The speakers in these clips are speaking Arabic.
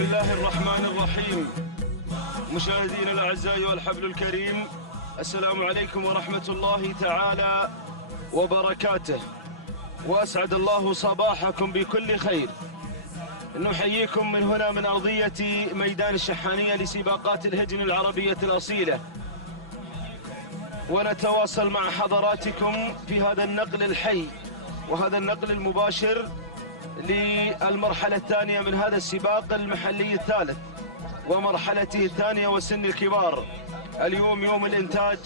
بسم الله الرحمن الرحيم. مشاهدينا الأعزاء والحفل الكريم، السلام عليكم ورحمة الله تعالى وبركاته، وأسعد الله صباحكم بكل خير. نحييكم من هنا من أرضية ميدان الشحانية لسباقات الهجن العربية الأصيلة، ونتواصل مع حضراتكم في هذا النقل الحي وهذا النقل المباشر للمرحلة الثانية من هذا السباق المحلي الثالث ومرحلته الثانية وسن الكبار. اليوم يوم الإنتاج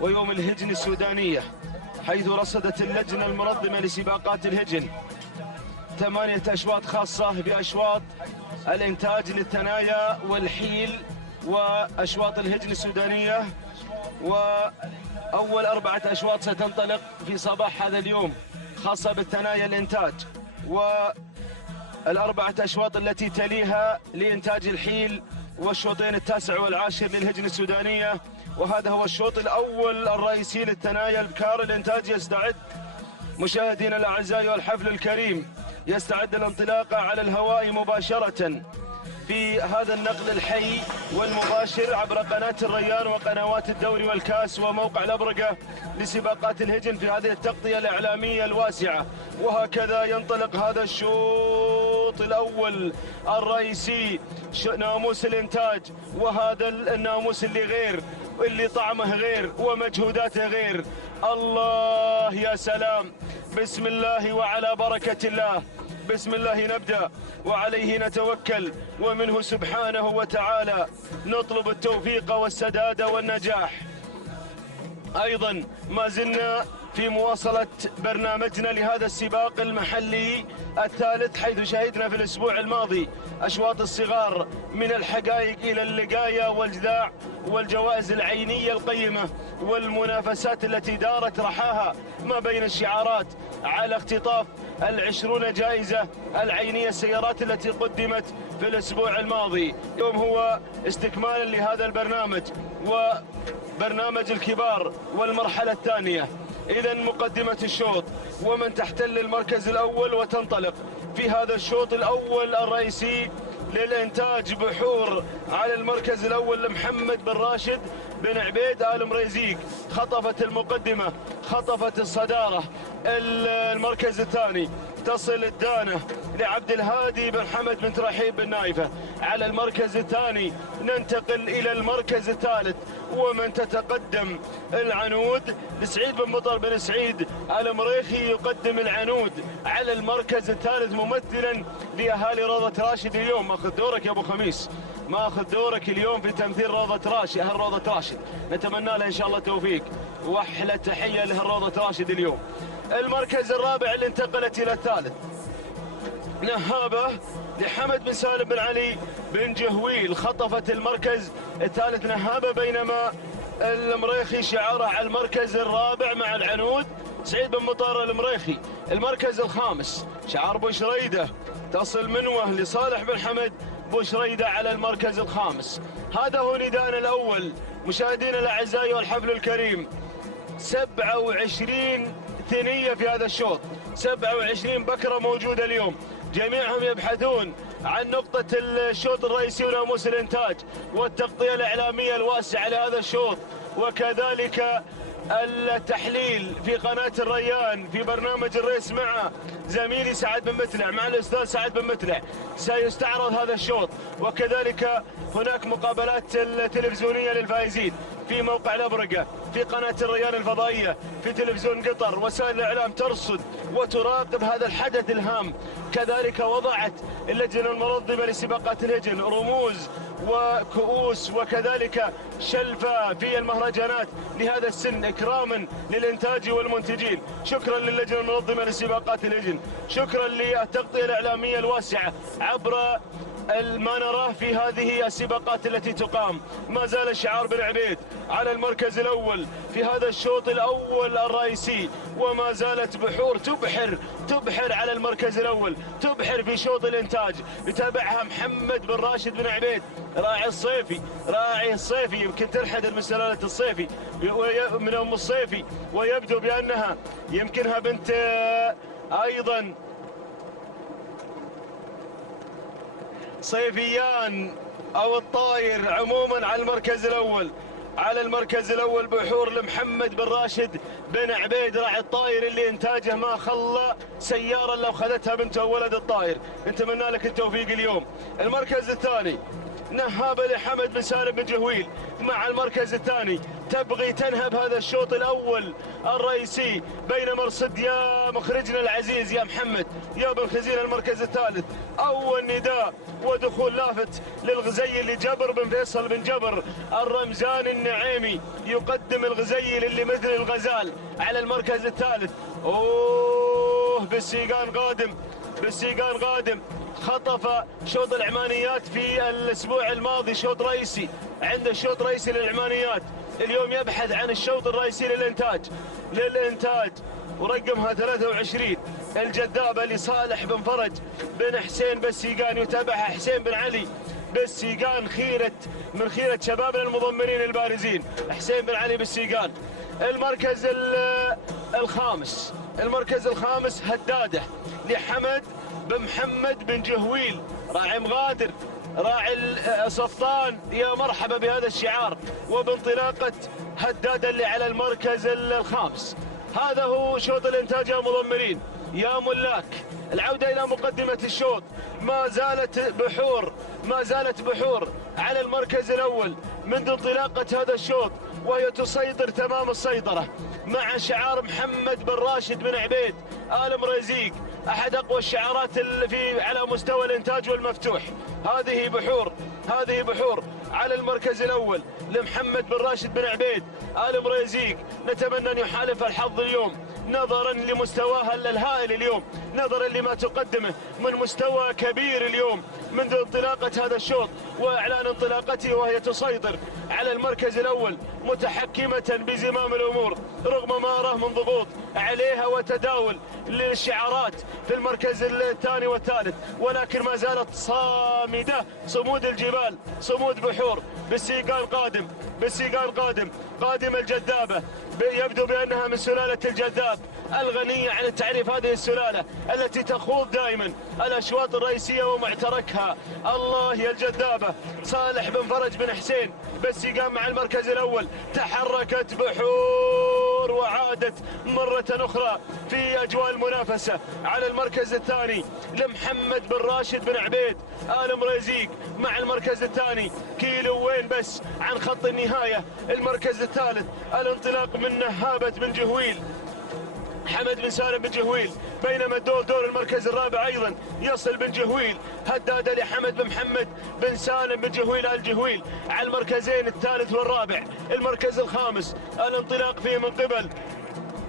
ويوم الهجن السودانية، حيث رصدت اللجنة المنظمة لسباقات الهجن 8 أشواط خاصة بأشواط الإنتاج للثنايا والحيل وأشواط الهجن السودانية، وأول 4 أشواط ستنطلق في صباح هذا اليوم خاصة بالثنايا الإنتاج، والأربعة أشواط التي تليها لإنتاج الحيل، والشوطين 9 والعاشر للهجن السودانية. وهذا هو الشوط الأول الرئيسي للثنايا البكار. الإنتاج يستعد مشاهدينا الأعزاء والحفل الكريم، يستعد الانطلاق على الهواء مباشرة في هذا النقل الحي والمباشر عبر قناة الريان وقنوات الدوري والكاس وموقع الأبرقة لسباقات الهجن في هذه التغطية الإعلامية الواسعة. وهكذا ينطلق هذا الشوط الأول الرئيسي، ناموس الإنتاج، وهذا الناموس اللي طعمه غير ومجهوداته غير. الله يا سلام، بسم الله وعلى بركة الله، بسم الله نبدأ وعليه نتوكل، ومنه سبحانه وتعالى نطلب التوفيق والسداد والنجاح. أيضا ما زلنا في مواصلة برنامجنا لهذا السباق المحلي الثالث، حيث شهدنا في الأسبوع الماضي أشواط الصغار من الحقائق إلى اللقايا والجذاع والجوائز العينية القيمة والمنافسات التي دارت رحاها ما بين الشعارات على اختطاف 20 جائزة العينية السيارات التي قدمت في الأسبوع الماضي. اليوم هو استكمالا لهذا البرنامج وبرنامج الكبار والمرحلة الثانية. إذا مقدمة الشوط ومن تحتل المركز الأول وتنطلق في هذا الشوط الأول الرئيسي للإنتاج بحور. على المركز الأول محمد بن راشد بن عبيد آل مريزيق، خطفت المقدمة، خطفت الصدارة. المركز الثاني تصل الدانة لعبد الهادي بن حمد بن ترحيب بن نايفة. على المركز الثاني ننتقل إلى المركز الثالث ومن تتقدم العنود لسعيد بن مطر بن سعيد المريخي، يقدم العنود على المركز الثالث ممثلا لأهالي روضة راشد. اليوم ماخذ دورك يا أبو خميس، ماخذ دورك اليوم في تمثيل روضة راشد، أهل روضة راشد، نتمنى له إن شاء الله توفيق وأحلى تحية لأهل روضة راشد. اليوم المركز الرابع اللي انتقلت إلى الثالث نهابة لحمد بن سالم بن علي بن جهويل، خطفت المركز الثالث نهابة، بينما المريخي شعاره على المركز الرابع مع العنود سعيد بن مطر المريخي. المركز الخامس شعار بوشريدة، تصل منوه لصالح بن حمد بوشريدة على المركز الخامس. هذا هو نداءنا الأول مشاهدينا الأعزاء والحفل الكريم. 27 ثنية في هذا الشوط، 27 بكرة موجودة اليوم، جميعهم يبحثون عن نقطة الشوط الرئيسي وناموس الإنتاج والتغطية الإعلامية الواسعة لهذا الشوط، وكذلك التحليل في قناة الريان في برنامج الريس مع زميلي سعد بن متلع، مع الأستاذ سعد بن متلع سيستعرض هذا الشوط، وكذلك هناك مقابلات تلفزيونية للفائزين في موقع الأبرقة، في قناة الريان الفضائية، في تلفزيون قطر. وسائل الإعلام ترصد وتراقب هذا الحدث الهام. كذلك وضعت اللجنة المنظمة لسباقات الهجن رموز وكؤوس وكذلك شلفة في المهرجانات لهذا السن إكراما للإنتاج والمنتجين. شكرا للجنة المنظمة لسباقات الهجن، شكرا للتغطية الإعلامية الواسعة عبر ما نراه في هذه السباقات التي تقام. ما زال شعار بن عبيد على المركز الأول في هذا الشوط الأول الرئيسي، وما زالت بحور تبحر على المركز الأول، تبحر في شوط الإنتاج. يتابعها محمد بن راشد بن عبيد راعي الصيفي، يمكن تنحدر من سلالة الصيفي من أم الصيفي، ويبدو بأنها يمكنها بنت أيضا صيفيان أو الطاير عموما على المركز الأول. على المركز الأول بحور لمحمد بن راشد بن عبيد راعي الطاير اللي إنتاجه ما خلى سيارة لو خذتها بنته وولد الطاير. نتمنى لك التوفيق اليوم. المركز الثاني نهابة لحمد بن سالم بن جهويل مع المركز الثاني، تبغي تنهب هذا الشوط الأول الرئيسي بين مرصد يا مخرجنا العزيز يا محمد يا بن خزين. المركز الثالث أول نداء ودخول لافت للغزيل لجبر بن فيصل بن جبر الرمزان النعيمي، يقدم الغزيل اللي مثل الغزال على المركز الثالث. بالسيقان قادم، بالسيقان قادم، خطف شوط العمانيات في الاسبوع الماضي شوط رئيسي، عنده شوط رئيسي للعمانيات، اليوم يبحث عن الشوط الرئيسي للإنتاج ورقمها 23 الجذابة لصالح بن فرج بن حسين بالسيقان، يتابعها حسين بن علي بالسيقان من خيرة شبابنا المضمرين البارزين حسين بن علي بالسيقان. المركز الخامس، المركز الخامس هدادة لحمد بن محمد بن جهويل راعي مغادر راعي صفطان، يا مرحبا بهذا الشعار وبانطلاقة هدادة اللي على المركز الخامس. هذا هو شوط الانتاج يا مضمرين يا ملاك. العودة إلى مقدمة الشوط، ما زالت بحور على المركز الأول منذ انطلاقة هذا الشوط، وهي تسيطر تمام السيطرة مع شعار محمد بن راشد بن عبيد آل مريزيق، أحد أقوى الشعارات على مستوى الإنتاج والمفتوح. هذه بحور على المركز الأول لمحمد بن راشد بن عبيد آل مريزيق. نتمنى أن يحالف الحظ اليوم نظرا لمستواها الهائل اليوم، نظرا لما تقدمه من مستوى كبير اليوم منذ انطلاقة هذا الشوط وإعلان انطلاقته، وهي تسيطر على المركز الأول متحكمة بزمام الأمور رغم ما أراه من ضغوط عليها وتداول للشعارات في المركز الثاني والثالث، ولكن ما زالت صامدة صمود الجبال، صمود بحور. بالسيقان قادم الجذابة، يبدو بأنها من سلالة الجذاب الغنية عن التعريف. هذه السلالة التي تخوض دائما الأشواط الرئيسية ومعتركها. الله يا الجذابة. صالح بن فرج بن حسين بالسيقان مع المركز الأول، تحركت بحور وعادت مرة أخرى في أجواء المنافسة على المركز الثاني لمحمد بن راشد بن عبيد آل مريزيق مع المركز الثاني كيلوين بس عن خط النهاية. المركز الثالث الانطلاق من نهابة بن جهويل حمد بن سالم بن جهويل، بينما دور المركز الرابع أيضا يصل بن جهويل هدادة لحمد بن محمد بن سالم بن جهويل آل جهويل على المركزين الثالث والرابع. المركز الخامس الانطلاق فيه من قبل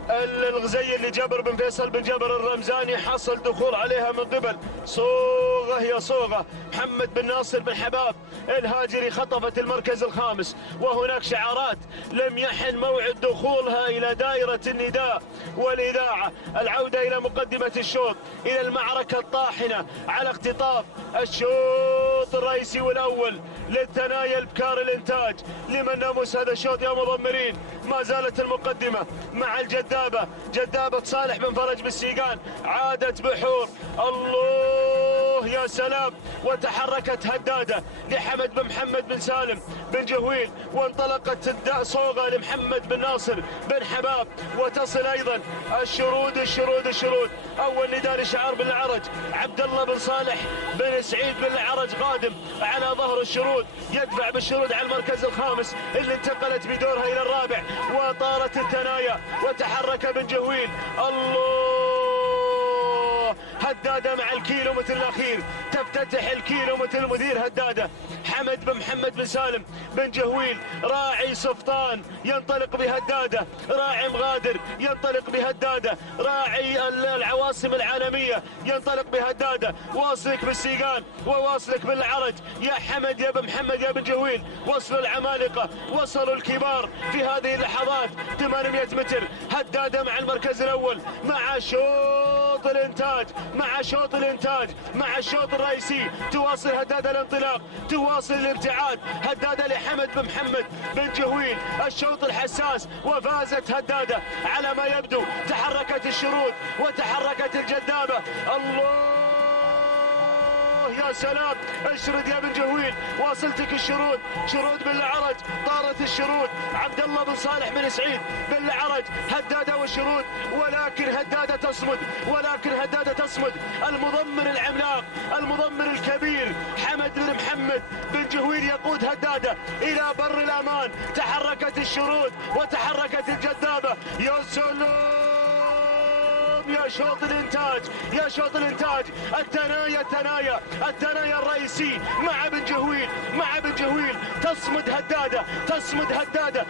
الغزيل لجبر بن فيصل بن جبر الرمزاني، حصل دخول عليها من قبل صوغة يا صوغة محمد بن ناصر بن حباب الهاجري، خطفت المركز الخامس. وهناك شعارات لم يحن موعد دخولها إلى دائرة النداء والإذاعة. العودة إلى مقدمة الشوط، إلى المعركة الطاحنة على اختطاف الشوط الرئيسي والأول للثنايا البكار الإنتاج. لمن ناموس هذا الشوط يا مضمرين؟ ما زالت المقدمة مع جذابة صالح بن فرج بالسيقان، عادت بحور. الله يا سلام. وتحركت هدادة لحمد بن محمد بن سالم بن جهويل، وانطلقت صوغة لمحمد بن ناصر بن حباب، وتصل أيضا الشرود. أول نداء لشعار بن العرج عبد الله بن صالح بن سعيد بن العرج قادم على ظهر الشرود، يدفع بالشرود على المركز الخامس اللي انتقلت بدورها إلى الرابع، وطارت الثنايا وتحرك بن جهويل. الله، هدادة مع الكيلو مثل الأخير، تفتتح الكيلو مثل المدير هدادة. حمد بن محمد بن سالم بن جهويل راعي صفطان ينطلق بهدادة، راعي مغادر ينطلق بهدادة، راعي العواصم العالمية ينطلق بهدادة. واصلك بالسيقان وواصلك بالعرج يا حمد يا بن محمد يا بن جهويل. وصلوا العمالقة، وصلوا الكبار في هذه اللحظات. 800 متر هدادة مع المركز الأول، مع شوط الإنتاج، مع الشوط الرئيسي. تواصل هدادة الانطلاق، تواصل الابتعاد. هدادة لحمد بن محمد بن جهويل الشوط الحساس، وفازت هدادة على ما يبدو. تحركت الشرود وتحركت الجذابة. الله يا يا سلام، اشرد يا بن جهويل، واصلتك الشرود، شرود بالعرج، طارت الشرود، عبد الله بن صالح بن سعيد بالعرج، هداده والشرود، ولكن هداده تصمد، ولكن هداده تصمد. المضمر العملاق، المضمر الكبير حمد بن محمد بن جهويل يقود هداده الى بر الامان. تحركت الشرود وتحركت الجذابه. يا سلام يا شوط الانتاج، يا شوط الانتاج، الثنايا الرئيسي مع بن جهويل، مع بن جهويل. تصمد هداده، تصمد هداده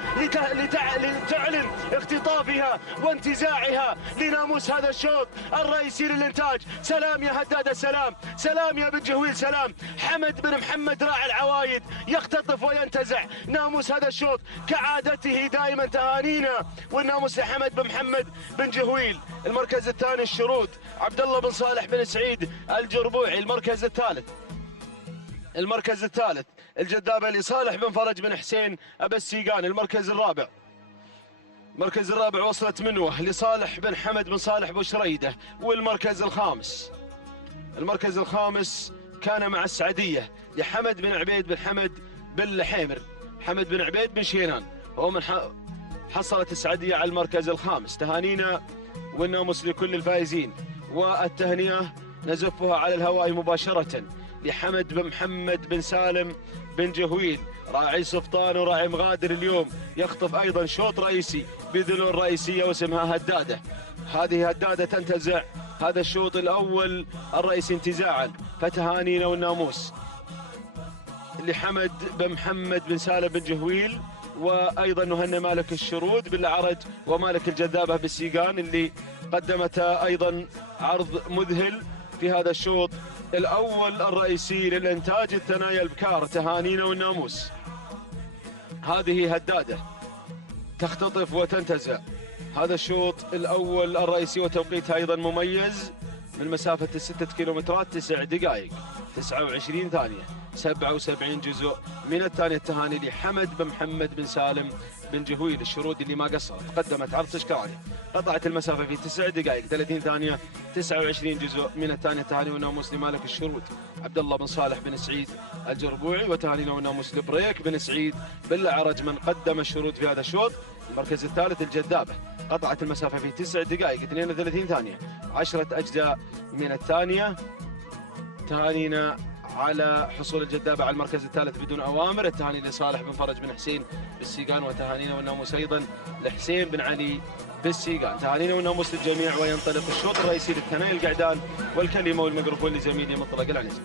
لتعلن اختطافها وانتزاعها لناموس هذا الشوط الرئيسي للانتاج. سلام يا هداده، سلام، سلام يا بن جهويل، سلام. حمد بن محمد راعي العوايد يختطف وينتزع ناموس هذا الشوط كعادته دائما. تهانينا والناموس لحمد بن محمد بن جهويل. المركز الثاني الشرود عبد الله بن صالح بن سعيد الجربوعي. المركز الثالث، المركز الثالث الجذابه لصالح بن فرج بن حسين ابا السيقان. المركز الرابع، المركز الرابع وصلت منوه لصالح بن حمد بن صالح بوشريده. والمركز الخامس، المركز الخامس كان مع السعديه لحمد بن عبيد بن حمد بن لحيمر، حمد بن عبيد بن شينان. هو من حصلت السعديه على المركز الخامس. تهانينا والناموس لكل الفائزين، والتهنئة نزفها على الهواء مباشرة لحمد بن محمد بن سالم بن جهويل راعي سفطان وراعي مغادر. اليوم يخطف أيضا شوط رئيسي بذلول رئيسية واسمها هدادة. هذه هدادة تنتزع هذا الشوط الأول الرئيسي انتزاعا. فتهانينا والناموس لحمد بن محمد بن سالم بن جهويل، وايضا نهنئ مالك الشرود بالعرج ومالك الجذابه بالسيقان اللي قدمت ايضا عرض مذهل في هذا الشوط الاول الرئيسي للانتاج الثنايا البكار. تهانينا والناموس. هذه هداده تختطف وتنتزع هذا الشوط الاول الرئيسي، وتوقيتها ايضا مميز من مسافه ال6 كيلومترات 9 دقائق 29 ثانيه 77 جزء من الثانية. التهاني لحمد بن محمد بن سالم بن جهويل الشرود اللي ما قصرت، قدمت عرض تشكالي، قطعت المسافة في 9 دقائق 30 ثانية 29 جزء من الثانية. تهاني والناموس لمالك الشرود عبد الله بن صالح بن سعيد الجربوعي، وتهانينا والناموس لبريك بن سعيد بالعرج من قدم الشرود في هذا الشوط. المركز الثالث الجذابة قطعت المسافة في 9 دقائق 32 ثانية 10 أجزاء من الثانية. تهانينا على حصول الجذابة على المركز الثالث بدون أوامر. التهاني لصالح بن فرج بن حسين بالسيقان، وتهانينا والناموس أيضا لحسين بن علي بالسيقان. تهانينا والناموس للجميع، وينطلق الشوط الرئيسي للثنايا القعدان. والكلمة والميكروفون لزميلي مطلق العنزي.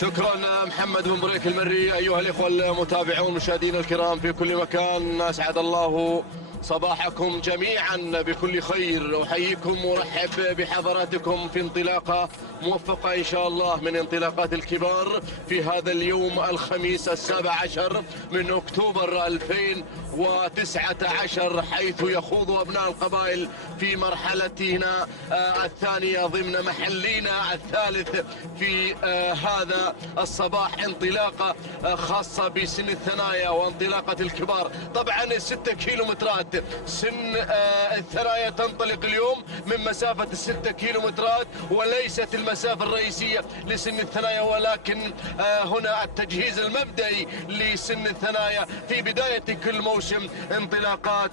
شكرا محمد بن بريك المري. أيها الإخوة المتابعون المشاهدين الكرام في كل مكان، أسعد الله صباحكم جميعا بكل خير. أحييكم وأرحب بحضراتكم في انطلاقة موفقة إن شاء الله من انطلاقات الكبار في هذا اليوم الخميس 17 من أكتوبر 2019، حيث يخوض أبناء القبائل في مرحلتنا الثانية ضمن محلينا الثالث في هذا الصباح. انطلاقة خاصة بسن الثنايا وانطلاقة الكبار. طبعا 6 كيلومترات سن الثنايا تنطلق اليوم من مسافة 6 كيلومترات، وليست المسافة الرئيسية لسن الثنايا، ولكن هنا التجهيز المبدئي لسن الثنايا في بداية كل موسم. انطلاقات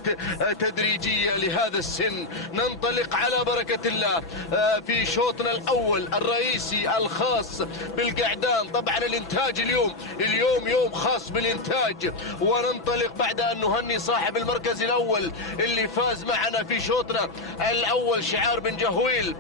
تدريجية لهذا السن. ننطلق على بركة الله في شوطنا الأول الرئيسي الخاص بالقعدان. طبعا الانتاج اليوم يوم خاص بالانتاج، وننطلق بعد أن نهني صاحب المركز الأول اللي فاز معنا في شوطنا الأول شعار بن جهويل،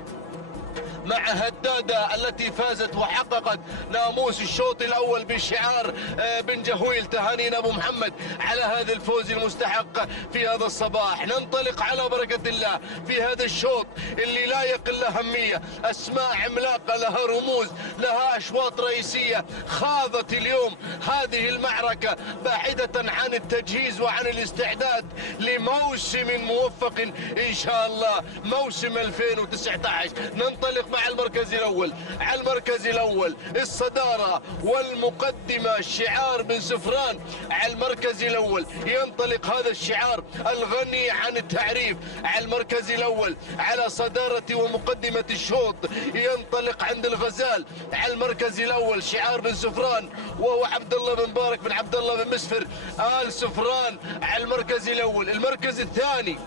مع هدادة التي فازت وحققت ناموس الشوط الأول بشعار بن جهويل. تهانينا أبو محمد على هذا الفوز المستحق في هذا الصباح. ننطلق على بركة الله في هذا الشوط اللي لا يقل أهمية. أسماء عملاقة لها رموز، لها أشواط رئيسية خاضت اليوم هذه المعركة بعيدة عن التجهيز وعن الاستعداد لموسم موفق إن شاء الله، موسم 2019. ننطلق مع المركز الأول. على المركز الأول الصدارة والمقدمة الشعار بن سفران. على المركز الأول ينطلق هذا الشعار الغني عن التعريف. على المركز الأول على صدارة ومقدمة الشوط ينطلق عند الغزال. على المركز الأول شعار بن سفران وهو عبد الله بن مبارك بن عبد الله بن مسفر آل سفران. على المركز الأول. المركز الثاني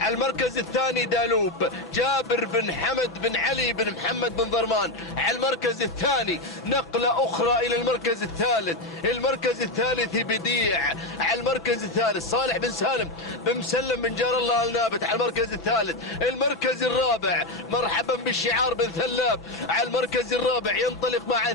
على المركز الثاني دالوب جابر بن حمد بن علي بن محمد بن ضرمان. على المركز الثاني نقلة أخرى إلى المركز الثالث. المركز الثالث بديع. على المركز الثالث صالح بن سالم بن مسلم بن جار الله النابت. على المركز الثالث. المركز الرابع مرحبا بالشعار بن ثلاب. على المركز الرابع ينطلق مع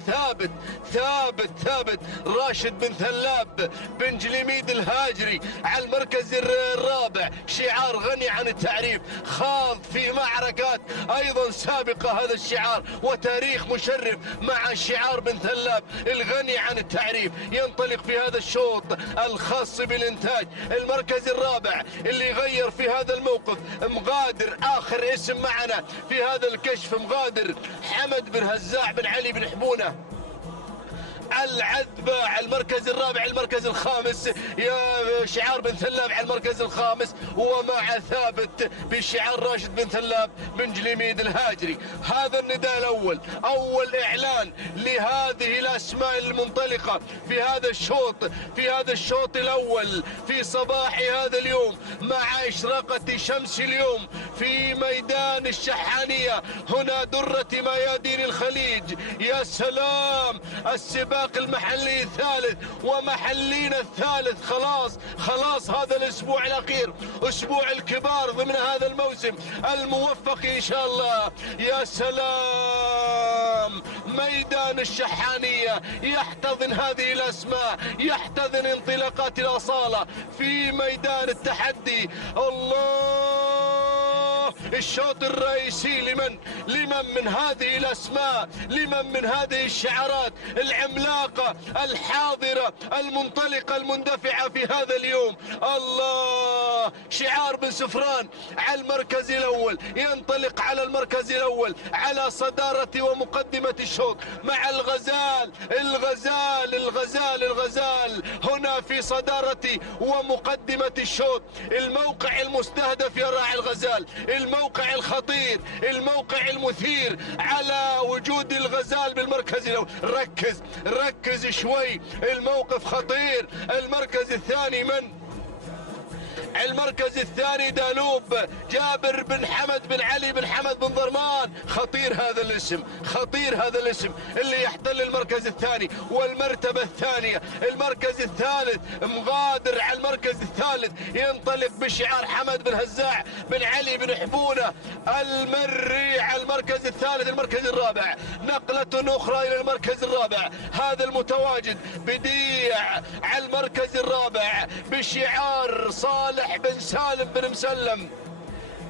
ثابت راشد بن ثلاب بن جليميد الهاجري. على المركز الرابع شعار غني عن التعريف، خاض في معركات أيضا سابقة هذا الشعار وتاريخ مشرف مع الشعار بن ثلاب الغني عن التعريف. ينطلق في هذا الشوط الخاص بالإنتاج. المركز الرابع اللي غير في هذا الموقف مغادر، آخر اسم معنا في هذا الكشف مغادر حمد بن هزاع بن علي بن حبونة العذبة. على المركز الرابع. المركز الخامس يا شعار بن ثلاب على المركز الخامس ومع ثابت بشعار راشد بن ثلاب بن جليميد الهاجري. هذا النداء الأول، أول إعلان لهذه الأسماء المنطلقة في هذا الشوط الأول في صباح هذا اليوم مع إشراقة شمس اليوم في ميدان الشحانية. هنا درة ميادين الخليج. يا سلام، السباق المحلي الثالث ومحلينا الثالث. خلاص هذا الاسبوع الاخير، اسبوع الكبار ضمن هذا الموسم الموفق ان شاء الله. يا سلام، ميدان الشحانية يحتضن هذه الاسماء، يحتضن انطلاقات الاصالة في ميدان التحدي. الله، الشوط الرئيسي لمن من هذه الاسماء، لمن من هذه الشعارات العملاقة الحاضرة المنطلقة المندفعة في هذا اليوم. الله، شعار بن سفران على المركز الأول، ينطلق على المركز الأول على صدارة ومقدمة الشوط مع الغزال هنا في صدارة ومقدمة الشوط. الموقع المستهدف يا راعي الغزال، الموقع الخطير، الموقع المثير على وجود الغزال بالمركز الأول. ركز شوي، الموقف خطير. المركز الثاني المركز الثاني دالوب جابر بن حمد بن علي بن حمد بن ضرمان. خطير هذا الاسم اللي يحتل المركز الثاني والمرتبة الثانية. المركز الثالث مغادر على المركز الثالث، ينطلق بشعار حمد بن هزاع بن علي بن حبونة المري على المركز الثالث. المركز الرابع نقلة أخرى إلى المركز الرابع، هذا المتواجد بديع على المركز الرابع بشعار صالح بن سالم بن مسلم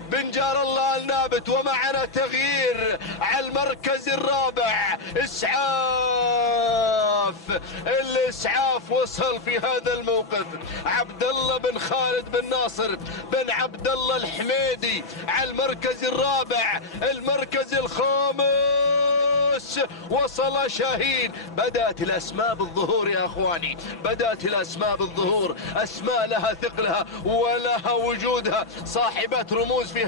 بن جار الله النابت. ومعنا تغيير على المركز الرابع، الإسعاف وصل في هذا الموقف. عبد الله بن خالد بن ناصر بن عبد الله الحميدي على المركز الرابع. المركز الخامس وصل شاهين. بدأت الأسماء بالظهور يا أخواني، بدأت الأسماء بالظهور، أسماء لها ثقلها ولها وجودها، صاحبة رموز في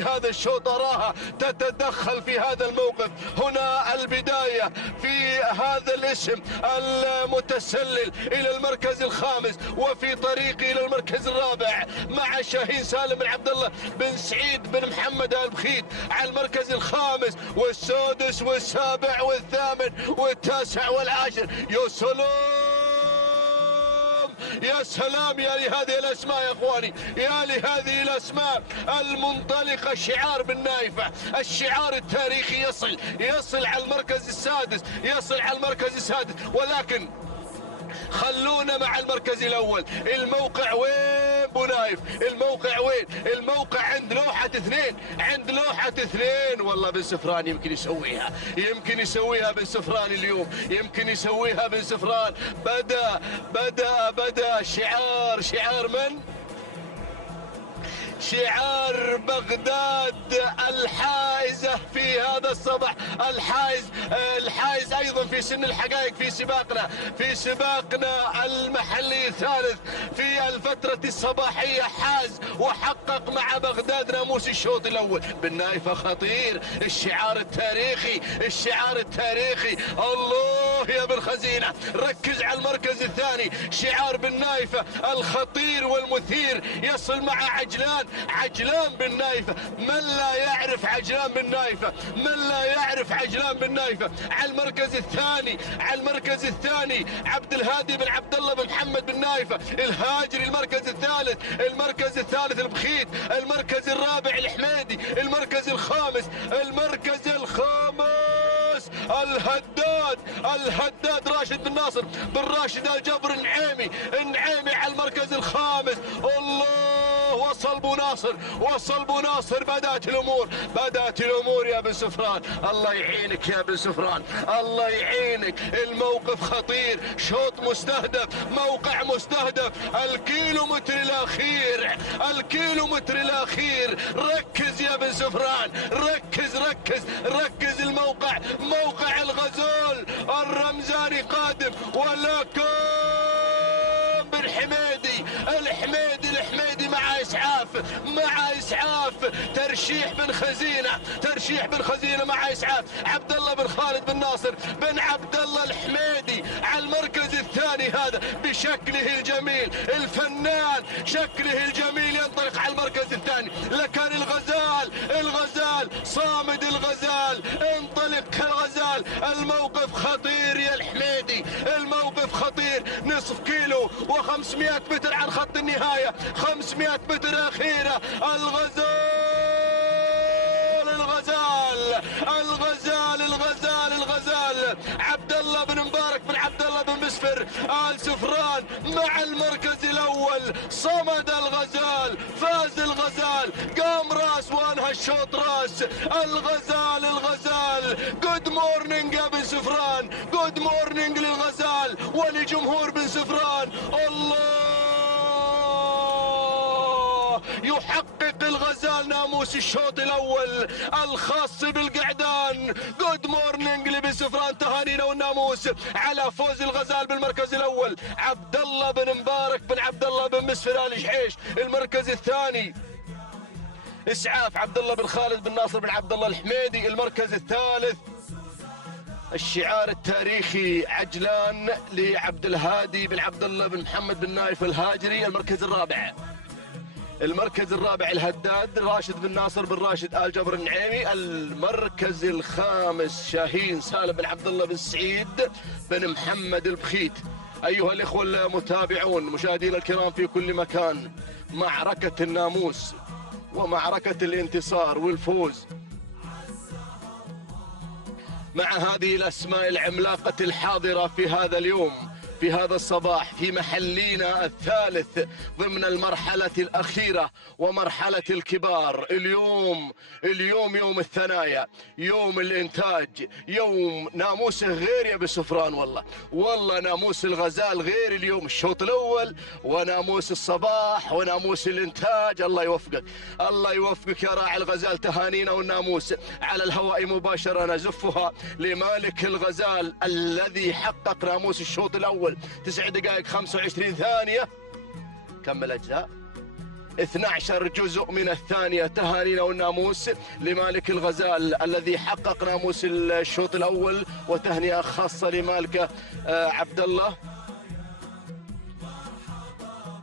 هذا الشوط أراها تتدخل في هذا الموقف. هنا البداية في هذا الاسم المتسلل إلى المركز الخامس وفي طريقه إلى المركز الرابع مع شاهين سالم بن عبد الله بن سعيد بن محمد آل بخيت على المركز الخامس والسادس والسابع والثامن والتاسع والعاشر. يا سلام يا لهذه الأسماء يا أخواني، يا لهذه الأسماء المنطلقة. شعار بالنايفة، الشعار التاريخي يصل على المركز السادس، ولكن خلونا مع المركز الأول. الموقع وين بنايف؟ الموقع وين؟ الموقع عند لوحة اثنين. والله بن سفران يمكن يسويها بن سفران اليوم، يمكن يسويها بن سفران. بدأ شعار من؟ شعار بغداد الحائزة في هذا الصباح، الحائز أيضا في سن الحقائق في سباقنا المحلي الثالث في الفترة الصباحية، حاز وحقق مع بغداد ناموس الشوط الأول. بالنايفة خطير، الشعار التاريخي الله يا بن خزينة، ركز على المركز الثاني. شعار بالنايفة الخطير والمثير يصل مع عجلان بالنايفة. من لا يعرف عجلان بالنايفة. على المركز الثاني عبد الهادي بن عبد الله بن محمد بن نايفة الهاجري. المركز الثالث البخيت. المركز الرابع الحميدي. المركز الخامس الهداد راشد بن ناصر بن راشد الجبر النعيمي على المركز الخامس. الله، وصل بو ناصر. بدأت الأمور يا بن سفران. الله يعينك يا بن سفران، الله يعينك. الموقف خطير، شوط مستهدف، موقع مستهدف. الكيلومتر الأخير. ركز يا بن سفران، ركز. الموقع موقع الغزال الرمزاني قادم، ولكن بالحميدي الحميدي مع إسعاف ترشيح بن خزينة مع إسعاف عبد الله بن خالد بن ناصر بن عبد الله الحميدي على المركز الثاني. هذا بشكله الجميل الفنان، شكله الجميل ينطلق على المركز الثاني. لكن الغزال صامد، انطلق الغزال. الموقف خطير يا الحميدي، الموقف خطير. نصف كيلو و500 متر عن خط النهاية، 500 متر أخيرة. الغزال عبد الله بن مبارك بن عبد الله بن مسفر آل سفران مع المركز الأول. صمد الغزال، فاز الغزال، قام راس وانهى الشوط راس. الغزال جود مورنينج يا بن سفران، جود مورنينج للغزال ولجمهور بن سفران. الله، يحقق الغزال ناموس الشوط الأول الخاص بالقعدان. جود مورنينج لبن سفران، تهانينا والناموس على فوز الغزال بالمركز الأول. عبد الله بن مبارك بن عبد الله بن مسفر آل جحيش المركز الثاني. إسعاف عبد الله بن خالد بن ناصر بن عبد الله الحميدي المركز الثالث. الشعار التاريخي عجلان لعبد الهادي بن عبد الله بن محمد بن نايف الهاجري المركز الرابع الهداد راشد بن ناصر بن راشد آل جبر النعيمي. المركز الخامس شاهين سالم بن عبد الله بن سعيد بن محمد البخيت. أيها الإخوة المتابعون مشاهدينا الكرام في كل مكان، معركة الناموس ومعركة الانتصار والفوز مع هذه الأسماء العملاقة الحاضرة في هذا اليوم، في هذا الصباح، في محلينا الثالث ضمن المرحلة الأخيرة ومرحلة الكبار. اليوم يوم الثنايا، يوم الإنتاج، يوم ناموسه غير يا بسفران. والله ناموس الغزال غير اليوم، الشوط الأول وناموس الصباح وناموس الإنتاج. الله يوفقك يا راعي الغزال. تهانينا والناموس على الهواء مباشرة نزفها لمالك الغزال الذي حقق ناموس الشوط الأول 9 دقائق 25 ثانية. كمل أجزاء 12 جزء من الثانية. تهانينا والناموس لمالك الغزال الذي حقق ناموس الشوط الأول، وتهنئة خاصة لمالكه عبد الله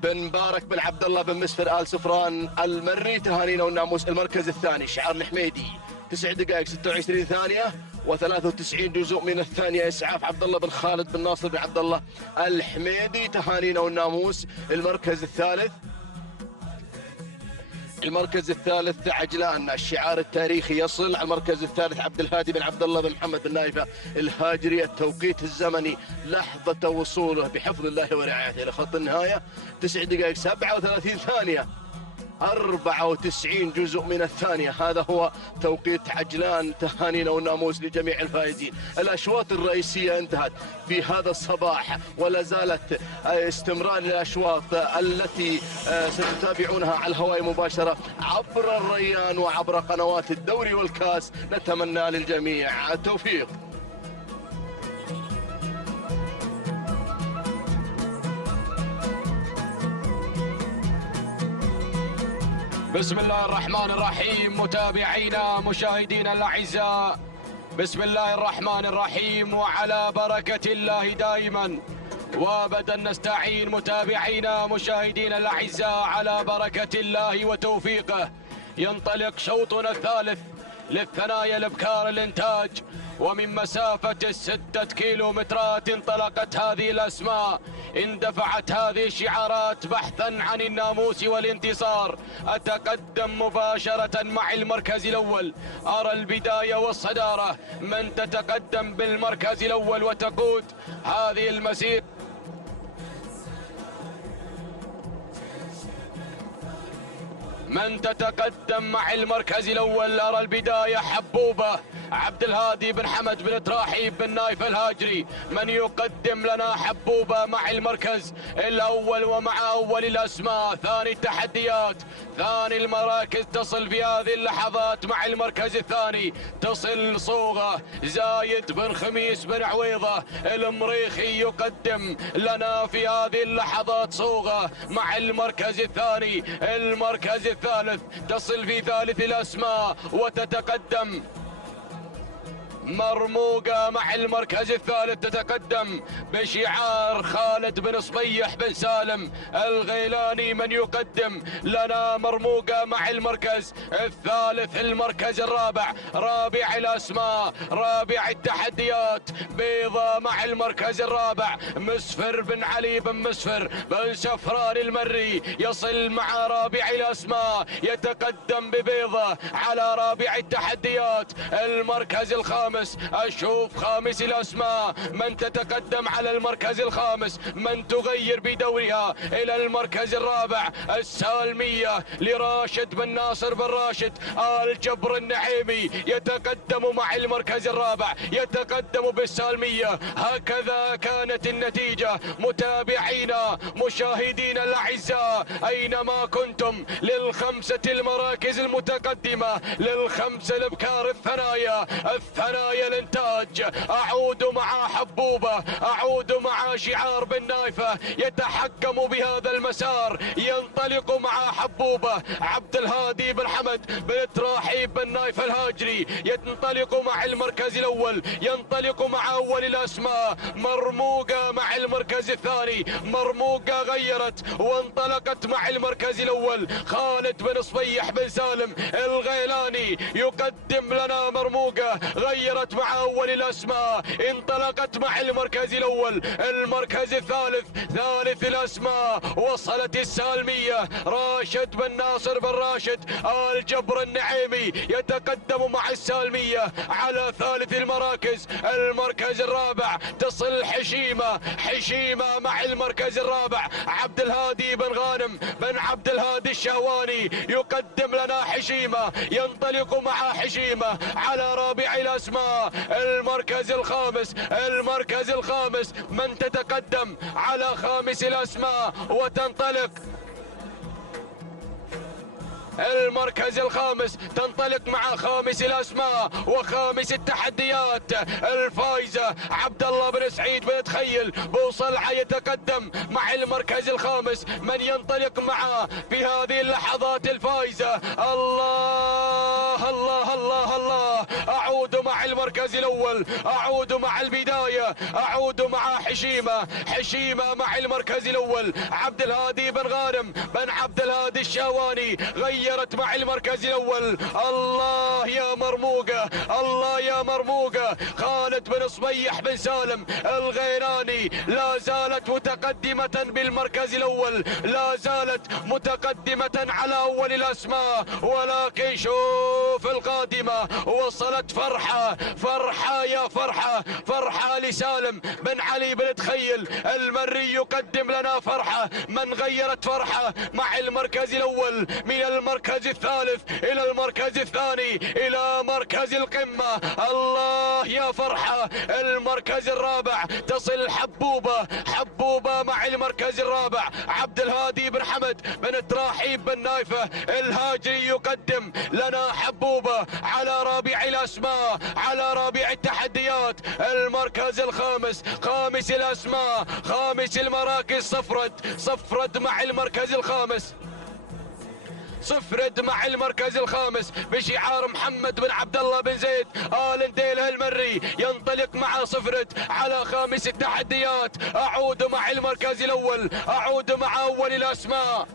بن مبارك بن عبد الله بن مسفر آل سفران المري. تهانينا والناموس المركز الثاني شعار الحميدي 9 دقائق 26 ثانية و93 جزء من الثانية. إسعاف عبد الله بن خالد بن ناصر بن عبد الله الحميدي. تهانينا والناموس المركز الثالث عجلان. الشعار التاريخي يصل على المركز الثالث عبد الهادي بن عبد الله بن محمد بن نايفة الهاجري. التوقيت الزمني لحظة وصوله بحفظ الله ورعايته إلى خط النهاية 9 دقائق 37 ثانية 94 جزء من الثانية. هذا هو توقيت عجلان. تهانينا والناموس لجميع الفائزين. الأشواط الرئيسية انتهت في هذا الصباح، ولا زالت استمرار الأشواط التي ستتابعونها على الهواء مباشرة عبر الريان وعبر قنوات الدوري والكاس. نتمنى للجميع التوفيق. بسم الله الرحمن الرحيم. متابعينا مشاهدينا الأعزاء، بسم الله الرحمن الرحيم، وعلى بركة الله دائما وابدا نستعين. متابعينا مشاهدينا الأعزاء، على بركة الله وتوفيقه ينطلق شوطنا الثالث للثنايا الابكار الانتاج، ومن مسافة 6 كيلومترات انطلقت هذه الأسماء، اندفعت هذه الشعارات بحثا عن الناموس والانتصار. أتقدم مباشرة مع المركز الأول، أرى البداية والصدارة. من تتقدم بالمركز الأول وتقود هذه المسير؟ من تتقدم مع المركز الأول، أرى البداية حبوبة عبد الهادي بن حمد بن تراحيب بن نايف الهاجري. من يقدم لنا حبوبة مع المركز الأول ومع أول الأسماء. ثاني التحديات، ثاني المراكز تصل في هذه اللحظات مع المركز الثاني. تصل صوغة زايد بن خميس بن عويضة المريخي، يقدم لنا في هذه اللحظات صوغة مع المركز الثاني. المركز الثالث تصل في ثالث الأسماء وتتقدم مرموقة مع المركز الثالث، تتقدم بشعار خالد بن صبيح بن سالم الغيلاني. من يقدم لنا مرموقة مع المركز الثالث. المركز الرابع، رابع الأسماء، رابع التحديات، بيضة مع المركز الرابع. مسفر بن علي بن مسفر بن سفران المري يصل مع رابع الأسماء، يتقدم ببيضة على رابع التحديات. المركز الخامس، أشوف خامس الأسماء. من تتقدم على المركز الخامس، من تغير بدورها إلى المركز الرابع. السالمية لراشد بن ناصر بن راشد آل جبر النعيمي، يتقدم مع المركز الرابع، يتقدم بالسالمية. هكذا كانت النتيجة. متابعينا مشاهدينا الأعزاء أينما كنتم، للخمسة المراكز المتقدمة، للخمسة الابكار الثنايا الانتاج. اعود مع حبوبة، اعود مع شعار بن نايفة يتحكم بهذا المسار. ينطلق مع حبوبة عبد الهادي بن حمد بن تراحيب بن نايف الهاجري، ينطلق مع المركز الاول، ينطلق مع اول الاسماء. مرموقة مع المركز الثاني، مرموقة غيرت وانطلقت مع المركز الاول. خالد بن صبيح بن سالم الغيلاني يقدم لنا مرموقة غيرت مع أول الأسماء، انطلقت مع المركز الأول. المركز الثالث، ثالث الأسماء، وصلت السالمية. راشد بن ناصر بن راشد آل جبر النعيمي يتقدم مع السالمية على ثالث المراكز. المركز الرابع تصل حشيمة مع المركز الرابع. عبد الهادي بن غانم بن عبد الهادي الشهواني يقدم لنا حشيمة، ينطلق مع حشيمة على رابع الأسماء. المركز الخامس، من تتقدم على خامس الأسماء وتنطلق. المركز الخامس تنطلق مع خامس الأسماء وخامس التحديات. الفايزة عبد الله بن سعيد بن تخيل بوصلعة يتقدم مع المركز الخامس. من ينطلق معه في هذه اللحظات الفايزة؟ الله الله الله الله. أعود مع المركز الأول، أعود مع البداية، أعود مع حشيمة مع المركز الأول. عبد الهادي بن غانم بن عبد الهادي الشهواني غيرت مع المركز الأول. الله يا مرموقة، الله يا مرموقة. خالد بن صبيح بن سالم الغيراني لا زالت متقدمة بالمركز الأول، لا زالت متقدمة على أول الأسماء. ولكن شوف القادمة، وصلت فرحة فرحة يا فرحة، فرحة لسالم بن علي بن تخيل المري يقدم لنا فرحة من غيرت فرحة مع المركز الأول من المركز الثالث إلى المركز الثاني إلى مركز القمة. الله يا فرحة. المركز الرابع تصل حبوبة، حبوبة مع المركز الرابع عبد الهادي بن حمد بن تراحيب بن نايفة الهاجري يقدم لنا حبوبة على رابع الأسماء، على رابع التحديات. المركز الخامس، خامس الأسماء، خامس المراكز صفرد مع المركز الخامس، صفرد مع المركز الخامس بشعار محمد بن عبد الله بن زيد آل نديله المري ينطلق مع صفرد على خامس التحديات. أعود مع المركز الأول، أعود مع أول الأسماء.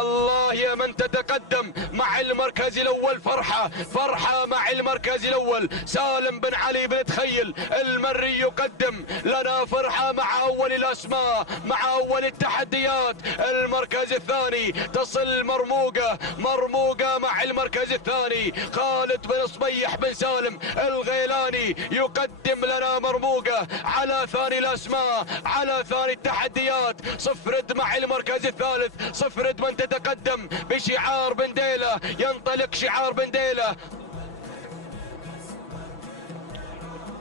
الله يا من تتقدم مع المركز الأول فرحة، فرحة مع المركز الأول سالم بن علي بن تخيل المري يقدم لنا فرحة مع أول الأسماء، مع أول التحديات. المركز الثاني تصل مرموقة، مرموقة مع المركز الثاني خالد بن صبيح بن سالم الغيلاني يقدم لنا مرموقة على ثاني الأسماء، على ثاني التحديات. صفرد مع المركز الثالث، صفرد من تتقدم بشعار بنديلة، ينطلق شعار بنديلة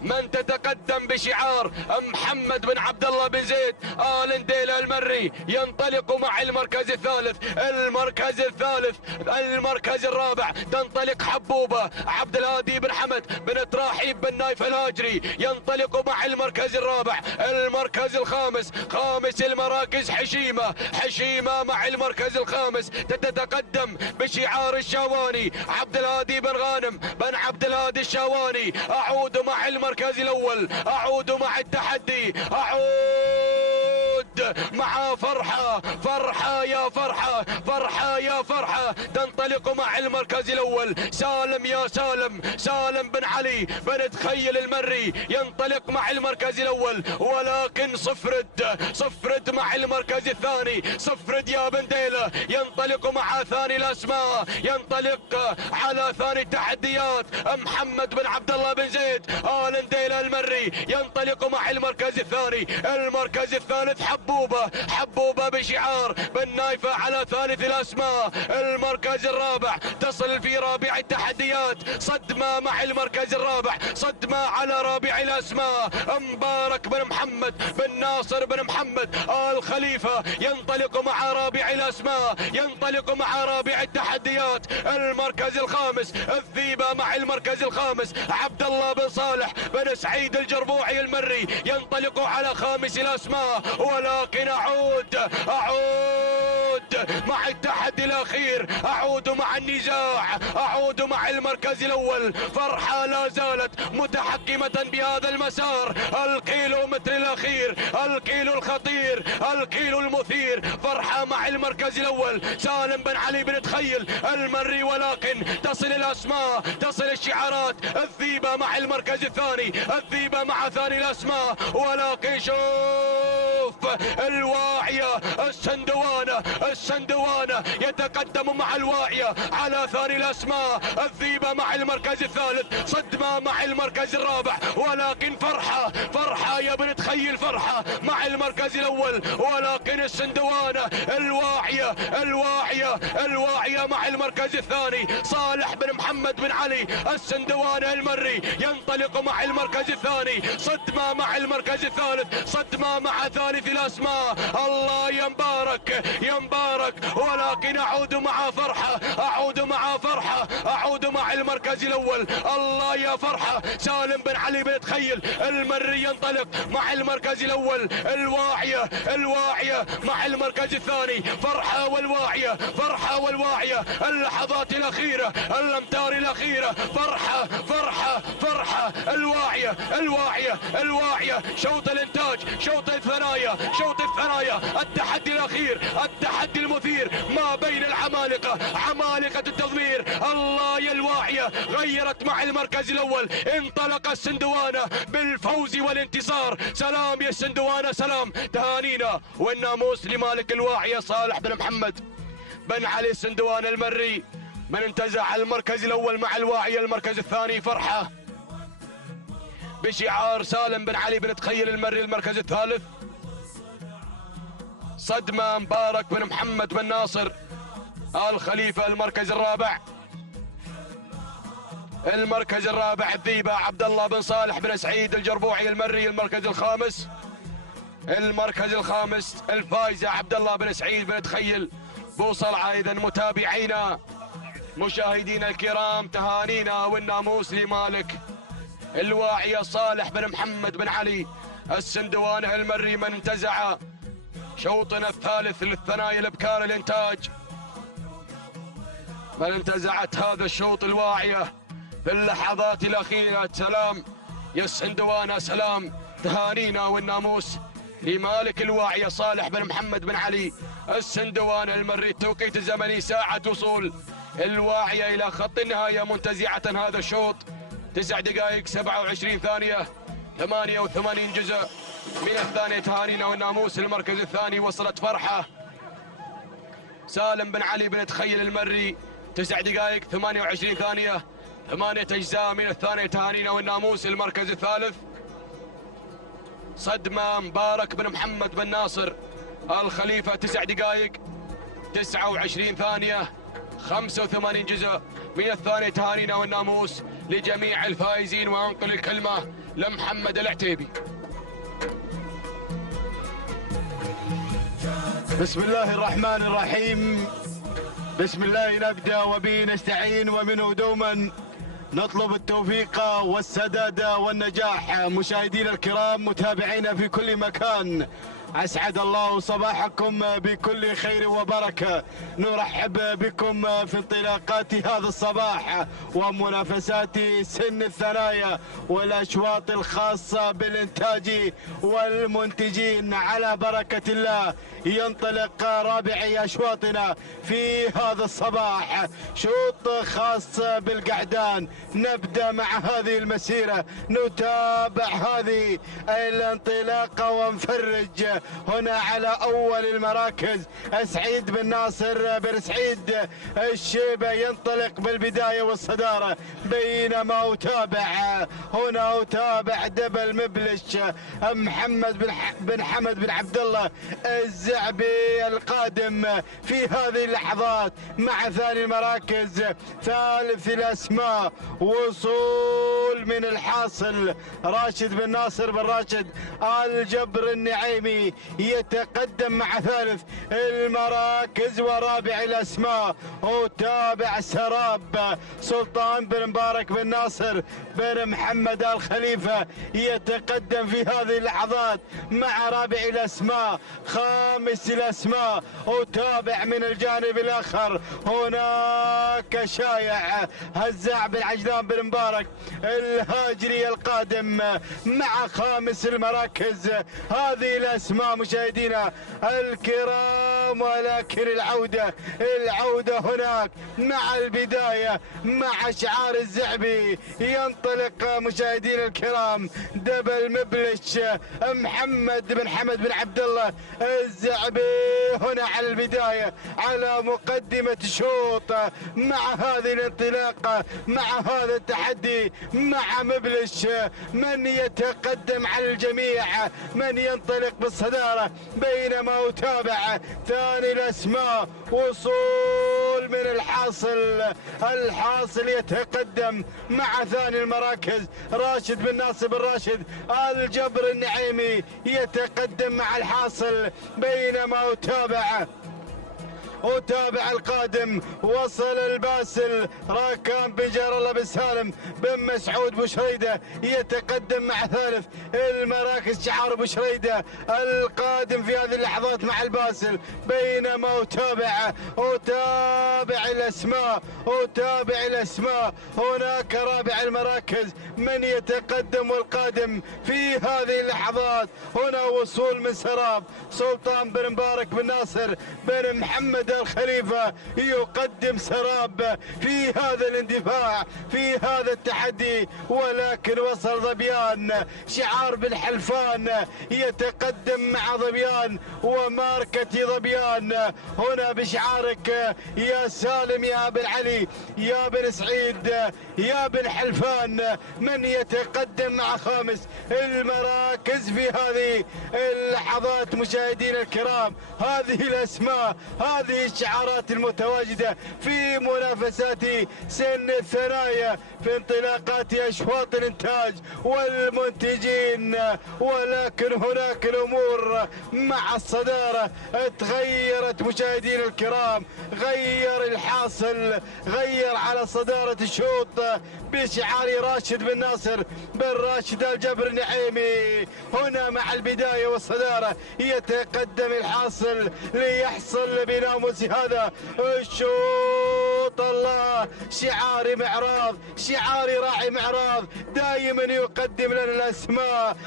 من تتقدم بشعار محمد بن عبد الله بن زيد آل نديله المري ينطلق مع المركز الثالث. المركز الثالث، المركز الرابع تنطلق حبوبة عبد الهادي بن حمد بن تراحيب بن نايف الهاجري ينطلق مع المركز الرابع. المركز الخامس، خامس المراكز حشيمة، حشيمة مع المركز الخامس تتقدم بشعار الشاواني عبد الهادي بن غانم بن عبد الهادي الشاواني. أعود مع المركز الأول، أعود مع التحدي، أعود مع فرحة، فرحة يا فرحة، فرحة يا فرحة تنطلق مع المركز الأول. سالم يا سالم، سالم بن علي بن تخيل المري ينطلق مع المركز الأول، ولكن صفرد مع المركز الثاني. صفرد يا بنديلة ينطلق مع ثاني الأسماء، ينطلق على ثاني التحديات. محمد بن عبد الله بن زيد آل نديله المري ينطلق مع المركز الثاني. المركز الثالث حبوبة، حبوبة بشعار بن نايفة على ثالث الأسماء. المركز الرابع تصل في رابع التحديات، صدمة مع المركز الرابع، صدمة على رابع الأسماء. مبارك بن محمد بن ناصر بن محمد آل خليفة ينطلق مع رابع الأسماء، ينطلق مع رابع التحديات. المركز الخامس الذيبة مع المركز الخامس عبد الله بن صالح بن سعيد الجربوعي المري ينطلق على خامس الأسماء. ولكن أعود مع التحدي الأخير، أعود مع النزاع، أعود مع المركز الأول. فرحة لا زالت متحكمة بهذا المسار. الكيلومتر الأخير، الكيلو الخطير، الكيلو المثير. فرحة مع المركز الأول سالم بن علي بن تخيل المري، ولكن تصل الأسماء، تصل الشعارات. الذيبة مع المركز الثاني، الذيبة مع ثاني الأسماء. ولكن شوف الواعية السندوانة، السندوانة يتقدم مع الواعية على ثاني الأسماء. الذيبة مع المركز الثالث، صدمة مع المركز الرابع. ولكن فرحة، فرحة يا بن تخيل، فرحة مع المركز الأول. ولكن السندوانة الواعية، الواعية، الواعية مع المركز الثاني. صالح بن محمد بن علي السندوانة المري ينطلق مع المركز الثاني. صدمة مع المركز الثالث، صدمة مع ثالث الأسماء. الله يا مبارك، يا مبارك. ولكن أعود مع فرحة، أعود مع فرحة، أعود مع المركز الأول. الله يا فرحة. سالم بن علي بن تخيل المري ينطلق مع المركز الأول. الواعية، الواعية مع المركز الثاني. فرحة والواعية، فرحة والواعية. اللحظات الأخيرة، الأمتار الأخيرة. فرحة، فرحة، فرحة. الواعية، الواعية، الواعية. شوط الإنتاج، شوط الثنايا، شوط الثنايا. التحدي الأخير، التحدي المثير ما بين العمالقة، عمالقة التضمير. الله يا الواعية غيرت مع المركز الأول. انطلق السندوانة بالفوز والانتصار. سلام يا السندوانة، سلام. تهانينا والناموس لمالك الواعية صالح بن محمد بن علي السندوانة المري. من انتزع المركز الأول مع الواعية. المركز الثاني فرحة بشعار سالم بن علي بن تخيل المري. المركز الثالث صدمة مبارك بن محمد بن ناصر آل خليفة. المركز الرابع الذيبة عبد الله بن صالح بن سعيد الجربوعي المري. المركز الخامس الفايزة عبد الله بن سعيد بن تخيل بوصلعة. إذا متابعينا مشاهدينا الكرام تهانينا والناموس لمالك الواعية صالح بن محمد بن علي السندواني المري من انتزع شوطنا الثالث للثنايا الابكار الانتاج. من انتزعت هذا الشوط الواعية في اللحظات الأخيرة. سلام يا السندوانة سلام. تهانينا والناموس لمالك الواعية صالح بن محمد بن علي السندواني المري. التوقيت الزمني ساعة وصول الواعية إلى خط النهاية منتزعة هذا الشوط 9 دقائق 27 ثانية 88 جزء من الثانية. تهانينا والناموس. المركز الثاني وصلت فرحة سالم بن علي بن تخيل المري 9 دقائق 28 ثانية 8 أجزاء من الثانية. تهانينا والناموس. المركز الثالث صدمة مبارك بن محمد بن ناصر آل خليفة 9 دقائق 29 ثانية 85 جزء من الثانية. تهانينا والناموس لجميع الفائزين. وأنقل الكلمة لمحمد العتيبي. بسم الله الرحمن الرحيم. بسم الله نبدأ وبه نستعين ومنه دوما نطلب التوفيق والسداد والنجاح. مشاهدينا الكرام متابعينا في كل مكان أسعد الله صباحكم بكل خير وبركة. نرحب بكم في انطلاقات هذا الصباح ومنافسات سن الثنايا والأشواط الخاصة بالإنتاج والمنتجين. على بركة الله ينطلق رابعي أشواطنا في هذا الصباح. شوط خاص بالقعدان. نبدأ مع هذه المسيرة نتابع هذه الانطلاقة ونفرج هنا على أول المراكز. سعيد بن ناصر بن سعيد الشيبة ينطلق بالبداية والصدارة، بينما أتابع دبل مبلش محمد بن حمد بن عبد الله الزعبي القادم في هذه اللحظات مع ثاني المراكز. ثالث الأسماء وصول من الحاصل راشد بن ناصر بن راشد الجبر النعيمي يتقدم مع ثالث المراكز. ورابع الأسماء وتابع سراب سلطان بن مبارك بن ناصر بن محمد آل خليفة يتقدم في هذه اللحظات مع رابع الأسماء. خامس الأسماء وتابع من الجانب الآخر هناك شايع هزاع بن عجلان بن مبارك الهاجري القادم مع خامس المراكز. هذه الأسماء مشاهدينا الكرام، ولكن العودة هناك مع البداية مع شعار الزعبي. ينطلق مشاهدينا الكرام دبل مبلش محمد بن حمد بن عبد الله الزعبي هنا على البداية على مقدمة شوط مع هذه الانطلاقة مع هذا التحدي مع مبلش. من يتقدم على الجميع من ينطلق بالصدارة، بينما أتابع ثاني الأسماء وصول من الحاصل يتقدم مع ثاني المراكز راشد بن ناصر بن راشد الجبر النعيمي يتقدم مع الحاصل، بينما أتابع القادم وصل الباسل راكان بن جار الله بن سالم بن مسعود بشريدة يتقدم مع ثالث المراكز شعار بشريدة القادم في هذه اللحظات مع الباسل، بينما أتابع الأسماء هناك رابع المراكز من يتقدم والقادم في هذه اللحظات. هنا وصول من سراب سلطان بن مبارك بن ناصر بن محمد محمود الخليفة يقدم سراب في هذا الاندفاع في هذا التحدي، ولكن وصل ظبيان شعار بالحلفان يتقدم مع ظبيان وماركة ظبيان هنا بشعارك يا سالم يا بن علي يا بن سعيد يا بن حلفان. من يتقدم مع خامس المراكز في هذه اللحظات مشاهدينا الكرام؟ هذه الأسماء، هذه الشعارات المتواجدة في منافسات سن الثنايا في انطلاقات أشواط الإنتاج والمنتجين، ولكن هناك الأمور مع الصدارة تغيرت مشاهدينا الكرام. غير الحاصل، غير على صدارة الشوط بشعار راشد بن ناصر بن راشد الجبر النعيمي. هنا مع البداية والصدارة يتقدم الحاصل ليحصل بناموس هذا الشوط. الله، شعار معراض، شعار راعي معراض دائما يقدم لنا الأسماء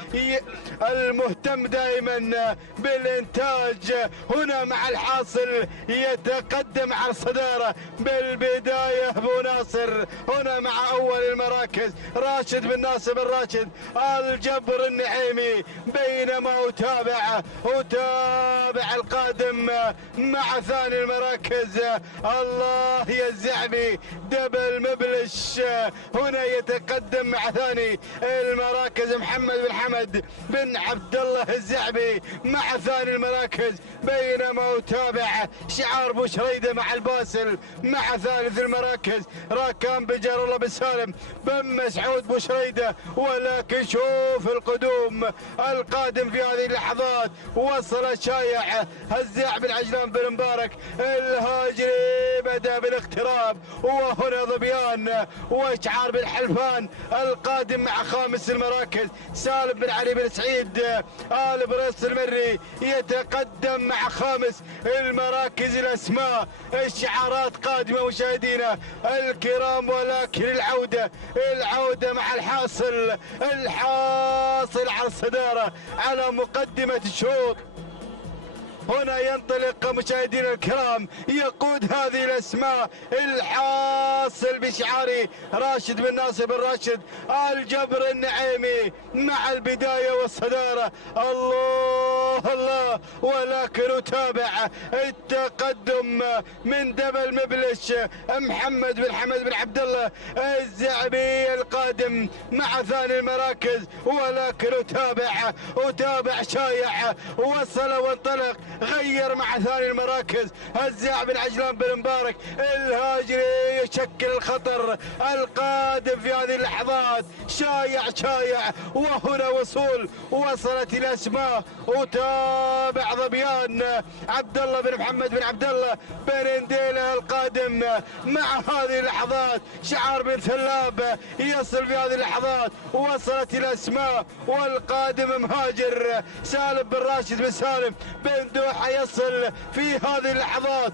المهتم دائما بالإنتاج. هنا مع الحاصل يتقدم على الصدارة بالبداية أبو ناصر. هنا مع أول المراكز راشد بن ناصر بن راشد الجبر النعيمي، بينما أتابع القادم مع ثاني المراكز الله يا الزعبي دبل مبلش. هنا يتقدم مع ثاني المراكز محمد بن حمد بن عبد الله الزعبي مع ثاني المراكز، بينما أتابع شعار بوشريدة مع الباسل مع ثالث المراكز راكان بن جار الله بن سالم بن مسعود بوشريدة. ولكن شوف القدوم القادم في هذه اللحظات، وصل شايع هزاع بن عجلان بن مبارك الهاجري بدأ بالاقتراب، وهنا ظبيان واشعار بالحلفان القادم مع خامس المراكز سالم بن علي بن سعيد آل بريس المري يتقدم مع خامس المراكز. الأسماء الشعارات قادمة مشاهدينا الكرام، ولكن العودة مع الحاصل على الصدارة على مقدمة الشوط. هنا ينطلق مشاهدينا الكرام يقود هذه الأسماء الحاصل بشعار راشد بن ناصر بن راشد الجبر النعيمي مع البداية والصدارة. الله، ولكن أتابع التقدم من دبل مبلش محمد بن حمد بن عبد الله الزعبي القادم مع ثاني المراكز، ولكن أتابع شايع وصل وانطلق غير مع ثاني المراكز هزاع بن عجلان بن مبارك الهاجري يشكل الخطر القادم في هذه اللحظات. شايع وهنا وصلت الأسماء. وتابع ظبيان عبد الله بن محمد بن عبد الله بن انديله القادم مع هذه اللحظات. شعار بن ثلاب يصل في هذه اللحظات. وصلت الأسماء والقادم مهاجر سالم بن راشد بن سالم بن دوحة يصل في هذه اللحظات.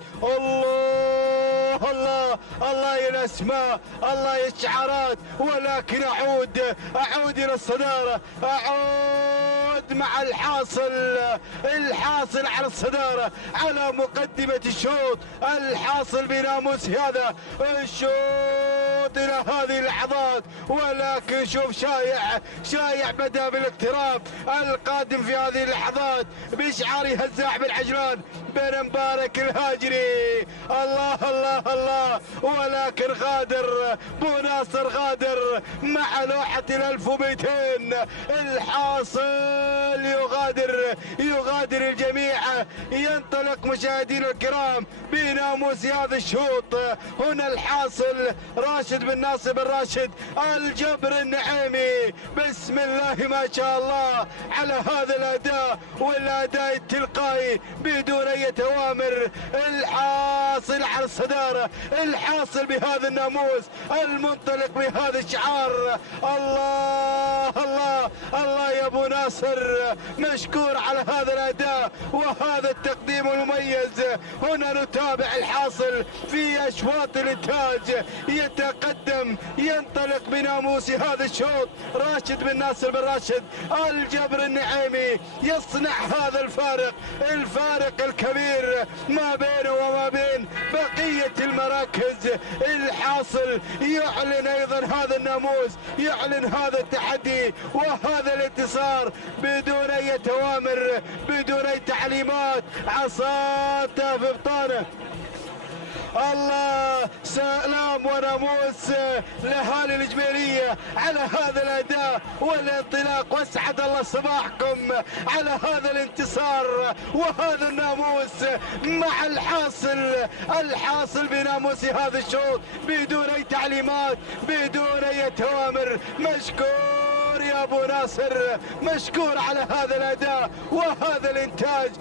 الله يا الأسماء، الله يا الشعارات، ولكن أعود إلى الصدارة، أعود مع الحاصل على الصدارة على مقدمة الشوط. الحاصل بناموس هذا الشوط إلى هذه اللحظات، ولكن شوف شايع بدأ بالاقتراب القادم في هذه اللحظات بشعار هزاع بن عجلان بن مبارك الهاجري. الله، ولكن غادر بو ناصر غادر مع لوحة 1200. الحاصل يغادر الجميع. ينطلق مشاهدينا الكرام بناموس هذا الشوط. هنا الحاصل راشد بن ناصر بن راشد الجبر النعيمي. بسم الله ما شاء الله على هذا الأداء والأداء التلقائي بدون أي توامر. الحاصل على الصدارة، الحاصل بهذا الناموس، المنطلق بهذا الشعار. الله يا ابو ناصر، مشكور على هذا الأداء وهذا التقديم المميز. هنا نتابع الحاصل في أشواط الإنتاج، يتقدم ينطلق بناموس هذا الشوط راشد بن ناصر بن راشد الجبر النعيمي، يصنع هذا الفارق الكبير ما بينه وما بين بقية المراكز. الحاصل يعلن أيضا هذا الناموس، يعلن هذا التحدي وهذا الانتصار بدون أي توامر، بدون أي تعليمات، عصاته في بطانه. الله سلام وناموس لاهالي الجميليه على هذا الاداء والانطلاق، واسعد الله صباحكم على هذا الانتصار وهذا الناموس مع الحاصل بناموس هذا الشوط بدون اي تعليمات، بدون اي توامر. مشكور يا ابو ناصر، مشكور على هذا الاداء وهذا الانتاج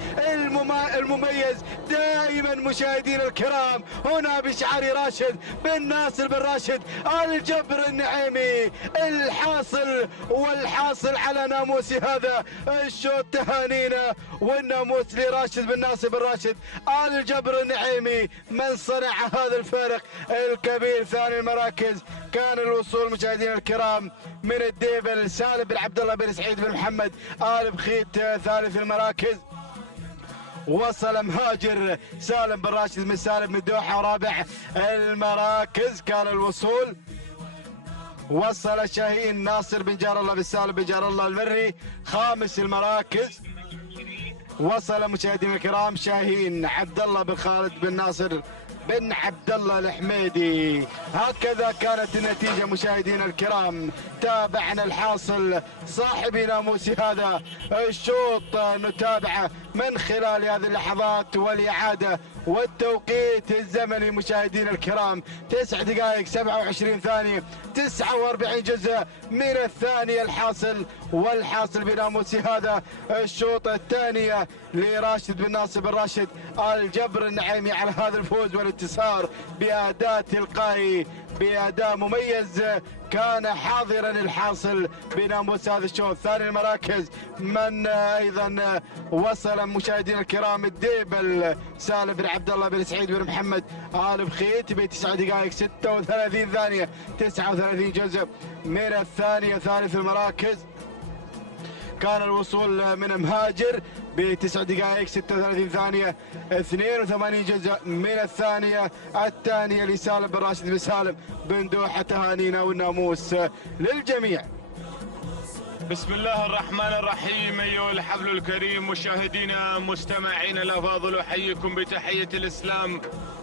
المميز. دائما مشاهدينا الكرام هنا بشعار راشد بن ناصر بن راشد الجبر النعيمي، والحاصل على ناموس هذا الشوط. تهانينا والناموس لراشد بن ناصر بن راشد الجبر النعيمي من صنع هذا الفارق الكبير. ثاني المراكز كان الوصول مشاهدينا الكرام من الديبل سالم بن عبد الله بن سعيد بن محمد آل بخيت. ثالث المراكز وصل مهاجر سالم بن راشد بن سالم من دوحة. رابع المراكز كان الوصول وصل شاهين ناصر بن جار الله بن سالم بن جار الله المري. خامس المراكز وصل مشاهدينا الكرام شاهين عبد الله بن خالد بن ناصر بن عبد الله الحميدي. هكذا كانت النتيجة مشاهدينا الكرام. تابعنا الحاصل صاحب ناموس هذا الشوط، نتابعه من خلال هذه اللحظات والإعادة والتوقيت الزمني مشاهدينا الكرام. 9 دقائق 27 ثانية 49 جزء من الثانية. والحاصل بناموس هذا الشوط الثانية لراشد بن ناصر بن راشد الجبر النعيمي على هذا الفوز والانتصار بأداء تلقائي، بأداء مميز. كان حاضرا الحاصل بناموس هذا الشوط. ثاني المراكز من ايضا وصل مشاهدينا الكرام الديبل سالم بن عبد الله بن سعيد بن محمد آل بخيت ب 9 دقائق 36 ثانية 39 جزء من الثانية. ثالث المراكز كان الوصول من مهاجر ب 9 دقائق 36 ثانية 82 جزء من الثانية. الثانية لسالم بن راشد بن سالم بن دوحة. تهانينا والناموس للجميع. بسم الله الرحمن الرحيم. أيها الحفل الكريم مشاهدينا مستمعينا الأفاضل، أحييكم بتحية الإسلام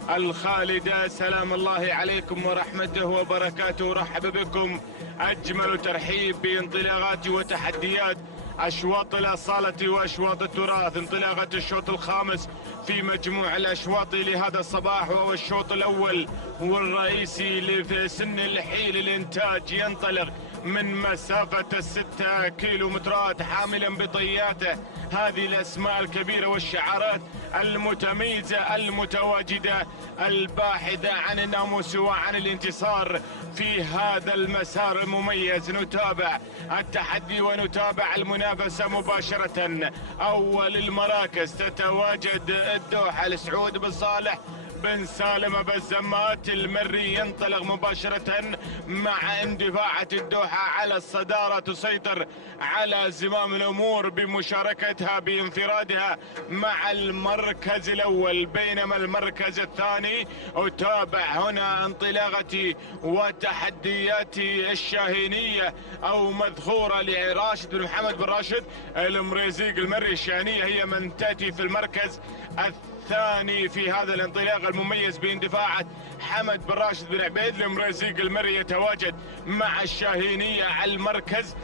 الخالدة. سلام الله عليكم ورحمته وبركاته. رحب بكم أجمل ترحيب بانطلاقات وتحديات أشواط الأصالة وأشواط التراث. انطلاقة الشوط الخامس في مجموع الأشواط لهذا الصباح، وهو الشوط الأول والرئيسي لسن الحيل. الإنتاج ينطلق من مسافة 6 كيلومترات حاملا بطياته هذه الأسماء الكبيرة والشعارات المتميزة المتواجدة الباحثة عن الناموس وعن الانتصار في هذا المسار المميز. نتابع التحدي ونتابع المنافسة مباشرة. أول المراكز تتواجد الدوحة لسعود بن صالح بن سالم بالزمات المري، ينطلق مباشرة مع اندفاعة الدوحة على الصدارة، تسيطر على زمام الأمور بمشاركتها بانفرادها مع المركز الأول. بينما المركز الثاني أتابع هنا انطلاقتي وتحدياتي الشاهينية أو مذخورة لراشد بن محمد بن راشد المريزيق المري. الشاهينية هي من تأتي في المركز الثاني في هذا الانطلاق المميز باندفاعة حمد بن راشد بن عبيد. المريزيق المري يتواجد مع الشاهينية على المركز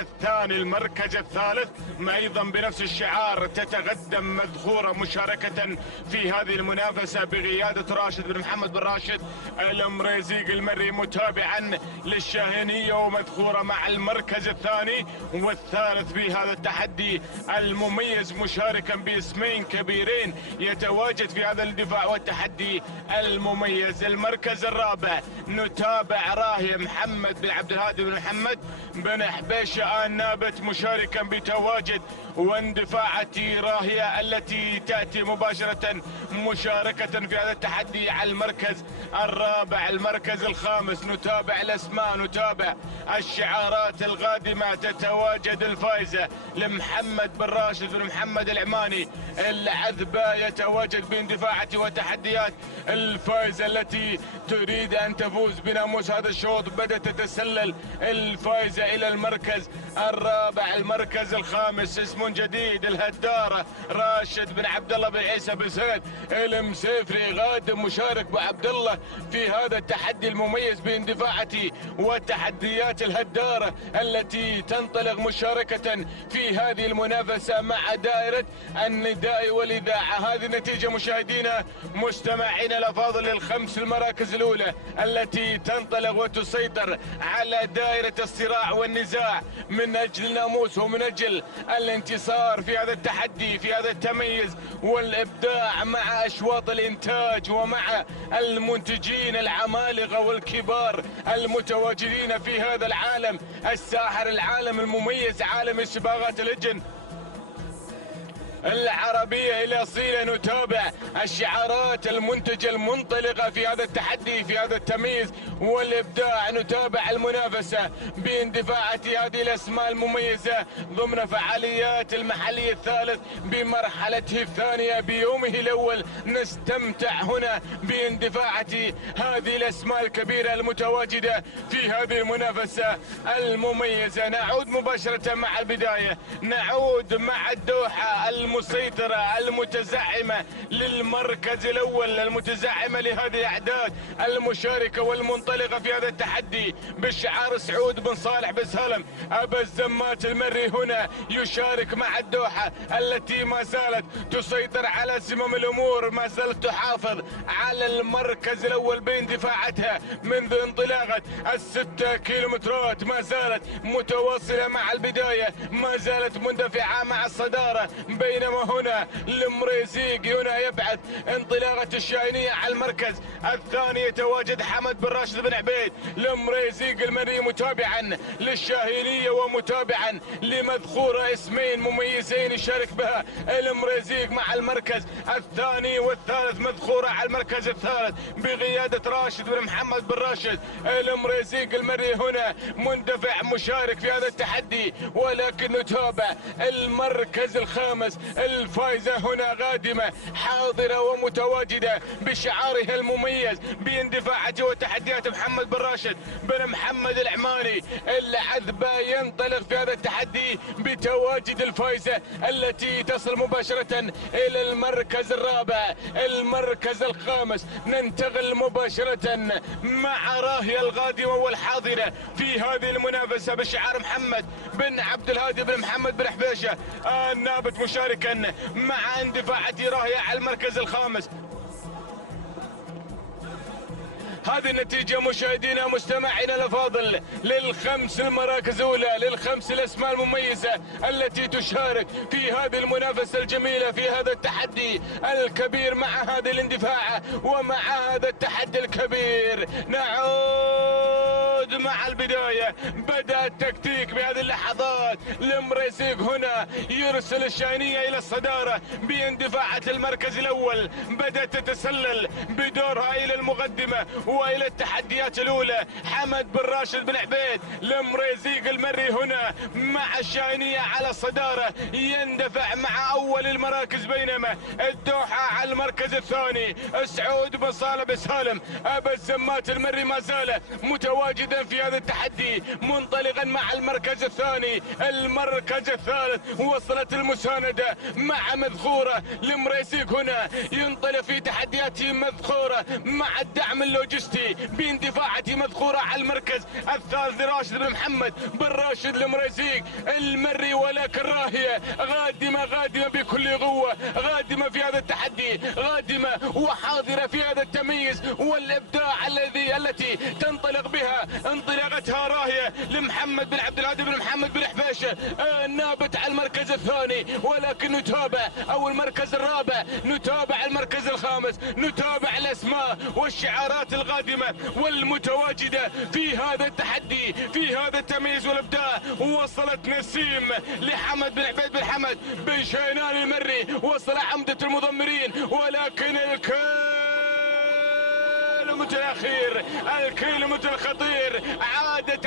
الثاني. المركز الثالث ايضا بنفس الشعار تتقدم مذخورة مشاركة في هذه المنافسة بقيادة راشد بن محمد بن راشد المريزيق المري، متابعا للشاهينية ومذخورة مع المركز الثاني والثالث في هذا التحدي المميز، مشاركا باسمين كبيرين يتواجد في هذا الدفاع والتحدي المميز. المركز الرابع نتابع راهي محمد بن عبد الهادي بن محمد بن حبيش حبيشة النابت مشاركا بتواجد واندفاعة راهية التي تأتي مباشرة مشاركة في هذا التحدي على المركز الرابع. المركز الخامس نتابع الأسماء، نتابع الشعارات القادمة. تتواجد الفائزة لمحمد بن راشد بن محمد العماني العذبة، يتواجد باندفاعة وتحديات. الفائزة التي تريد أن تفوز بناموس هذا الشوط بدأت تتسلل الفائزة إلى المركز الرابع. المركز الخامس اسم جديد، الهدارة راشد بن عبد الله بن عيسى بن سعد المسيفري، غادم مشارك بعبد الله في هذا التحدي المميز باندفاعة وتحديات. الهدارة التي تنطلق مشاركة في هذه المنافسة مع دائرة النداء والإذاعة. هذه النتيجة مشاهدينا مستمعينا الأفاضل للخمس المراكز الأولى التي تنطلق وتسيطر على دائرة الصراع والنزاع من أجل الناموس ومن أجل الانتصار في هذا التحدي، في هذا التميز والإبداع مع أشواط الإنتاج ومع المنتجين العمالقة والكبار المتواجدين في هذا العالم الساحر، العالم المميز، عالم السباقات الهجن العربية الأصيلة. نتابع الشعارات المنتجة المنطلقة في هذا التحدي، في هذا التمييز والإبداع. نتابع المنافسة باندفاعة هذه الأسماء المميزة ضمن فعاليات المحلي الثالث بمرحلته الثانية بيومه الأول. نستمتع هنا باندفاعة هذه الأسماء الكبيرة المتواجدة في هذه المنافسة المميزة. نعود مباشرة مع البداية، نعود مع الدوحة المسيطرة المتزعمة للمركز الأول، المتزعمة لهذه الأعداد المشاركة والمنطلقة في هذا التحدي بشعار سعود بن صالح بن سالم أبا الزمات المري. هنا يشارك مع الدوحة التي ما زالت تسيطر على زمام الأمور، ما زالت تحافظ على المركز الأول باندفاعاتها منذ انطلاقة الستة كيلومترات، ما زالت متواصلة مع البداية، ما زالت مندفعة مع الصدارة. بينما هنا المريزيق هنا يبعث انطلاقة الشاهينية على المركز الثاني. يتواجد حمد بن راشد بن عبيد المريزيق المري متابعا للشاهينية ومتابعا لمذخورة، اسمين مميزين يشارك بها المريزيق مع المركز الثاني والثالث. مذخورة على المركز الثالث بقيادة راشد بن محمد بن راشد المريزيق المري هنا مندفع مشارك في هذا التحدي. ولكن نتابع المركز الخامس، الفائزة هنا قادمة حاضرة ومتواجدة بشعارها المميز باندفاعه وتحديات. محمد بن راشد بن محمد العماني العذبة ينطلق في هذا التحدي بتواجد الفائزة التي تصل مباشرة إلى المركز الرابع. المركز الخامس ننتقل مباشرة مع راهية القادمة والحاضرة في هذه المنافسة بشعار محمد بن عبد الهادي بن محمد بن حبيشة النابت مشاركا مع اندفاعة راهية على المركز الخامس. هذه النتيجة مشاهدينا مستمعينا الأفاضل للخمس المراكز الأولى، للخمس الأسماء المميزة التي تشارك في هذه المنافسة الجميلة، في هذا التحدي الكبير مع هذه الاندفاع ومع هذا التحدي الكبير. نعود مع البداية، بدأ التكتيك بهذه اللحظات. المريسيق هنا يرسل الشاهينية إلى الصدارة باندفاعة المركز الأول، بدأت تتسلل بدورها إلى المقدمة والى التحديات الاولى. حمد بن راشد بن عبيد المريزيق المري هنا مع الشاهينية على الصدارة يندفع مع اول المراكز، بينما الدوحة على المركز الثاني. سعود بن صالح بن سالم ابا الزمات المري ما زال متواجدا في هذا التحدي منطلقا مع المركز الثاني. المركز الثالث وصلت المساندة مع مذخورة. المريزيق هنا ينطلق في تحدياته مذخورة مع الدعم اللوجستي باندفاعة مذخورة على المركز الثالث راشد بن محمد بن راشد المريزيق المري. ولكن راهية غادمة بكل قوة، غادمة في هذا التحدي، غادمة وحاضرة في هذا التمييز والإبداع التي تنطلق بها انطلاقتها راهية لمحمد بن عبد الهادي بن محمد بن حبيشة النابت على المركز الثاني. ولكن نتابع أو المركز الرابع، نتابع المركز الخامس. الخامس. نتابع الأسماء والشعارات القادمة والمتواجدة في هذا التحدي، في هذا التمييز والإبداع. وصلت نسيم لحمد بن عبيد بن حمد بن شينان المري، وصل عمدة المضمرين، ولكن الكيلومتر الأخير، الكيلومتر الخطير، عادت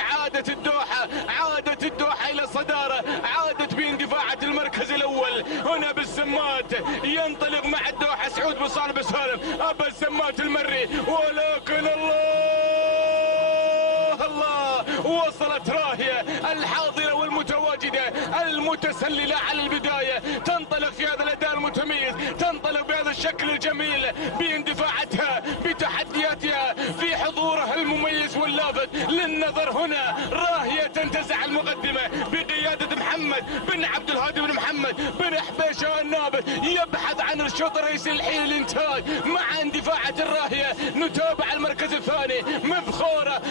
الدوحة إلى الصدارة، عادت باندفاعة المركز الأول هنا بالسمات. ينطلق مع الدوحة سعود بن صالح بن سالم أبا السمات المري، ولكن الله وصلت راهية الحاضرة والمتواجدة المتسللة على البداية، تنطلق في هذا الأداء المتميز، تنطلق بهذا الشكل الجميل باندفاعاتها بتحدياتها في حضورها المميز واللافت للنظر. هنا راهية تنتزع المقدمة بقيادة محمد بن عبد الهادي بن محمد بن حبيشة النابت، يبحث عن الشوط الرئيسي الحين الانتاج مع اندفاعة الراهية. نتابع المركز الثاني، مذخورة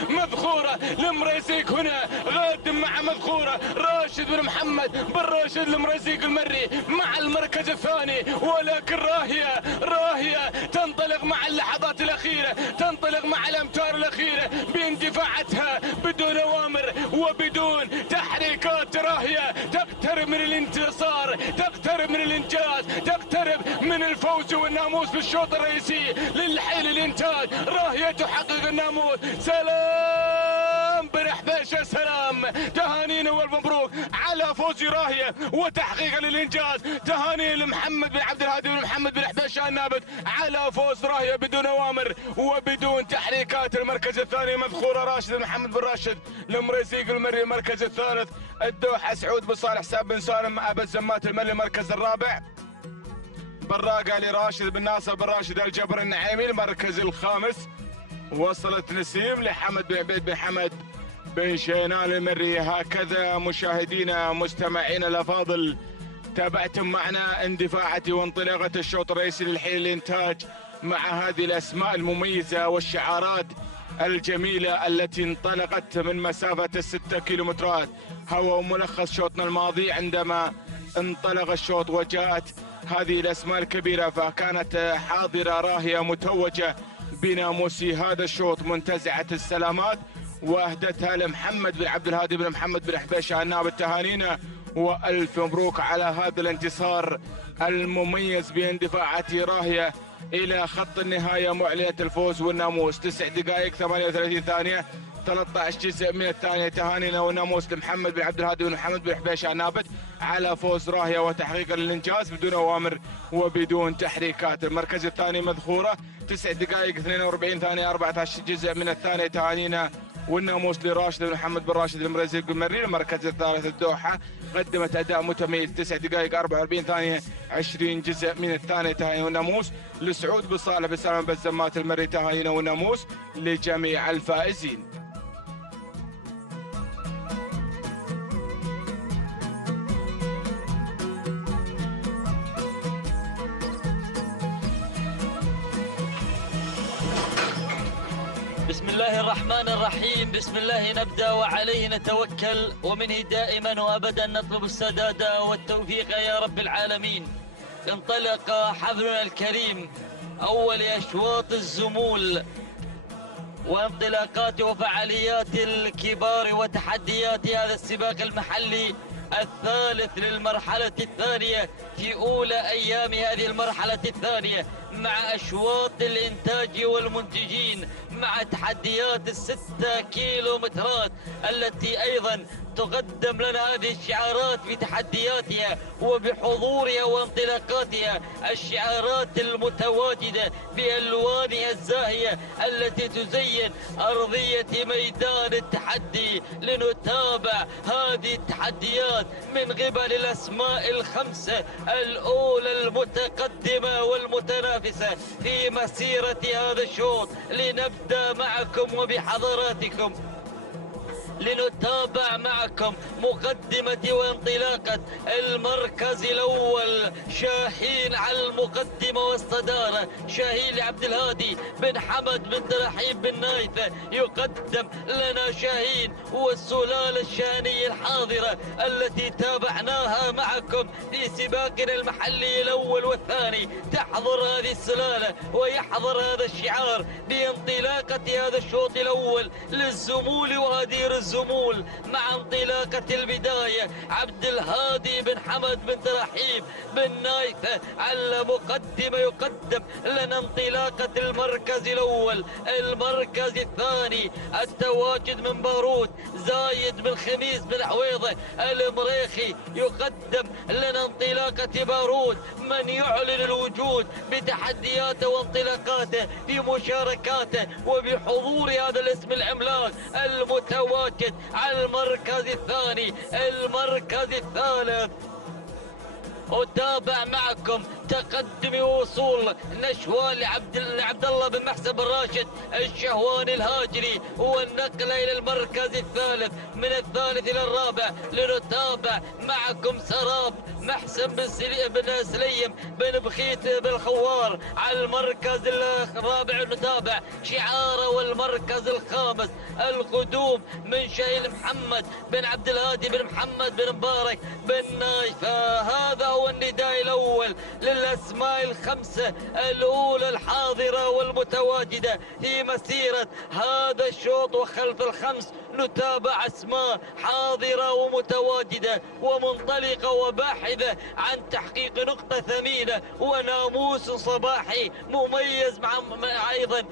المريسيك هنا غادم مع مذخورة، راشد بن محمد بن راشد المريسيك المري مع المركز الثاني. ولكن راهية تنطلق مع اللحظات الأخيرة، تنطلق مع الأمتار الأخيرة باندفاعاتها بدون أوامر وبدون تحريكات. راهية تقترب من الانتصار، تقترب من الإنجاز، تقترب من الفوز والناموس في الشوط الرئيسي للحين الإنتاج. راهية تحقق الناموس. سلام بن حبيشة، سلام، تهانينا والمبروك على فوز راهية وتحقيق للإنجاز. تهاني لمحمد بن عبد الهادي بن محمد بن حبيشة النابت على فوز راهية بدون أوامر وبدون تحريكات. المركز الثاني مذخورة راشد بن محمد بن راشد المريسيق المري. المركز الثالث الدوحة سعود بن صالح حساب بن سالم أبا الزمات المري. المركز الرابع براقة لراشد بن ناصر بن راشد الجبر النعيمي. المركز الخامس وصلت نسيم لحمد بن عبيد بن حمد بن شينان المري. هكذا مشاهدينا مستمعينا الافاضل تابعتم معنا اندفاعة وانطلاقة الشوط الرئيسي للحين الانتاج مع هذه الاسماء المميزة والشعارات الجميلة التي انطلقت من مسافة 6 كيلومترات. هو ملخص شوطنا الماضي عندما انطلق الشوط وجاءت هذه الاسماء الكبيرة، فكانت حاضرة راهية متوجة بناموس هذا الشوط منتزعة السلامات، واهدتها لمحمد بن عبد الهادي بن محمد بن حبيشة النابت. تهانينا والف مبروك على هذا الانتصار المميز باندفاعة راهية الى خط النهاية معلنة الفوز والناموس. 9 دقائق 38 ثانية 13 جزء من الثانية. تهانينا والناموس لمحمد بن عبد الهادي بن محمد بن حبيشة النابت على فوز راهية وتحقيق للإنجاز بدون أوامر وبدون تحريكات. المركز الثاني مذخورة 9 دقائق 42 ثانية 14 جزء من الثانية. تهانينا والناموس لراشد بن محمد بن راشد المريسيق المري. المركز الثالث الدوحة قدمت أداء متميز 9 دقائق 44 ثانية 20 جزء من الثانية. تهانينا والناموس لسعود بن صالح بن سالم بن الزمات المري. تهانينا والناموس لجميع الفائزين. بسم الله الرحمن الرحيم، بسم الله نبدأ وعليه نتوكل، ومنه دائما وأبدا نطلب السداد والتوفيق يا رب العالمين. انطلق حفلنا الكريم أول أشواط الزمول وانطلاقات وفعاليات الكبار وتحديات هذا السباق المحلي الثالث للمرحلة الثانية في أولى أيام هذه المرحلة الثانية، مع أشواط الإنتاج والمنتجين، مع تحديات 6 كيلومترات التي أيضا تقدم لنا هذه الشعارات بتحدياتها وبحضورها وانطلاقاتها. الشعارات المتواجدة بألوانها الزاهية التي تزين أرضية ميدان التحدي. لنتابع هذه التحديات من قبل الأسماء الخمسة الأولى المتقدمة والمتنافسة في مسيرة هذا الشوط. لنبدأ معكم وبحضراتكم، لنتابع معكم مقدمة وانطلاقة المركز الأول. شاهين على المقدمة والصدارة، شاهين لعبد الهادي بن حمد بن ترحيب بن نايفة. يقدم لنا شاهين والسلالة الشانية الحاضرة التي تابعناها معكم في سباقنا المحلي الأول والثاني. تحضر هذه السلالة ويحضر هذا الشعار بانطلاقة هذا الشوط الأول للزمول وهدير الزمول. مع انطلاقة البداية عبد الهادي بن حمد بن ترحيب بن نايفة على مقدمة يقدم لنا انطلاقة المركز الأول. المركز الثاني التواجد من بارود زايد بن خميس بن عويضة المريخي. يقدم لنا انطلاقة بارود من يعلن الوجود بتحدياته وانطلاقاته في مشاركاته وبحضور هذا الاسم العملاق المتواجد على المركز الثاني. المركز الثالث أتابع معكم تقدم ووصول نشوان لعبد الله بن محسن بن راشد الشهواني الهاجري، والنقل إلى المركز الثالث. من الثالث إلى الرابع لنتابع معكم سراب محسن بن سليم بن بخيت بن خوار على المركز الرابع. نتابع شعاره والمركز الخامس القدوم من شهيل محمد بن عبد الهادي بن محمد بن مبارك بن نايفة. هذا هو النداء الأول للأسماء الخمسة الأولى الحاضرة والمتواجدة في مسيرة هذا الشوط. وخلف الخمس نتابع أسماء حاضرة ومتواجدة ومنطلقة وباحثة عن تحقيق نقطة ثمينة وناموس صباحي مميز مع أيضا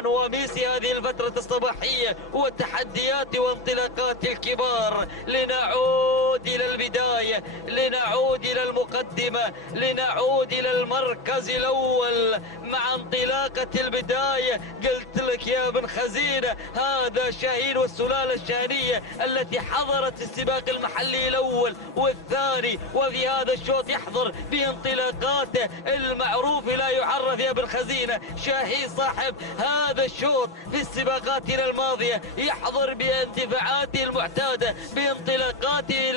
نواميس هذه الفترة الصباحية وتحديات وانطلاقات الكبار. لنعود إلى البداية، لنعود إلى المقدمة، لنعود إلى المركز الأول مع انطلاقة البداية. قلت لك يا ابن خزينة هذا شاهين والسلالة الشانية التي حضرت السباق المحلي الأول والثاني، وفي هذا الشوط يحضر بانطلاقاته المعروف لا يعرف يا ابن خزينة. شاهين صاحب هذا الشوط في السباقات الماضية يحضر باندفاعاته المعتادة بانطلاقاته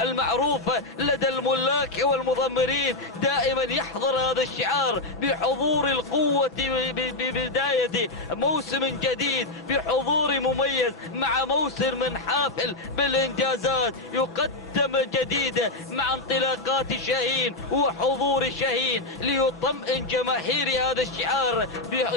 المعروفة لدى الملاك والمضمرين. دائما يحضر هذا الشعار بحضور القوة ببداية موسم جديد، بحضور مميز مع موسم من حافل بالإنجازات. يقدم جديدة مع انطلاقات شاهين وحضور شاهين ليطمئن جماهير هذا الشعار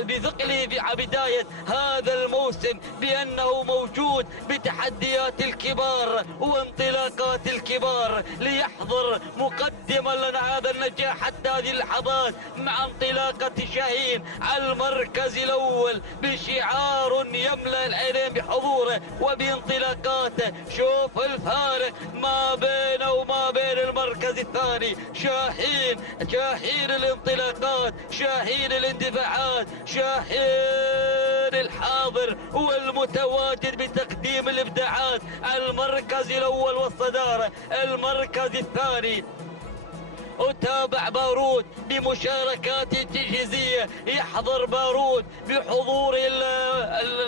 بثقله في بداية هذا الموسم بأنه موجود بتحديات الكبار وانطلاقات الكبار. ليحضر مقدما لنا هذا النجاح حتى هذه اللحظات مع انطلاقة شاهين على المركز الأول بشعار يملأ العينين بحضوره وبانطلاقاته. شوف الفارق ما بينه وما بين المركز الثاني. شاهين الانطلاقات، شاهين الاندفاعات، شاهين الحاضر والمتواجد بتقديم الابداعات. المركز الاول والصدارة. المركز الثاني أتابع بارود بمشاركات تجهيزية. يحضر بارود بحضور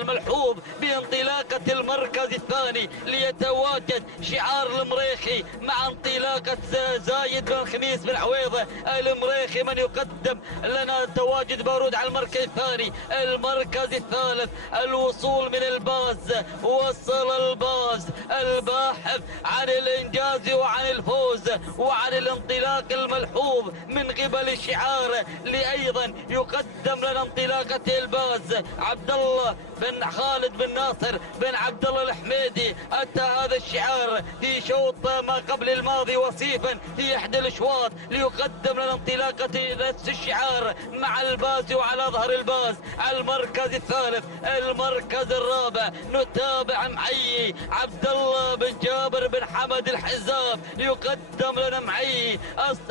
الملحوظ بانطلاقة المركز الثاني. ليتواجد شعار المريخي مع انطلاقة زايد بن خميس بن عويضة المريخي من يقدم لنا تواجد بارود على المركز الثاني. المركز الثالث الوصول من الباز. وصل الباز الباحث عن الإنجاز وعن الفوز وعن الانطلاق الملحوظ من قبل الشعار. لأيضا يقدم لنا انطلاقة الباز عبد الله بن خالد بن ناصر بن عبد الله الحميدي. أتى هذا الشعار في شوط ما قبل الماضي وصيفا في إحدى الأشواط ليقدم لنا انطلاقة نفس الشعار مع الباز وعلى ظهر الباز. المركز الثالث. المركز الرابع نتابع معي عبد الله بن جابر بن حمد الحزاب. يقدم لنا معي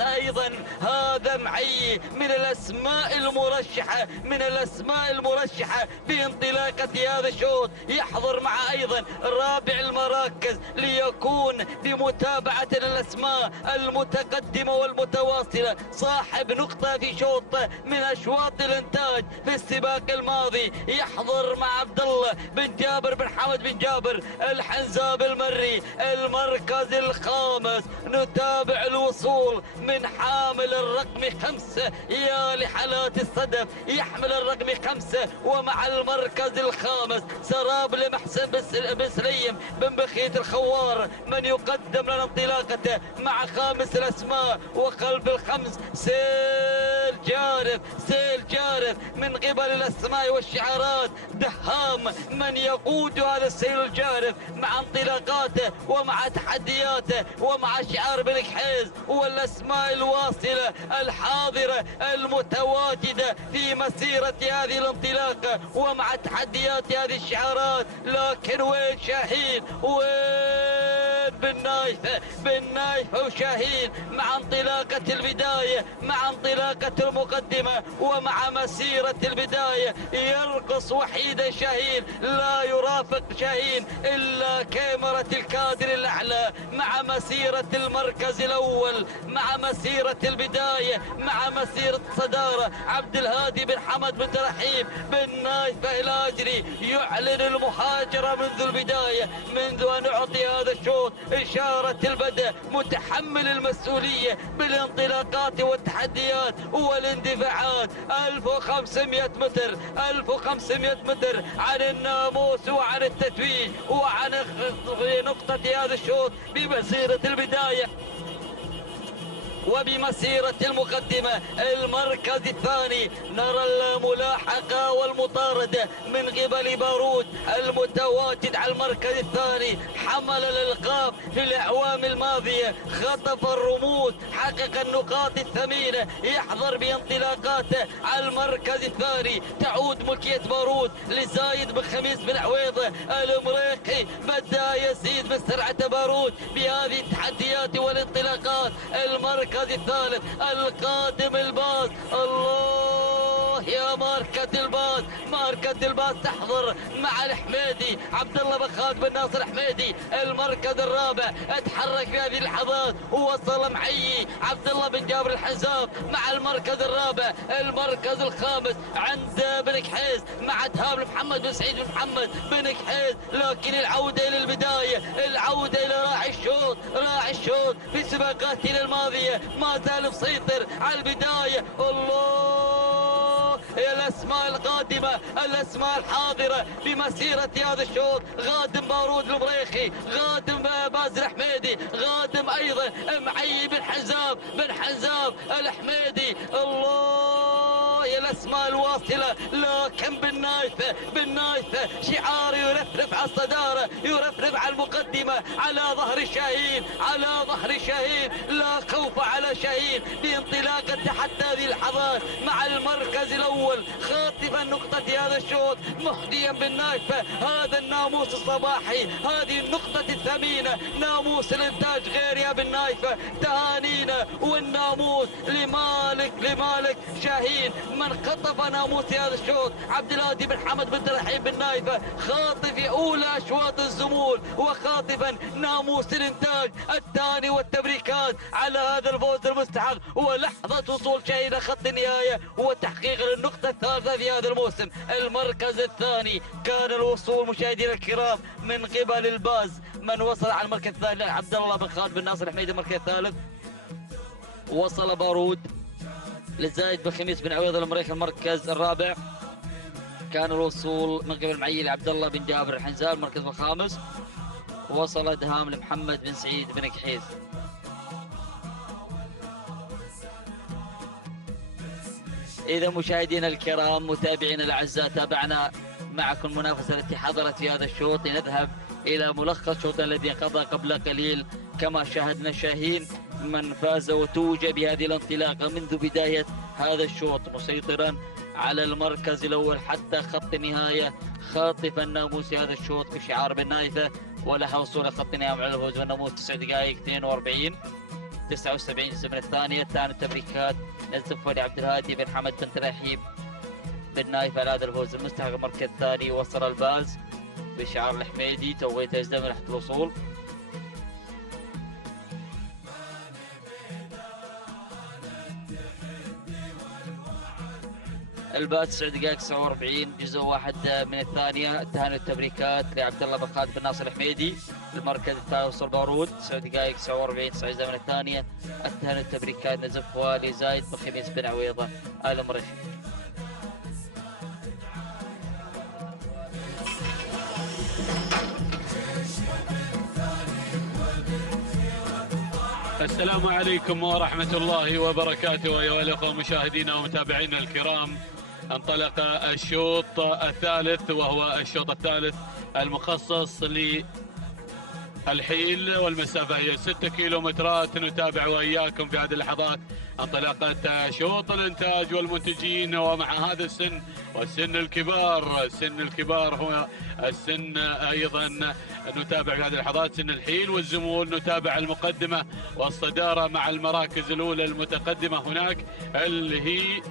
أيضا هذا معي من الأسماء المرشحة بانطلاقة هذا الشوط. يحضر مع أيضا رابع المراكز ليكون بمتابعة الأسماء المتقدمة والمتواصلة، صاحب نقطة في شوط من أشواط الإنتاج في السباق الماضي. يحضر مع عبد الله بن جابر بن حمد بن جابر الحنزاب المري المركز الخامس. نتابع الوصول من حامل الرقم 5 يا لحالات الصدف، يحمل الرقم 5 ومع المركز الخامس سراب محسن بن سليم بن بخيت الخوار من يقدم لنا انطلاقته مع خامس الأسماء. وخلف الخمس سيل جارف من قبل الأسماء والشعارات دهام من يقود هذا السيل الجارف مع انطلاقاته ومع تحدياته ومع شعار بن كحيز والأسماء الواصلة الحاضرة المتواجدة في مسيرة هذه الانطلاقة ومع تحديات هذه الشعارات. لكن وين شاهين؟ وين بن نايفة وشاهين مع انطلاقة البداية، مع انطلاقة المقدمة ومع مسيرة البداية. يرقص وحيدا شاهين، لا يرافق شاهين إلا كاميرا الكادر الأعلى مع مسيرة المركز الأول، مع مسيرة البداية، مع مسيرة صدارة. عبد الهادي بن حمد بن ترحيب بن نايفة الأجري يعلن المهاجرة منذ البداية، منذ أن أعطي هذا الشوط إشارة البدء، متحمل المسؤولية بالانطلاقات والتحديات والاندفاعات. 1500 متر عن الناموس وعن التتويج وعن نقطة هذا الشوط بمسيرة البداية وبمسيرة المقدمة. المركز الثاني نرى الملاحقة والمطاردة من قبل بارود المتواجد على المركز الثاني، حمل الألقاب في الأعوام الماضية، خطف الرموز، حقق النقاط الثمينة، يحضر بانطلاقاته على المركز الثاني. تعود ملكية بارود لزايد بن خميس بن عويضة الامريكي، بدأ يزيد من سرعة بارود بهذه التحديات والانطلاقات. المركز الثالث القادم الباز، الله يا ماركة الباز تحضر مع الحميدي عبد الله بن خالد بن ناصر حميدي. المركز الرابع اتحرك في هذه اللحظات ووصل معي عبد الله بن جابر الحنزاب مع المركز الرابع. المركز الخامس عند بن كحيز مع دهام محمد بن سعيد بن محمد بن كحيز. لكن العودة إلى البداية، العودة إلى راعي الشوط في سباقاته الماضية ما زال مسيطر على البداية. الله يا الأسماء القادمة، الأسماء الحاضرة بمسيرة هذا الشوط. غادم بارود المريخي، غادم باز الحميدي، غادم أيضا معي بن حنزاب الحميدي. الله يا الأسماء الواصلة. لكن بن نايفة شعار يرفرف على الصدارة، يرفرف على المقدمة، على ظهر شاهين. لا خوف على شاهين بانطلاقة حتى هذه اللحظات مع المركز الأول، خاطفا نقطة هذا الشوط، محديا بالنايفة هذا الناموس الصباحي، هذه النقطة الثمينة، ناموس الانتاج غير يا بالنايفة. تهانينا والناموس لمالك شاهين من خطف ناموس هذا الشوط. عبد الهادي بن حمد بن ترحيب بالنايفة خاطف أولى أشواط الزمول وخاطفا ناموس الانتاج الثاني، والتبريكات على هذا الفوز المستحق ولحظة وصول شاهين خط النهاية وتحقيق النقطة الثالثة في هذا الموسم. المركز الثاني كان الوصول مشاهدينا الكرام من قبل الباز، من وصل على المركز الثاني عبد الله بن خالد بن ناصر الحميدي. المركز الثالث وصل بارود لزايد بن خميس بن عويض الامريكي. المركز الرابع كان الوصول من قبل معي لعبد الله بن جابر الحنزال. المركز الخامس وصل دهام لمحمد بن سعيد بن كحيز. إذا مشاهدينا الكرام متابعينا الأعزاء، تابعنا معكم المنافسة التي حضرت في هذا الشوط. نذهب إلى ملخص الشوط الذي قضى قبل قليل. كما شاهدنا شاهين من فاز وتوج بهذه الانطلاقة منذ بداية هذا الشوط، مسيطرا على المركز الأول حتى خط النهاية، خاطفا ناموس هذا الشوط في شعار بالنايفة، ولها وصول خط النهاية مع الفوز بالناموس 9 دقائق 42. 79 جزء من الثانية. ثاني التبريكات نزف ولي عبد الهادي بن حمد بن رحيم بن نايف على هذا الفوز المستحق. المركز الثاني وصل الباز بشعار الحميدي توقيت أجدى من تحت الوصول. الباز 9 دقائق 49 جزء واحد من الثانية. التهاني والتبريكات لعبد الله بن خالد بن ناصر الحميدي. المركز الثالث وصل بارود 9 دقائق 49 9 أجزاء من الثانية. التهاني والتبريكات نزف والي زايد بن خميس بن عويضة آل مريخ. السلام عليكم ورحمة الله وبركاته أيها الأخوة مشاهدينا ومتابعينا الكرام. انطلق الشوط الثالث وهو الشوط الثالث المخصص للحيل والمسافة هي 6 كيلومترات. نتابع وإياكم في هذه اللحظات انطلاقة شوط الإنتاج والمنتجين. ومع هذا السن والسن الكبار، سن الكبار هو السن أيضا نتابع في هذه اللحظات سن الحيل والزمول. نتابع المقدمة والصدارة مع المراكز الأولى المتقدمة هناك اللي هي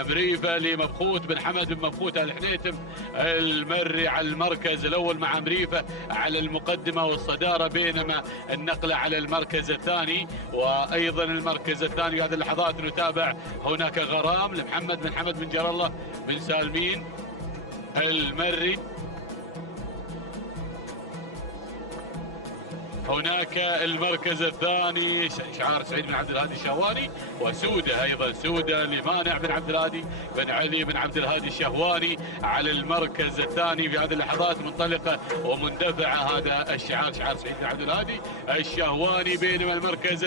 أمريفة لمبخوت بن حمد بن مبخوت الحنيتم المري على المركز الأول مع أمريفة على المقدمة والصدارة، بينما النقلة على المركز الثاني. وأيضا المركز الثاني في هذه اللحظات نتابع هناك غرام لمحمد بن حمد بن جار الله بن سالمين المري. هناك المركز الثاني شعار سعيد بن عبد الهادي الشهواني، وسودة أيضا سودة لمانع بن عبد الهادي بن علي بن عبد الهادي الشهواني على المركز الثاني. في هذه اللحظات منطلقة ومندفعة هذا الشعار شعار سعيد بن عبد الهادي الشهواني. بينما المركز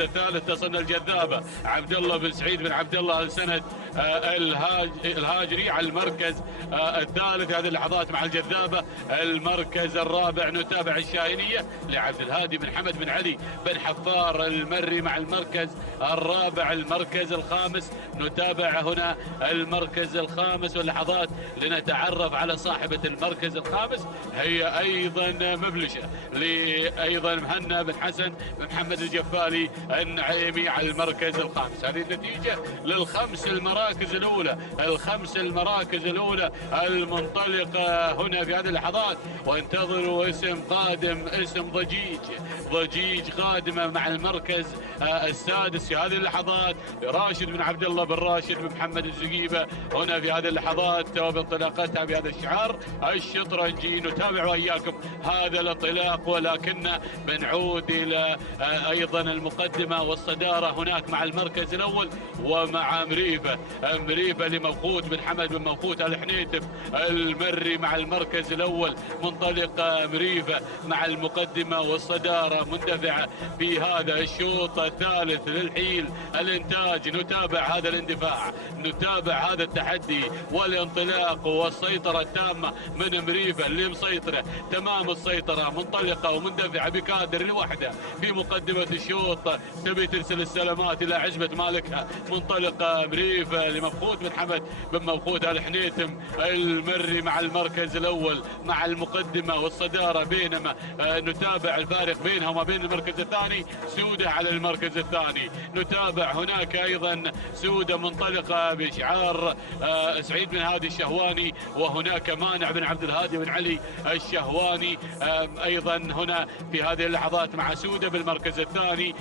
الثالث تصلنا الجذابة عبد الله بن سعيد بن عبد الله السند الهاجري على المركز الثالث. هذه اللحظات مع الجذابة. المركز الرابع نتابع الشاهينية لعبد الهادي بن حمد بن علي بن حفار المري مع المركز الرابع. المركز الخامس نتابع هنا المركز الخامس واللحظات لنتعرف على صاحبة المركز الخامس هي أيضا مبلشة أيضا مهنا بن حسن بن محمد الجفالي النعيمي على المركز الخامس. هذه النتيجة للخمس المراكز الأولى المنطلقة هنا في هذه اللحظات. وانتظروا اسم قادم، اسم ضجيج قادمة مع المركز السادس في هذه اللحظات راشد بن عبد الله بن راشد بن محمد الزقيبة هنا في هذه اللحظات وبانطلاقتها بهذا الشعار الشطرنجي. نتابع وإياكم هذا الانطلاق، ولكن بنعود إلى أيضا المقدمة والصدارة هناك مع المركز الأول ومع أمريفة لمبخوت بن حمد بن مبخوت الحنيتم المري مع المركز الأول. منطلق أمريفة مع المقدمة والصدارة مندفعة في هذا الشوط الثالث للحيل الإنتاج. نتابع هذا الاندفاع، نتابع هذا التحدي والانطلاق والسيطرة التامة من أمريفة اللي مسيطرة تمام السيطرة، منطلقة ومندفعة بكادر لوحدة في مقدمة الشوط، تبي ترسل السلامات إلى عزبة مالكها. منطلقة أمريفة لمبخوت بن حمد بن مبخوت الحنيتم المري مع المركز الأول مع المقدمة والصدارة. بينما نتابع الفارق بينها وما بين المركز الثاني سودة على المركز الثاني. نتابع هناك أيضا سودة منطلقة بشعار سعيد بن هادي الشهواني، وهناك مانع بن عبد الهادي بن علي الشهواني أيضا هنا في هذه اللحظات مع سودة بالمركز الثاني.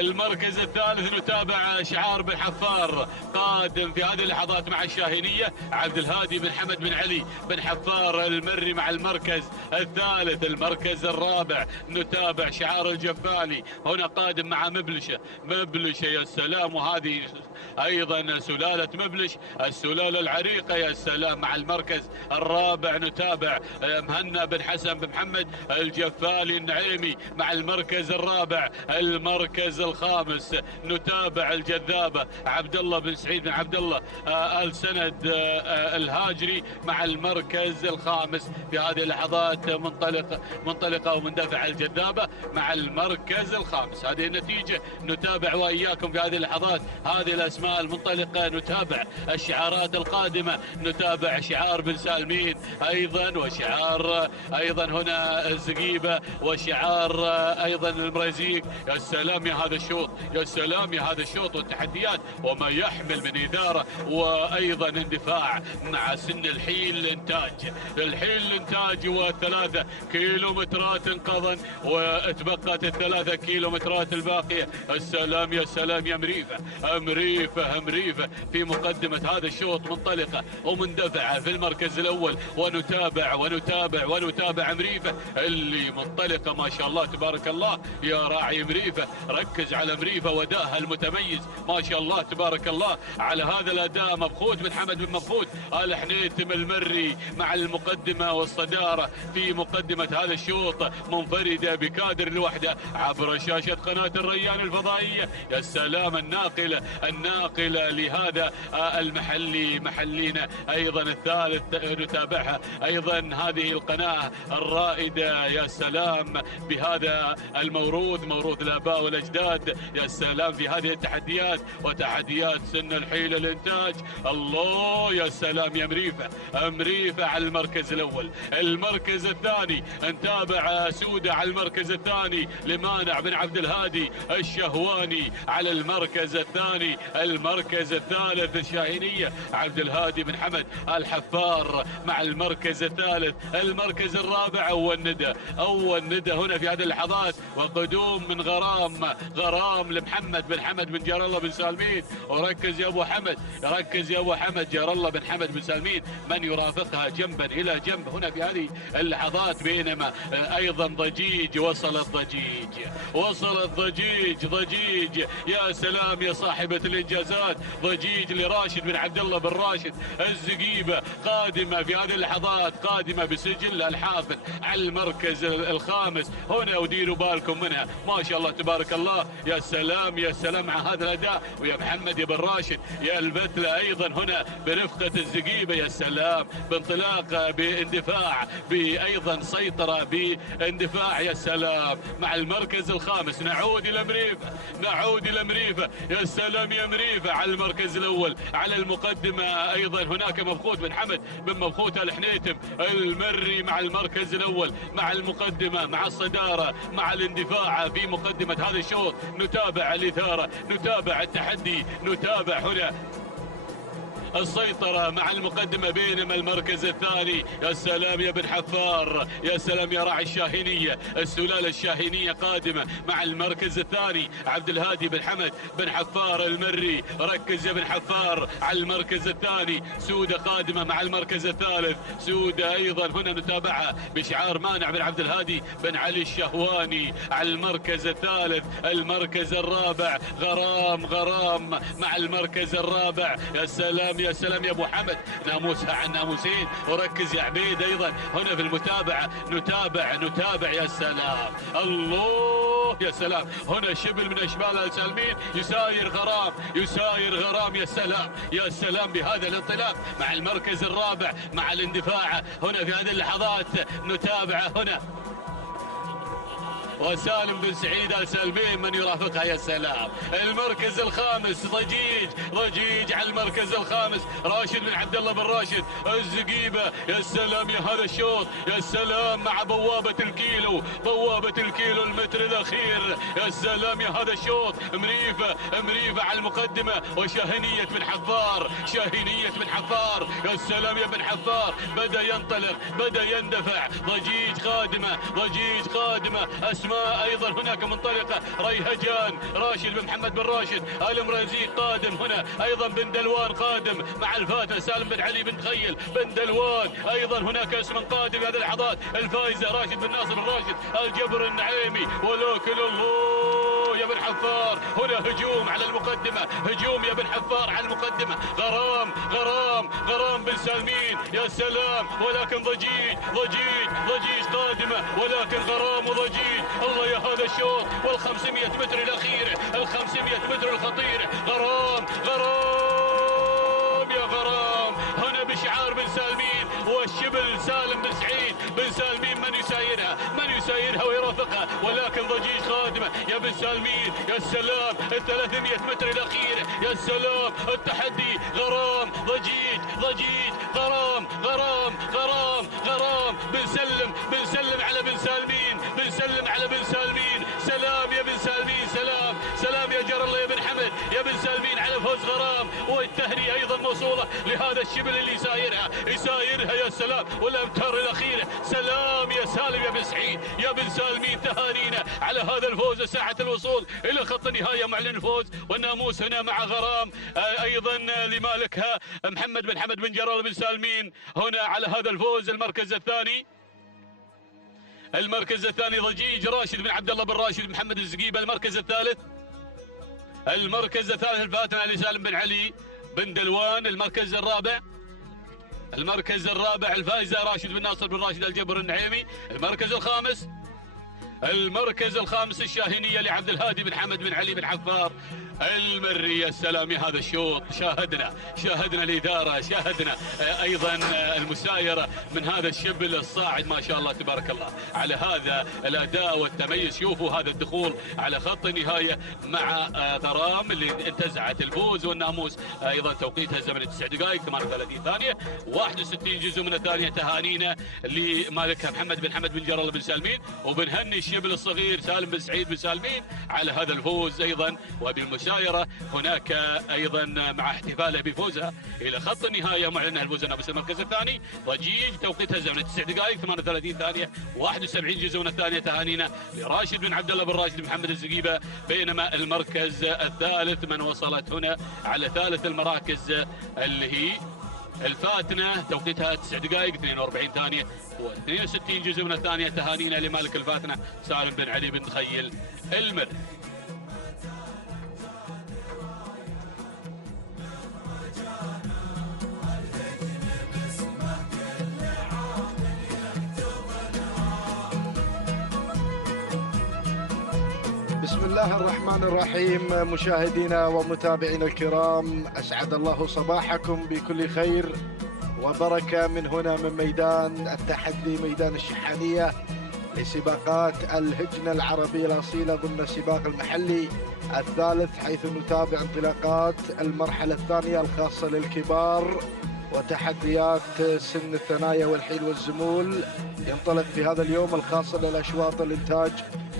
المركز الثالث نتابع شعار بن حفار قادم في هذه اللحظات مع الشاهينية عبد الهادي بن حمد بن علي بن حفار المري مع المركز الثالث. المركز الرابع نتابع شعار الجفالي هنا قادم مع مبلشة يا سلام، وهذه أيضا سلالة مبلش السلالة العريقة يا سلام. مع المركز الرابع نتابع مهنا بن حسن بن محمد الجفالي النعيمي مع المركز الرابع. المركز المركز الخامس نتابع الجذابة عبد الله بن سعيد بن عبد الله آل سند الهاجري مع المركز الخامس في هذه اللحظات. منطلقة ومندفع الجذابة مع المركز الخامس. هذه النتيجة نتابع وإياكم في هذه اللحظات هذه الأسماء المنطلقة. نتابع الشعارات القادمة، نتابع شعار بن سالمين أيضا، وشعار أيضا هنا الزقيبة، وشعار أيضا المريزيق. يا سلام يا هذا الشوط، يا سلام يا هذا الشوط والتحديات وما يحمل من إثارة وأيضا اندفاع مع سن الحيل الإنتاج. الحيل الإنتاج و3 كيلومترات انقضن واتبقت 3 كيلومترات الباقية. السلام يا سلام يا مريفة، مريفة في مقدمة هذا الشوط، منطلقة ومندفعة في المركز الأول. ونتابع مريفة اللي منطلقة ما شاء الله تبارك الله. يا راعي مريفة، ركز على مريفة وأدائها المتميز ما شاء الله تبارك الله. على هذا الأداء مبخوت بن حمد بن مبخوت آل حنيتم المري مع المقدمة والصدارة في مقدمة هذا الشوط، منفردة بكادر لوحده عبر شاشة قناة الريان الفضائية. يا سلام، الناقلة لهذا المحلي محلينا أيضا الثالث نتابعها أيضا هذه القناة الرائدة. يا سلام بهذا الموروث، موروث الآباء والأجداد. يا سلام في هذه التحديات وتحديات سن الحيل الإنتاج. الله يا سلام يا مريفة على المركز الأول. المركز الثاني نتابع سودة على المركز الثاني لمانع بن عبد الهادي الشهواني على المركز الثاني. المركز الثالث الشاهينية عبد الهادي بن حمد الحفار مع المركز الثالث. المركز الرابع أول ندى هنا في هذه اللحظات، وقدوم من غرام لمحمد بن حمد بن جار الله بن سالمين. وركز يا أبو حمد، ركز يا أبو حمد، جار الله بن حمد بن سالمين من يرافقها جنبا إلى جنب هنا في هذه اللحظات. بينما أيضا ضجيج، وصلت ضجيج. يا سلام يا صاحبة الإنجازات، ضجيج لراشد بن عبد الله بن راشد الزقيبة، قادمة في هذه اللحظات، قادمة بسجل الحافل على المركز الخامس هنا. وديروا بالكم منها ما شاء الله تبارك الله. يا سلام يا سلام مع هذا الأداء. ويا محمد يا بن راشد يا البتلة أيضا هنا برفقة الزقيبة. يا سلام بانطلاق، باندفاع، بأيضا سيطرة، باندفاع. يا سلام مع المركز الخامس. نعود إلى مريفة. يا سلام يا مريفة على المركز الأول. على المقدمة أيضا هناك مبخوت بن حمد بن مبخوت آل حنيتم المري مع المركز الأول، مع المقدمة، مع الصدارة، مع الاندفاع في مقدمة هذا الشوط. نتابع الإثارة، نتابع التحدي، نتابع هنا السيطرة مع المقدمة. بينما المركز الثاني يا سلام يا بن حفار، يا سلام يا راعي الشاهينية، السلالة الشاهينية قادمة مع المركز الثاني. عبد الهادي بن حمد بن حفار المري، ركز يا بن حفار على المركز الثاني. سودة قادمة مع المركز الثالث. سودة أيضا هنا نتابعها بشعار مانع بن عبد الهادي بن علي الشهواني على المركز الثالث. المركز الرابع غرام مع المركز الرابع. يا سلام يا سلام يا ابو حمد، ناموسها عن ناموسين. وركز يا عبيد ايضا هنا في المتابعه. نتابع يا سلام، الله يا سلام. هنا شبل من اشبال آل سالمين يساير غرام. يا سلام بهذا الانطلاق مع المركز الرابع مع الاندفاع هنا في هذه اللحظات. نتابع هنا وسالم بن سعيد آل سالمين من يرافقها. يا سلام المركز الخامس ضجيج على المركز الخامس. راشد بن عبد الله بن راشد الزقيبة. يا سلام يا هذا الشوط، يا سلام مع بوابة الكيلو المتر الأخير. يا سلام يا هذا الشوط. مريفة على المقدمة، وشاهينية بن حفار. يا سلام يا بن حفار، بدأ ينطلق، بدأ يندفع. ضجيج قادمة. اسماء ايضا هناك منطلقه. ريهجان، راشد بن محمد بن راشد المريزيق قادم هنا. ايضا بن دلوان قادم مع الفاتح سالم بن علي بن تخيل بن دلوان. ايضا هناك اسم قادم في هذه اللحظات. الفائزه راشد بن ناصر بن راشد الجبر النعيمي. ولكن الله يا بن حفار. هنا هجوم على المقدمة، هجوم يا بن حفار على المقدمة. غرام غرام غرام بن سالمين، يا سلام، ولكن ضجيج ضجيج ضجيج قادمة، ولكن غرام وضجيج. الله يا هذا الشوط وال500 متر الأخيرة، ال500 متر الخطيرة. غرام غرام يا غرام، هنا بشعار بن سالمين والشبل سالم بن سعيد بن سالمين من يسايرها، من يسايرها ويرافقها، ولكن ضجيج خادمة يا بن سالمين. يا سلام، ال300 متر الأخيرة، يا سلام، التحدي. غرام ضجيج ضجيج غرام غرام غرام غرام. بن سلم على بن سالمين، بن سلم على بن سالمين. سلام يا بن سالمين، سلام سلام يا جر الله يا بن حمد يا بن سالمين على فوز غرام. والتهنئة أيضا موصولة لهذا الشبل اللي يسايرها يا سلام، والأمتار الأخيرة. سلام يا سالم يا بن سعيد يا بن سالمين، تهانينا على هذا الفوز. ساعة الوصول إلى خط النهاية معلن الفوز والناموس هنا مع غرام، أيضا لمالكها محمد بن حمد بن جر الله بن سالمين هنا على هذا الفوز. المركز الثاني ضجيج راشد بن عبد الله بن راشد محمد الزقيبة. المركز الثالث الفاتنة لسالم بن علي بن دلوان. المركز الرابع الفائزة راشد بن ناصر بن راشد الجبر النعيمي. المركز الخامس الشاهينية لعبد الهادي بن حمد بن علي بن حفار المري. يا سلام يا هذا الشوط، شاهدنا الإدارة، شاهدنا أيضا المسايرة من هذا الشبل الصاعد ما شاء الله تبارك الله على هذا الأداء والتميز. شوفوا هذا الدخول على خط النهاية مع غرام اللي انتزعت الفوز والناموس. أيضا توقيتها زمن 9 دقائق 38 ثانية 61 جزء من الثانية. تهانينا لمالكها محمد بن حمد بن جر الله بن سالمين، وبنهني الشبل الصغير سالم بن سعيد بن سالمين على هذا الفوز أيضا. وبالمسايرة هناك أيضا مع احتفاله بفوزها إلى خط النهاية معلنها الفوز الناموس. المركز الثاني ضجيج توقيتها زمن 9 دقائق 38 ثانية 71 جزء من الثانية. تهانينا لراشد بن عبد الله بن راشد محمد الزقيبة. بينما المركز الثالث من وصلت هنا على ثالث المراكز اللي هي الفاتنة توقيتها 9 دقائق 42 ثانية و62 جزء من الثانية. تهانينا لمالك الفاتنة سالم بن علي بن خيل المر. بسم الله الرحمن الرحيم. مشاهدينا ومتابعينا الكرام، أسعد الله صباحكم بكل خير وبركة من هنا من ميدان التحدي، ميدان الشحانية لسباقات الهجنة العربية الأصيلة ضمن السباق المحلي الثالث، حيث نتابع انطلاقات المرحلة الثانية الخاصة للكبار وتحديات سن الثنايا والحيل والزمول. ينطلق في هذا اليوم الخاصة للأشواط الإنتاج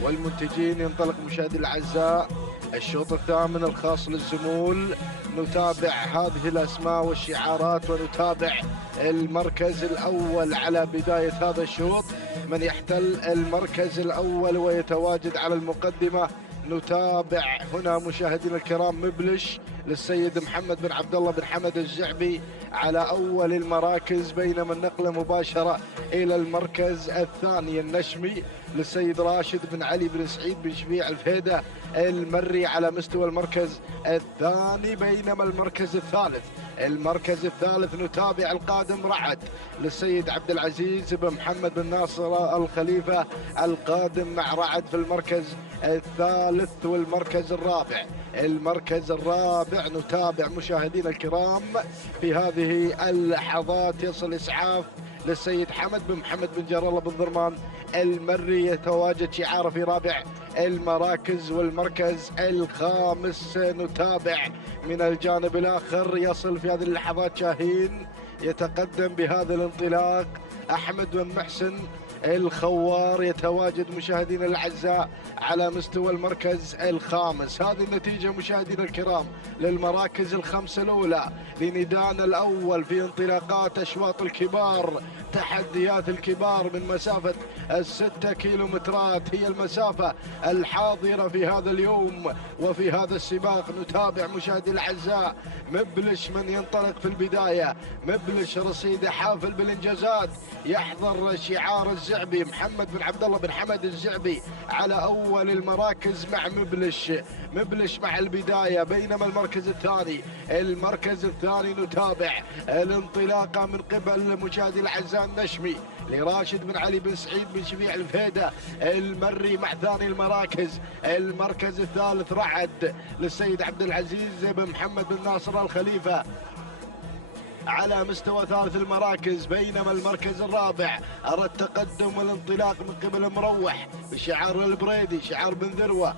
والمنتجين. ينطلق مشاهدي الأعزاء الشوط الثامن الخاص للزمول. نتابع هذه الأسماء والشعارات ونتابع المركز الأول على بداية هذا الشوط. من يحتل المركز الأول ويتواجد على المقدمة نتابع هنا مشاهدينا الكرام مبلش للسيد محمد بن عبد الله بن حمد الزعبي على أول المراكز، بينما النقلة مباشرة إلى المركز الثاني النشمي للسيد راشد بن علي بن سعيد بن شفيع الفهيدة المري على مستوى المركز الثاني. بينما المركز الثالث نتابع القادم رعد للسيد عبد العزيز بن محمد بن ناصر الخليفة القادم مع رعد في المركز الثالث. والمركز الرابع نتابع مشاهدينا الكرام في هذه اللحظات يصل إسعاف للسيد حمد بن محمد بن جر الله بن ضرمان المري، يتواجد شعاره في رابع المراكز. والمركز الخامس نتابع من الجانب الآخر يصل في هذه اللحظات شاهين، يتقدم بهذا الانطلاق أحمد بن محسن الخوار، يتواجد مشاهدينا الأعزاء على مستوى المركز الخامس. هذه النتيجة مشاهدينا الكرام للمراكز الخمسة الأولى لندانا الأول في انطلاقات أشواط الكبار التحديات الكبار من مسافة 6 كيلومترات هي المسافة الحاضرة في هذا اليوم وفي هذا السباق. نتابع مشاهدي الأعزاء مبلش من ينطلق في البداية، مبلش رصيده حافل بالإنجازات، يحضر شعار الزعبي محمد بن عبد الله بن حمد الزعبي على أول المراكز مع مبلش مع البداية. بينما المركز الثاني نتابع الانطلاقة من قبل مشاهدي الأعزاء النشمي لراشد بن علي بن سعيد بن شفيع الفهيدة المري مع ثاني المراكز. المركز الثالث رعد للسيد عبد العزيز بن محمد بن ناصر الخليفة على مستوى ثالث المراكز. بينما المركز الرابع أرى التقدم والانطلاق من قبل مروح بشعار البريدي، شعار بن ذروة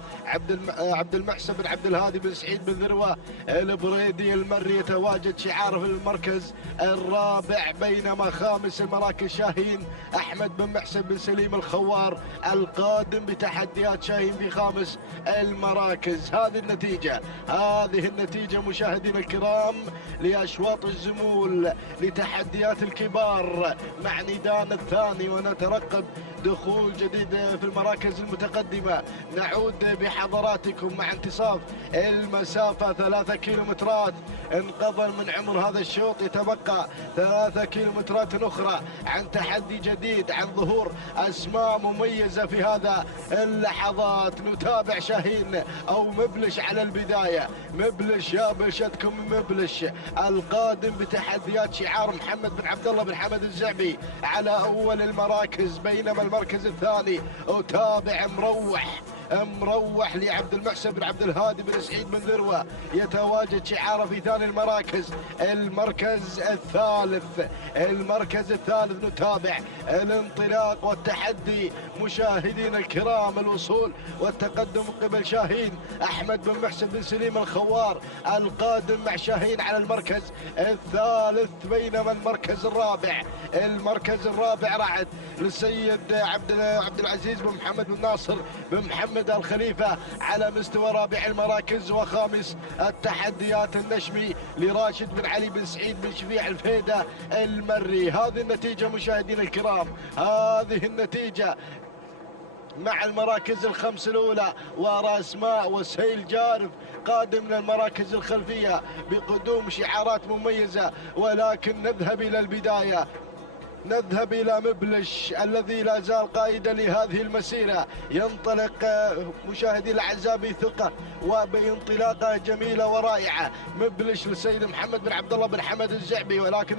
عبد المحسن بن عبد الهادي بن سعيد بن ذروة البريدي المري يتواجد شعاره في المركز الرابع. بينما خامس المراكز شاهين أحمد بن محسن بن سليم الخوار القادم بتحديات شاهين في خامس المراكز. هذه النتيجة مشاهدينا الكرام لأشواط الزمول لتحديات الكبار مع نيدان الثاني، ونترقب دخول جديد في المراكز المتقدمة. نعود بحضراتكم مع انتصاف المسافة 3 كيلومترات انقضى من عمر هذا الشوط، يتبقى 3 كيلومترات أخرى عن تحدي جديد، عن ظهور أسماء مميزة في هذا اللحظات. نتابع شاهين أو مبلش على البداية، مبلش يا بلشتكم مبلش القادم بتحديات شعار محمد بن عبد الله بن حمد الزعبي على أول المراكز. بينما المركز الثاني أتابع مروح لعبد المحسن بن عبد الهادي بن سعيد بن ذروة يتواجد شعاره في ثاني المراكز. المركز الثالث نتابع الانطلاق والتحدي مشاهدينا الكرام، الوصول والتقدم قبل شاهين أحمد بن محسن بن سليم الخوار القادم مع شاهين على المركز الثالث. بينما المركز الرابع رعد للسيد عبد العزيز بن محمد بن ناصر بن محمد الخليفة على مستوى رابع المراكز. وخامس التحديات النشمي لراشد بن علي بن سعيد بن شفيع الفهيدة المري. هذه النتيجة مشاهدينا الكرام، هذه النتيجة مع المراكز الخمس الأولى. وراء أسماء وسهيل جارف قادم من المراكز الخلفية بقدوم شعارات مميزة. ولكن نذهب إلى البداية، نذهب إلى مبلش الذي لا زال قائدا لهذه المسيرة. ينطلق مشاهدي الأعزاء بثقة وبانطلاقة جميلة ورائعة. مبلش للسيد محمد بن عبد الله بن حمد الزعبي، ولكن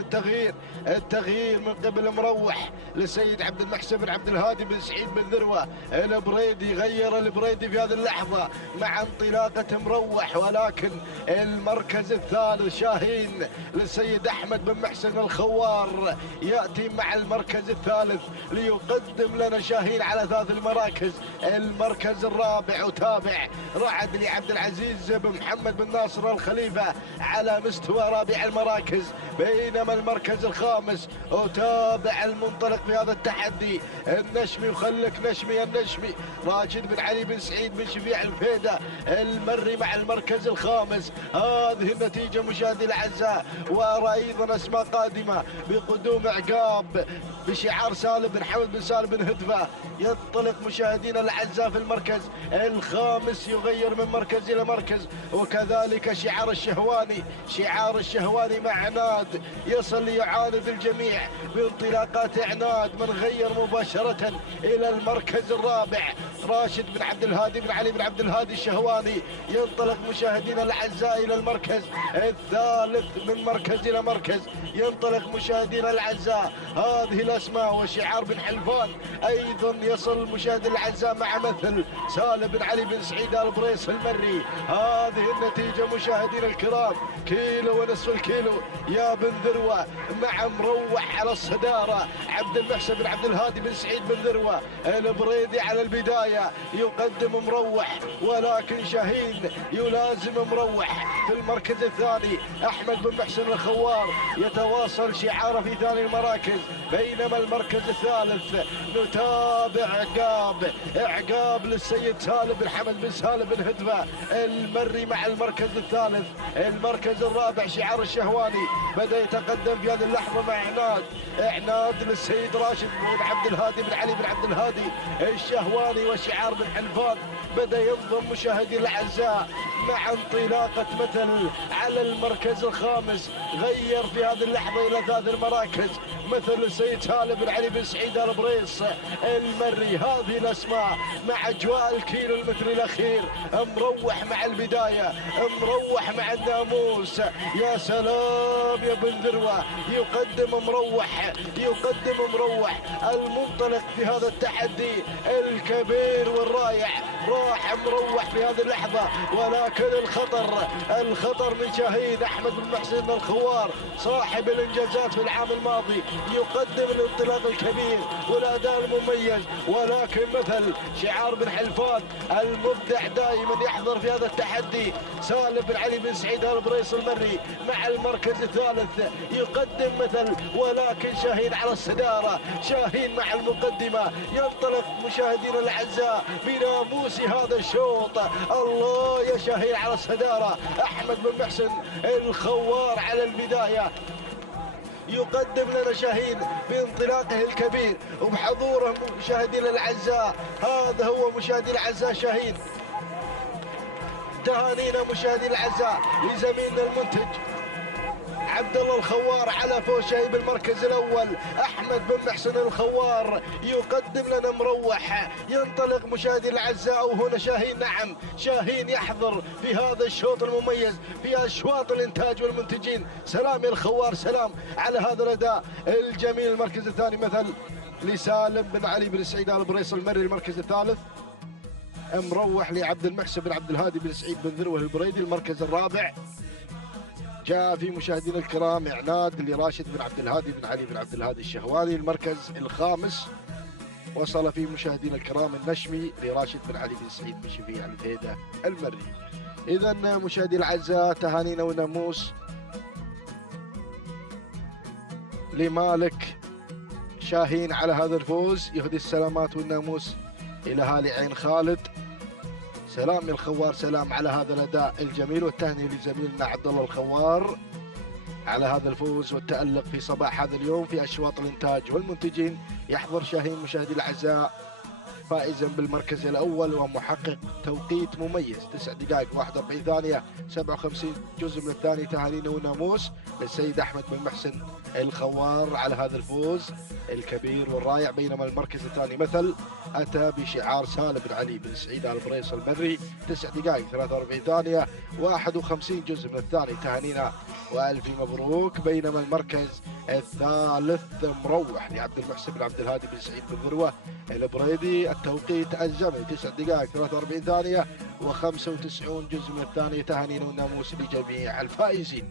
التغيير من قبل مروح للسيد عبد المحسن بن عبد الهادي بن سعيد بن ذروة البريدي. غير البريدي في هذه اللحظة مع انطلاقة مروح. ولكن المركز الثالث شاهين للسيد أحمد بن محسن الخوار يأتي مع المركز الثالث ليقدم لنا شاهين على ثالث المراكز. المركز الرابع أتابع رعد لعبد العزيز بن محمد بن ناصر الخليفة على مستوى رابع المراكز. بينما المركز الخامس أتابع المنطلق في هذا التحدي النشمي، وخلك نشمي النشمي راشد بن علي بن سعيد بن شفيع الفهيدة المري مع المركز الخامس. هذه النتيجة مشاهدي الأعزاء. وأرى أيضا أسماء قادمة بقدوم عقاب بشعار سالم بن حمد بن سالم بن هدفة. ينطلق مشاهدينا الأعزاء في المركز الخامس، يغير من مركز إلى مركز. وكذلك شعار الشهواني مع عناد يصل ليعاند الجميع بانطلاقات عناد. من غير مباشرة إلى المركز الرابع راشد بن عبد الهادي بن علي بن عبد الهادي الشهواني. ينطلق مشاهدينا الأعزاء إلى المركز الثالث، من مركز إلى مركز ينطلق مشاهدينا الأعزاء. هذه الأسماء وشعار بن حلفان أيضا يصل مشاهدي الأعزاء مع مثل سالم بن علي بن سعيد البريس المري. هذه النتيجة مشاهدينا الكرام، كيلو ونصف الكيلو يا بن ذروة مع مروح على الصدارة. عبد المحسن بن عبد الهادي بن سعيد بن ذروة البريدي على البداية يقدم مروح، ولكن شاهين يلازم مروح. في المركز الثاني أحمد بن محسن الخوار يتواصل شعاره في ثاني المراكز. المراكز، بينما المركز الثالث نتابع إعقاب للسيد سالم بن حمد بن سالم بن هدفة المري مع المركز الثالث. المركز الرابع شعار الشهواني بدأ يتقدم في هذه اللحظة مع إعناد للسيد راشد بن عبد الهادي بن علي بن عبد الهادي الشهواني، وشعار بن حلفان بدأ ينضم مشاهدي الأعزاء مع انطلاقة مثل على المركز الخامس. غير في هذه اللحظة إلى 3 المراكز مثل السيد سالم بن علي بن سعيد البريص المري. هذه الأسماء مع أجواء الكيلو المتر الأخير، مروح مع البداية، مروح مع الناموس. يا سلام يا بن ذروة، يقدم مروح المنطلق في هذا التحدي الكبير والرائع. راح مروح في هذه اللحظة، ولكن الخطر من شاهين أحمد بن محسن الخوار صاحب الإنجازات في العام الماضي، يقدم الانطلاق الكبير والأداء المميز. ولكن مثل شعار بن حلفان المبدع دائما يحضر في هذا التحدي سالم بن علي بن سعيد البريص المري مع المركز الثالث، يقدم مثل. ولكن شاهين على الصدارة، شاهين مع المقدمة. ينطلق مشاهدينا الأعزاء بناموس هذا الشوط. الله يا شاهين على الصدارة، أحمد بن محسن الخوار على البداية. يقدم لنا شاهين بانطلاقه الكبير وبحضوره مشاهدينا الأعزاء. هذا هو مشاهدينا الأعزاء شاهين. تهانينا مشاهدينا الأعزاء لزميلنا المنتج عبد الله الخوار على فوز شاهين بالمركز الاول. احمد بن محسن الخوار يقدم لنا مروح. ينطلق مشاهدينا الاعزاء، وهنا شاهين، نعم شاهين يحضر في هذا الشوط المميز في اشواط الانتاج والمنتجين. سلام يا الخوار، سلام على هذا الاداء الجميل. المركز الثاني مثل لسالم بن علي بن سعيد البريص المري. المركز الثالث مروح لعبد المحسن بن عبد الهادي بن سعيد بن ذروه البريدي. المركز الرابع جاء في مشاهدينا الكرام إعناد لراشد بن عبد الهادي بن علي بن عبد الهادي الشهواني. المركز الخامس وصل في مشاهدينا الكرام النشمي لراشد بن علي بن سعيد بن شفيع الفهيدة المري. إذا مشاهدينا الأعزاء تهانينا وناموس لمالك شاهين على هذا الفوز. يهدي السلامات والناموس إلى أهالي عين خالد. سلام يا الخوار، سلام على هذا الاداء الجميل، والتهنئه لزميلنا عبد الله الخوار على هذا الفوز والتألق في صباح هذا اليوم في اشواط الانتاج والمنتجين. يحضر شاهين مشاهدي الاعزاء فائزا بالمركز الاول ومحقق توقيت مميز 9 دقائق 41 ثانيه 57 جزء من الثاني. تهانينا وناموس للسيد احمد بن محسن الخوار على هذا الفوز الكبير والرائع. بينما المركز الثاني مثل اتى بشعار سالم بن علي بن سعيد البريص المري 9 دقائق 43 ثانيه 51 جزء من الثاني. تهانينا والف مبروك. بينما المركز الثالث مروح لعبد المحسن بن عبد الهادي بن سعيد بن ذروه البريدي. التوقيت الزمني 9 دقائق 43 ثانيه و95 جزء من الثانيه. تهانينا وناموس لجميع الفائزين.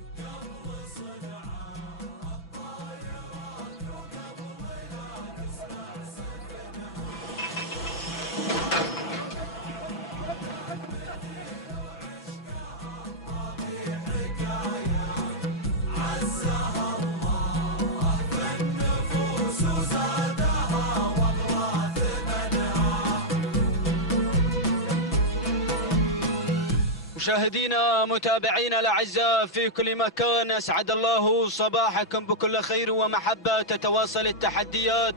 مشاهدينا متابعينا الاعزاء في كل مكان، اسعد الله صباحكم بكل خير ومحبه. تتواصل التحديات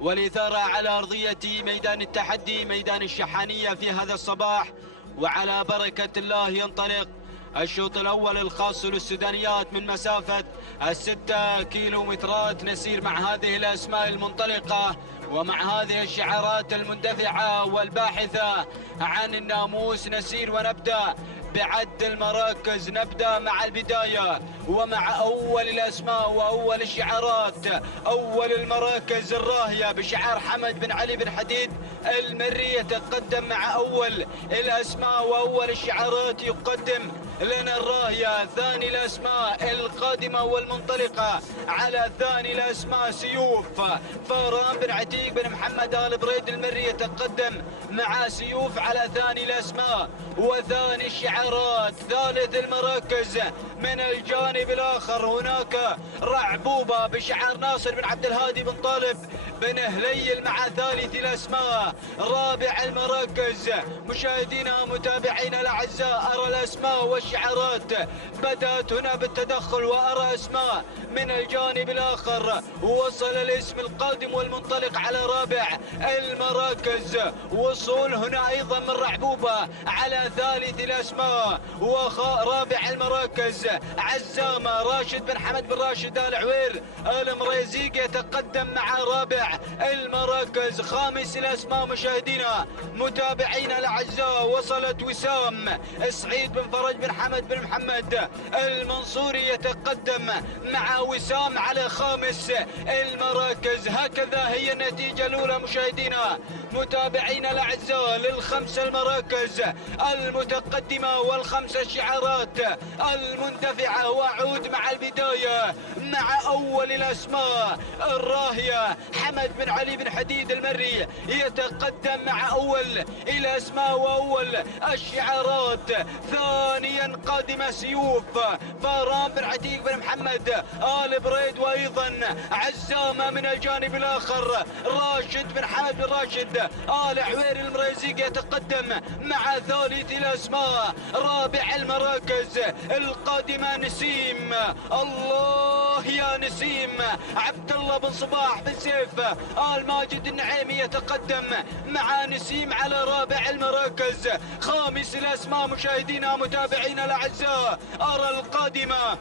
والاثاره على ارضيه ميدان التحدي ميدان الشحانيه في هذا الصباح، وعلى بركه الله ينطلق الشوط الاول الخاص للسودانيات من مسافه 6 كيلومترات. نسير مع هذه الاسماء المنطلقه ومع هذه الشعارات المندفعه والباحثه عن الناموس. نسير ونبدا بعد المراكز. نبدأ مع البداية ومع أول الأسماء وأول الشعارات. أول المراكز الراهية بشعار حمد بن علي بن حديد المري يتقدم مع أول الأسماء وأول الشعارات. يقدم لنا الراهية ثاني الأسماء القادمة والمنطلقة على ثاني الأسماء سيوف فاران بن عتيق بن محمد آل بريد المري يتقدم مع سيوف على ثاني الأسماء وثاني الشعارات. ثالث المراكز من الجانب الآخر هناك رعبوبة بشعار ناصر بن عبد الهادي بن طالب بن هليل مع ثالث الأسماء. رابع المراكز مشاهدينا متابعينا الأعزاء، أرى الأسماء والشعارات بدأت هنا بالتدخل وأرى أسماء من الجانب الآخر. وصل الاسم القادم والمنطلق على رابع المراكز. وصول هنا أيضا من رعبوبة على ثالث الأسماء. ورابع المراكز عزامة راشد بن حمد بن راشد آل عوير آل مريزيق يتقدم مع رابع المراكز. خامس الأسماء مشاهدينا متابعينا الأعزاء وصلت وسام سعيد بن فرج بن حمد بن محمد المنصوري يتقدم مع وسام على خامس المراكز. هكذا هي النتيجة الأولى مشاهدينا متابعينا الأعزاء للخمس المراكز المتقدمة والخمس الشعارات المندفعة. وأعود مع البداية مع أول الأسماء الراهية حمد بن علي بن حديد المري يتقدم مع أول الأسماء وأول الشعارات. ثانيا قادمة سيوف فاران بن عتيق بن محمد آل بريد وأيضا عزامة من الجانب الآخر راشد بن حمد بن راشد آل عوير المريزيق يتقدم مع ثالث الأسماء. رابع المراكز القادمة نسيم الله يا نسيم عبد الله بن صباح بن سيف آل ماجد النعيمي يتقدم مع نسيم على رابع المراكز. خامس الأسماء مشاهدينا متابعينا الأعزاء أرى القادمة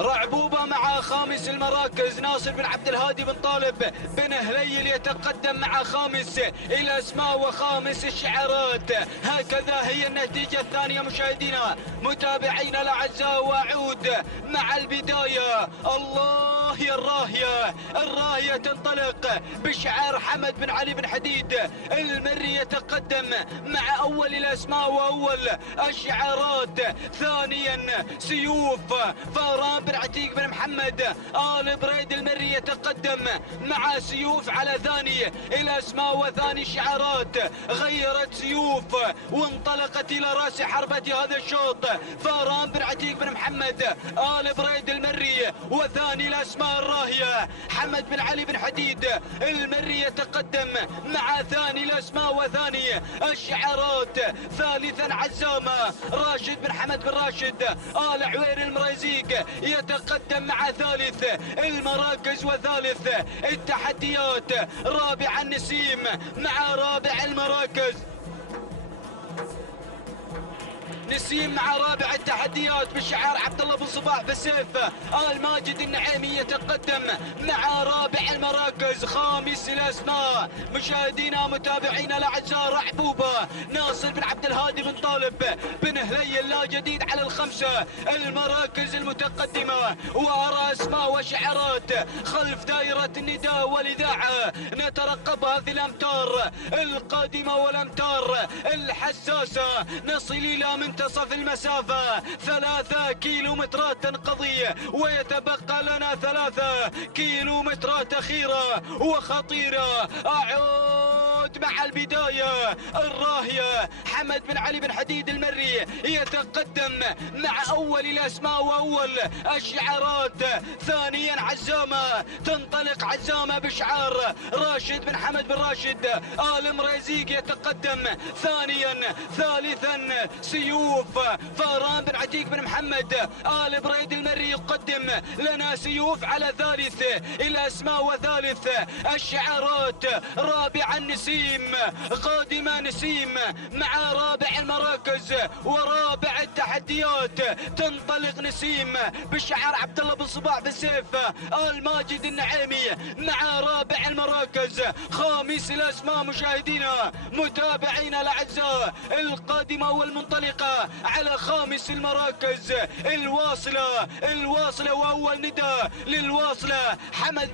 رعبوبة مع خامس المراكز ناصر بن عبد الهادي بن طالب بن هليل يتقدم مع خامس الأسماء وخامس الشعارات. هكذا هي النتيجة الثانية مشاهدينا متابعينا الأعزاء. وأعود مع البداية. الله يا الراهية تنطلق بشعار حمد بن علي بن حديد المري يتقدم مع أول الأسماء وأول الشعارات. ثانيا سيوف فاران بن عتيق بن محمد آل بريد المري يتقدم مع سيوف على ثاني الأسماء وثاني الشعارات. غيرت سيوف وانطلقت إلى رأس حربة هذا الشوط فاران بن عتيق بن محمد آل بريد المري وثاني الأسماء الراهية حمد بن علي بن حديد المري يتقدم مع ثاني الأسماء وثاني الشعارات. ثالثا عزامة راشد بن حمد بن راشد آل عوير المريزيق يتقدم مع ثالث المراكز وثالث التحديات. رابعا نسيم مع رابع المراكز. نسيم مع رابع التحديات بشعار عبد الله بن صباح بالسيف آل ماجد النعيمي يتقدم مع رابع المراكز. خامس الأسماء مشاهدينا متابعينا الأعزاء رعبوبة ناصر بن عبد الهادي بن طالب بن هليل لا جديد على الخمسة المراكز المتقدمة. وأرى أسماء وشعارات خلف دائرة النداء والإذاعة نترقبها في الأمتار القادمة والأمتار الحساسة. نصل إلى منتصف المسافة 3 كيلومترات تنقضي ويتبقى لنا 3 كيلومترات أخيرة وخطيرة. أعود مع البداية. الراهية حمد بن علي بن حديد المري يتقدم مع أول الأسماء وأول الشعارات. ثانيا عزامة تنطلق عزامة بشعار راشد بن حمد بن راشد آل مريزيق يتقدم ثانيا. ثالثا سيوف فاران بن عتيق بن محمد آل بريد المري يقدم لنا سيوف على ثالث الأسماء وثالث الشعارات. رابعا نسيم قادمة نسيم مع رابع المراكز ورابع التحدي التحديات. تنطلق نسيم بشعار عبد الله بن صباح بالسيف الماجد النعيمي مع رابع المراكز. خامس الاسماء مشاهدينا متابعينا الاعزاء القادمه والمنطلقه على خامس المراكز الواصله واول نداء للواصله حمد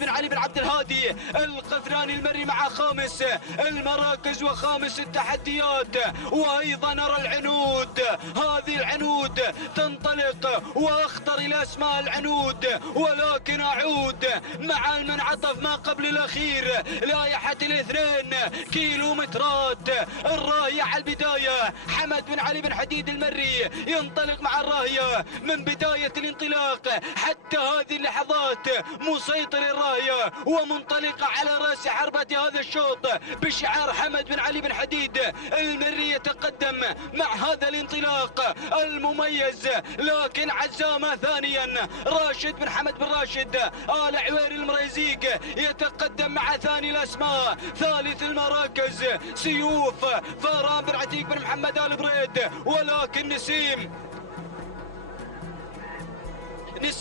بن علي بن عبد الهادي القفراني المري مع خامس المراكز وخامس التحديات. وايضا نرى العنود، هذه العنود تنطلق واخطر الى اسماء العنود، ولكن اعود مع المنعطف ما قبل الاخير لائحه الاثنين كيلومترات. الراهيه على البدايه حمد بن علي بن حديد المري ينطلق مع الراهيه من بدايه الانطلاق حتى هذه اللحظات، مسيطر الراهيه ومنطلقه على راس حربه هذا الشوط بشعار حمد بن علي بن حديد المري يتقدم مع هذا الانطلاق المميز. لكن عزامه ثانيا راشد بن حمد بن راشد آل عوير المريزيق يتقدم مع ثاني الاسماء. ثالث المراكز سيوف فاران بن عتيق بن محمد آل بريد، ولكن نسيم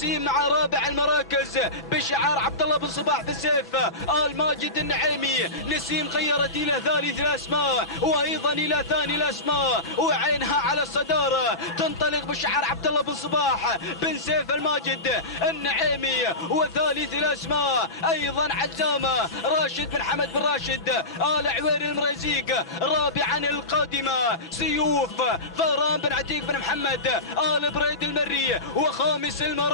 مع رابع المراكز بشعار عبد الله بن صباح بالسيف آل ماجد النعيمي. نسيم غيرت الى ثالث الاسماء وايضا الى ثاني الاسماء وعينها على الصداره. تنطلق بشعار عبد الله بن صباح بن سيف الماجد النعيمي. وثالث الاسماء ايضا عزامه راشد بن حمد بن راشد آل عوير المريزيق. رابعا القادمه سيوف فاران بن عتيق بن محمد آل بريد المري. وخامس المراكز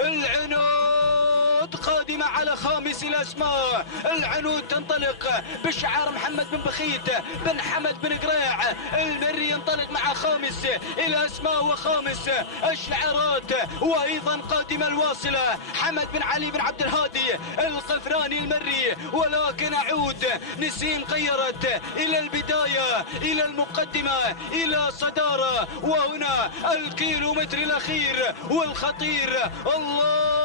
العنود قادمة على خامس الأسماء. العنود تنطلق بشعار محمد بن بخيت بن حمد بن قريع المري ينطلق مع خامس الأسماء وخامس الشعارات. وأيضا قادمة الواصلة حمد بن علي بن عبد الهادي القفراني المري. ولكن أعود نسيم غيرت إلى البداية إلى المقدمة إلى صدارة. وهنا الكيلومتر الأخير والخطير. الله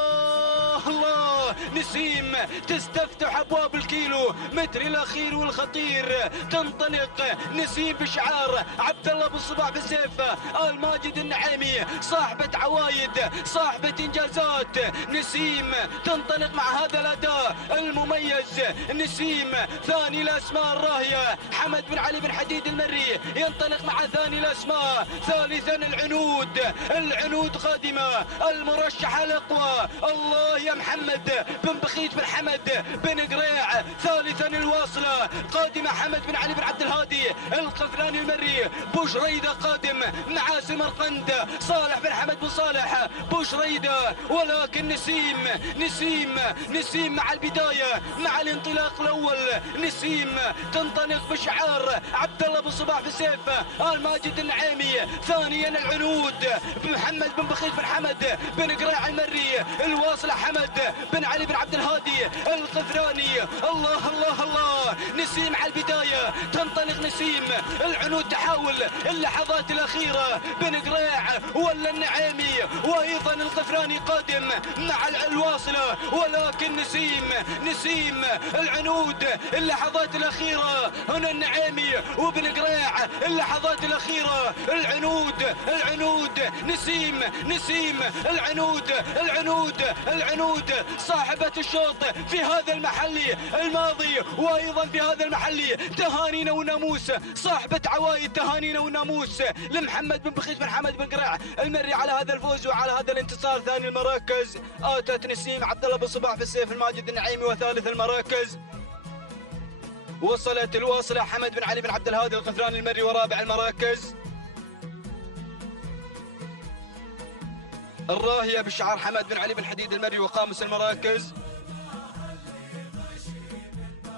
نسيم تستفتح ابواب الكيلو متر الاخير والخطير. تنطلق نسيم بشعار عبد الله بن صباح بالسيف آل ماجد النعيمي صاحبة عوايد صاحبة انجازات. نسيم تنطلق مع هذا الاداء المميز. نسيم ثاني الاسماء الراهية حمد بن علي بن حديد المري ينطلق مع ثاني الاسماء. ثالثا العنود قادمة المرشحة الاقوى. الله يا محمد بن بخيت بن حمد بن قريع. ثالثا الواصلة قادمة حمد بن علي بن عبد الهادي القفراني المري. بوشريدة قادم مع سمرقند صالح بن حمد بن صالح بوشريدة. ولكن نسيم مع البداية مع الانطلاق الأول. نسيم تنطلق بشعار عبد الله بن صباح بالسيف آل ماجد النعيمي. ثانيا العنود محمد بن بخيت بن حمد بن قريع المري. الواصلة حمد بن علي بن عبد الهادي القفراني. الله نسيم على البداية تنطلق نسيم. العنود تحاول اللحظات الأخيرة بن قريع ولا النعيمي وأيضا القفراني قادم مع الواصلة. ولكن نسيم العنود اللحظات الأخيرة. هنا النعيمي وبن قريع اللحظات الأخيرة. العنود نسيم العنود صاحبة الشوط في هذا المحلي الماضي وايضا في هذا المحلي. تهانينا وناموس صاحبة عوايد تهانينا وناموس لمحمد بن بخيت بن حمد بن قريع المري على هذا الفوز وعلى هذا الانتصار. ثاني المراكز اتت نسيم عبد الله بن صباح بالسيف الماجد النعيمي. وثالث المراكز وصلت الواصلة حمد بن علي بن عبد الهادي القفراني المري. ورابع المراكز الراهية بشعار حمد بن علي بن حديد المري. وخامس المراكز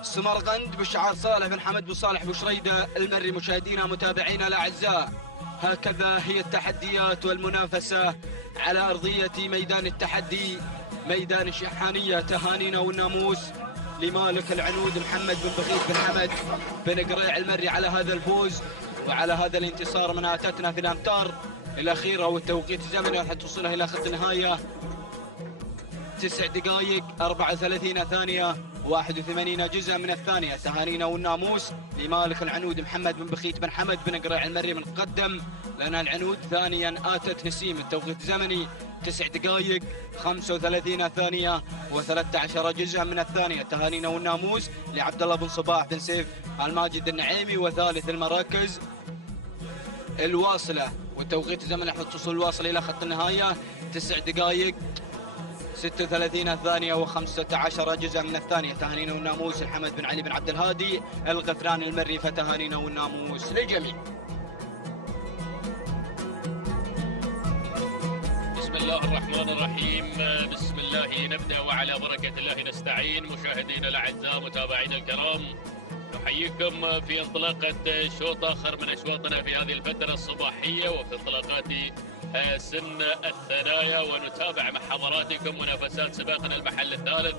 سمرقند بشعار صالح بن حمد بن صالح بوشريدة المري. مشاهدينا متابعينا الاعزاء هكذا هي التحديات والمنافسة على أرضية ميدان التحدي ميدان الشحانية. تهانينا والناموس لمالك العنود محمد بن بخيت بن حمد بن قريع المري على هذا الفوز وعلى هذا الانتصار من آتتنا في الأمتار الأخيرة والتوقيت الزمني راح توصلها إلى خط النهاية 9 دقائق 34 ثانية 81 جزءا من الثانية. تهانينا والناموس لمالك العنود محمد بن بخيت بن حمد بن قريع المري من قدم لنا العنود. ثانيا آتت نسيم، التوقيت زمني 9 دقائق 35 ثانية و13 جزءا من الثانية. تهانينا والناموس لعبد الله بن صباح بن سيف الماجد النعيمي. وثالث المراكز الواصلة، والتوقيت زمن الوصول الواصل إلى خط النهاية 9 دقائق 36 ثانية و15 جزءا من الثانية. تهانينا والناموس الحمد بن علي بن عبد الهادي الغفران المري. فتهانينا والناموس للجميع. بسم الله الرحمن الرحيم. بسم الله نبدأ وعلى بركة الله نستعين. مشاهدينا الأعزاء متابعينا الكرام، نحييكم في انطلاقة شوط آخر من أشواطنا في هذه الفترة الصباحية وفي انطلاقات سن الثنايا، ونتابع مع حضراتكم منافسات سباقنا المحل الثالث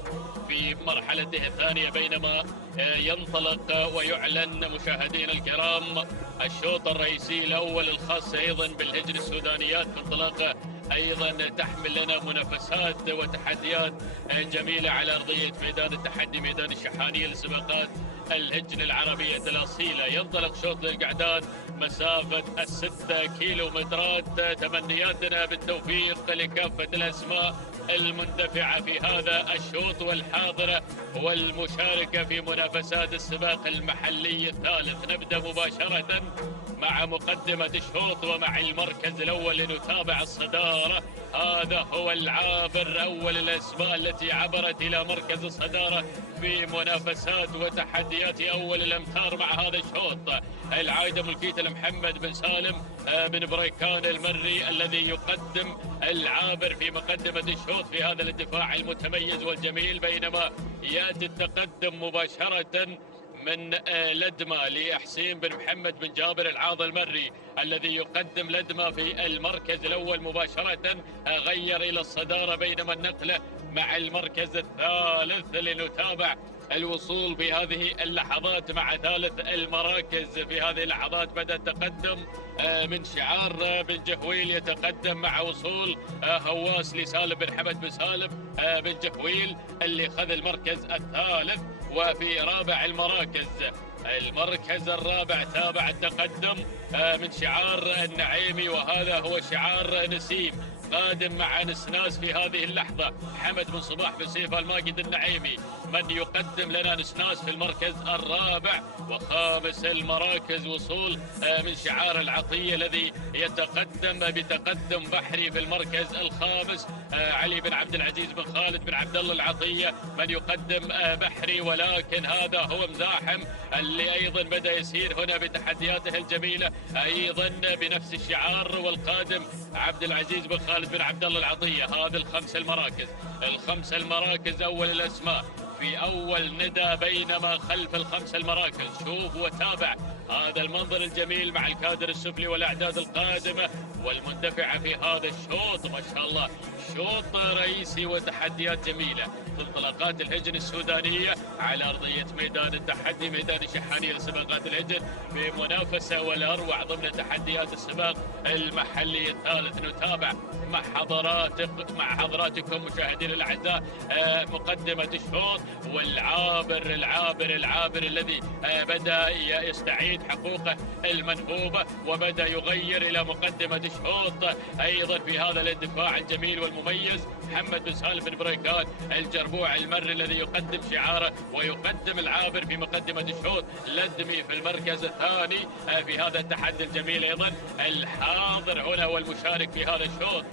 في مرحلته الثانية، بينما ينطلق ويعلن مشاهدينا الكرام الشوط الرئيسي الأول الخاص أيضا بالهجن السودانيات في انطلاقة أيضا تحمل لنا منافسات وتحديات جميلة على أرضية ميدان التحدي، ميدان الشحانية لسباقات الهجن العربية الأصيلة. ينطلق شوط للقعدان مسافة 6 كيلومترات. تمنياتنا بالتوفيق لكافة الأسماء المندفعة في هذا الشوط والحاضرة والمشاركة في منافسات السباق المحلي الثالث. نبدأ مباشرة مع مقدمة الشوط ومع المركز الأول لنتابع الصدارة. هذا هو العابر، أول الأسماء التي عبرت إلى مركز الصدارة في منافسات وتحديات أول الأمتار مع هذا الشوط. العايدة ملكية محمد بن سالم من بريكان المري الذي يقدم العابر في مقدمة الشوط في هذا الدفاع المتميز والجميل، بينما يأتي التقدم مباشرة من لدمة لحسين بن محمد بن جابر العاض المري الذي يقدم لدمة في المركز الأول مباشرة، غير إلى الصدارة، بينما النقلة مع المركز الثالث لنتابع الوصول في هذه اللحظات مع ثالث المراكز. في هذه اللحظات بدأ التقدم من شعار بن جهويل، يتقدم مع وصول هواس لسالم بن حمد بن سالم بن جهويل اللي خذ المركز الثالث. وفي رابع المركز الرابع تابع التقدم من شعار النعيمي، وهذا هو شعار نسيم. قادم مع نسناس في هذه اللحظة حمد بن صباح بن سيف الماجد النعيمي من يقدم لنا نسناس في المركز الرابع. وخامس المراكز وصول من شعار العطية الذي يتقدم بتقدم بحري في المركز الخامس. علي بن عبد العزيز بن خالد بن عبد الله العطية من يقدم بحري، ولكن هذا هو مزاحم اللي أيضا بدأ يسير هنا بتحدياته الجميلة أيضا بنفس الشعار، والقادم عبد العزيز بن خالد بن عبد الله العطية. هذه الخمس المراكز أول الأسماء في أول ندى، بينما خلف الخمس المراكز شوف وتابع هذا المنظر الجميل مع الكادر السفلي والأعداد القادمة والمندفعة في هذا الشوط. ما شاء الله شوط رئيسي وتحديات جميلة في انطلاقات الهجن السودانية على أرضية ميدان التحدي، ميدان الشحانية لسباقات الهجن بمنافسة والأروع ضمن تحديات السباق المحلي الثالث. نتابع مع حضراتكم مشاهدينا الأعزاء مقدمة الشوط والعابر الذي بدأ يستعيد حقوقه المنهوبة وبدأ يغير إلى مقدمة الشوط أيضا في هذا الاندفاع الجميل والمميز. محمد بن سالم بن بريكان الجربوع المري الذي يقدم شعاره ويقدم العابر في مقدمة الشوط. لدمي في المركز الثاني في هذا التحدي الجميل. أيضا الحاضر هنا والمشارك في هذا الشوط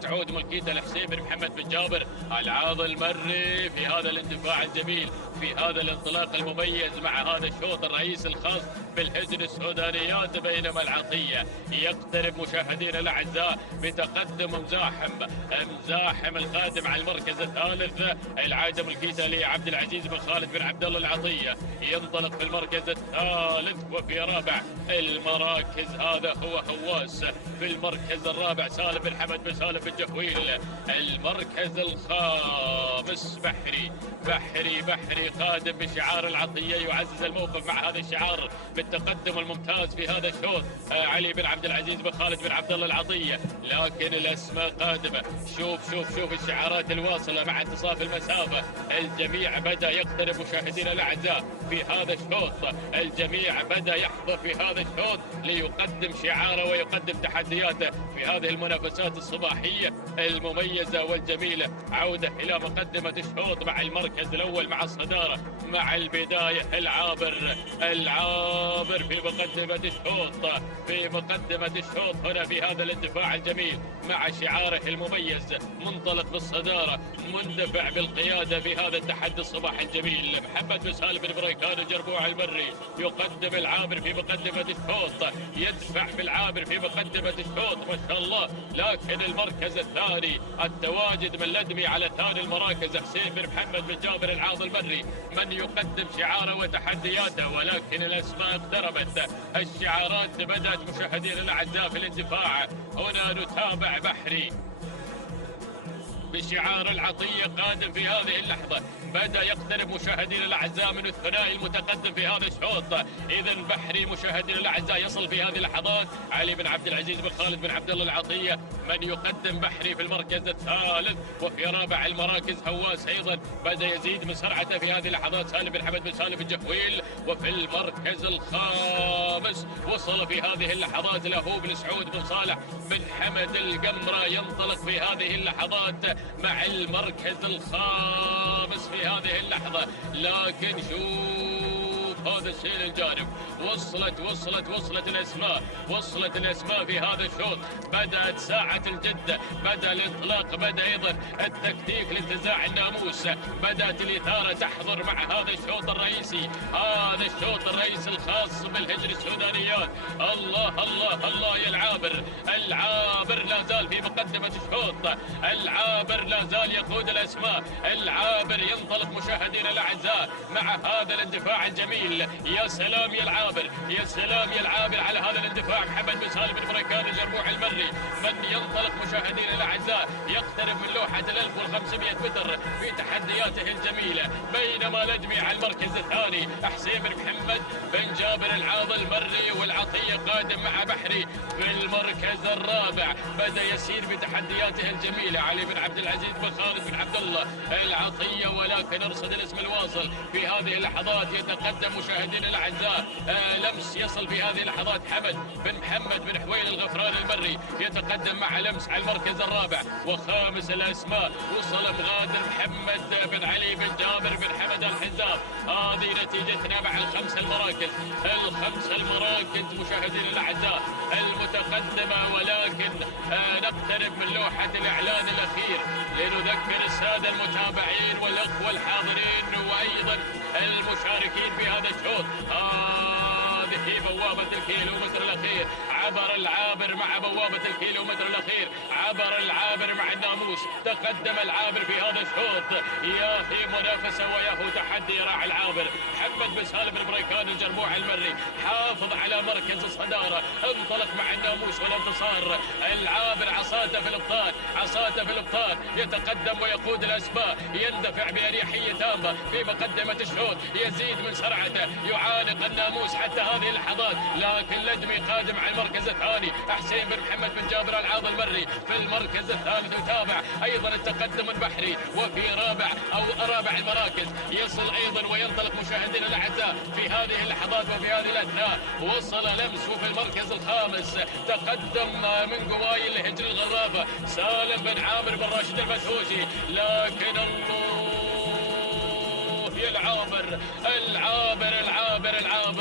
تعود ملكيته لحسين بن محمد بن جابر العاض المري في هذا الاندفاع الجميل في هذا الانطلاق المميز مع هذا الشوط الرئيس الخاص بالهجن السودانيات. بينما العطية يقترب مشاهدينا الأعزاء بتقدم مزاحم القادم على المركز الثالث. العايدة ملكيته لعبد العزيز بن خالد بن عبد الله العطية ينطلق في المركز الثالث. وفي رابع المراكز هذا هو هواس، في المركز الرابع سالم بن حمد بن سالم بن جهويل. المركز الخامس بحري قادم بشعار العطية يعزز الموقف مع هذا الشعار التقدم الممتاز في هذا الشوط علي بن عبد العزيز بن خالد بن عبد الله العطية، لكن الأسماء قادمة. شوف الشعارات الواصلة مع انتصاف المسافة. الجميع بدأ يقترب مشاهدينا الأعزاء في هذا الشوط، الجميع بدأ يحضر في هذا الشوط ليقدم شعاره ويقدم تحدياته في هذه المنافسات الصباحية المميزة والجميلة. عودة إلى مقدمة الشوط مع المركز الأول مع الصدارة مع البداية. العابر في مقدمة الشوط هنا في هذا الاندفاع الجميل مع شعاره المميز، منطلق بالصدارة، مندفع بالقيادة في هذا التحدي الصباحي الجميل. محمد بن سالم بن بريكان الجربوع المري يقدم العابر في مقدمة الشوط، يدفع بالعابر في مقدمة الشوط ما شاء الله. لكن المركز الثاني التواجد من لدمي على ثاني المراكز حسين بن محمد بن جابر العاض المري من يقدم شعاره وتحدياته، ولكن الأسماء اقتربت، الشعارات بدأت مشاهدينا الأعزاء في الاندفاع. هنا نتابع بحري بشعار العطية قادم في هذه اللحظة، بدأ يقترب مشاهدينا الأعزاء من الثنائي المتقدم في هذا الشوط. إذا بحري مشاهدينا الأعزاء يصل في هذه اللحظات علي بن عبد العزيز بن خالد بن عبد الله العطية من يقدم بحري في المركز الثالث، وفي رابع المراكز هواس أيضا بدأ يزيد من سرعته في هذه اللحظات سالم بن حمد بن سالم بن جهويل، وفي المركز الخامس وصل في هذه اللحظات له بن سعود بن صالح بن حمد القمرة ينطلق في هذه اللحظات مع المركز الخامس في هذه اللحظة. لكن شوف هذا الشيء الجانب، وصلت الأسماء في هذا الشوط. بدأت ساعة الجدة، بدأ الانطلاق، بدأ أيضا التكتيك لانتزاع الناموس، بدأت الإثارة تحضر مع هذا الشوط الرئيسي، هذا الشوط الرئيسي الخاص بالهجر السودانيات. الله يا العابر لا زال في مقدمة الشوط، العابر لا زال يقود الأسماء، العابر ينطلق مشاهدينا الأعزاء مع هذا الاندفاع الجميل. يا سلام يا العابر على هذا الاندفاع. محمد بن سالم بن بريكان الجربوع المري من ينطلق مشاهدينا الأعزاء يقترب من لوحة 1500 متر في تحدياته الجميلة، بينما لدمي على المركز الثاني حسين بن محمد بن جابر العاض المري والعطية قادم مع بحري في المركز الرابع. بدأ يسير بتحدياته الجميلة علي بن عبد العزيز بن خالد بن عبد الله العطية، ولكن ارصد الاسم الواصل في هذه اللحظات. يتقدم مشاهدينا الأعزاء لمس يصل في هذه اللحظات حمد بن محمد بن حويل الغفران المري يتقدم مع لمس على المركز الرابع. وخامس الأسماء وصل مغادر محمد بن علي بن جابر بن حمد الحزاب. هذه نتيجتنا مع الخمس المراكز مشاهدينا الأعزاء المتقدمة، ولكن نقترب من لوحة الإعلان الأخير لنذكر السادة المتابعين والأخوة الحاضرين وأيضا المشاركين في هذا الشوط. هذه بوابة الكيلومتر الأخير، عبر العابر مع بوابة الكيلومتر الأخير، عبر العابر مع الناموس، تقدم العابر في هذا الشوط. يا هي منافسة ويا هو تحدي راعي العابر. محمد بن سالم بن بريكان الجربوع المري حافظ على مركز الصدارة، انطلق مع الناموس والانتصار. العابر عصاته في الابطال يتقدم ويقود الأسماء، يندفع بأريحية تامة في مقدمة الشوط، يزيد من سرعته، يعانق الناموس حتى هذه اللحظات. لكن لدمي قادم على المركز الثاني، حسين بن محمد بن جابر العاض المري في المركز الثالث. يتابع ايضا التقدم البحري، وفي رابع المراكز يصل ايضا وينطلق مشاهدينا الاعزاء في هذه اللحظات وفي هذه الاثناء. وصل لمس وفي المركز الخامس تقدم من قوايل الهجر الغرافة سالم بن عامر بن راشد المدهوشي. لكن العابر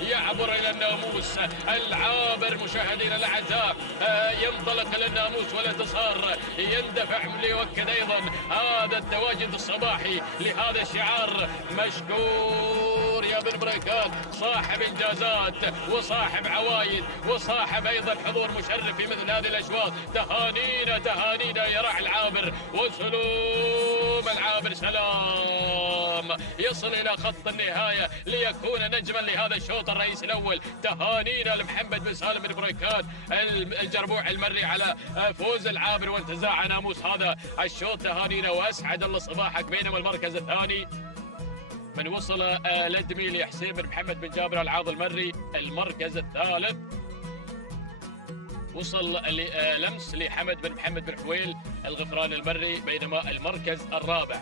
يعبر إلى الناموس. العابر مشاهدينا الأعزاء ينطلق إلى الناموس والانتصار، يندفع ليؤكد أيضا هذا التواجد الصباحي لهذا الشعار. مشكور يا بن بريكان، صاحب إنجازات وصاحب عوايد وصاحب أيضا حضور مشرف في مثل هذه الأشواط. تهانينا يا راعي العابر، وسلوم العابر سلام يصل إلى خط النهاية ليكون نجما لهذا الشوط الرئيسي الأول. تهانينا لمحمد بن سالم بن بريكان الجربوع المري على فوز العابر وانتزاع ناموس هذا الشوط. تهانينا وأسعد الله صباحك. بينما المركز الثاني من وصل لدمي لحسين بن محمد بن جابر العاض المري. المركز الثالث وصل لمس لحمد بن محمد بن حويل الغفران المري. بينما المركز الرابع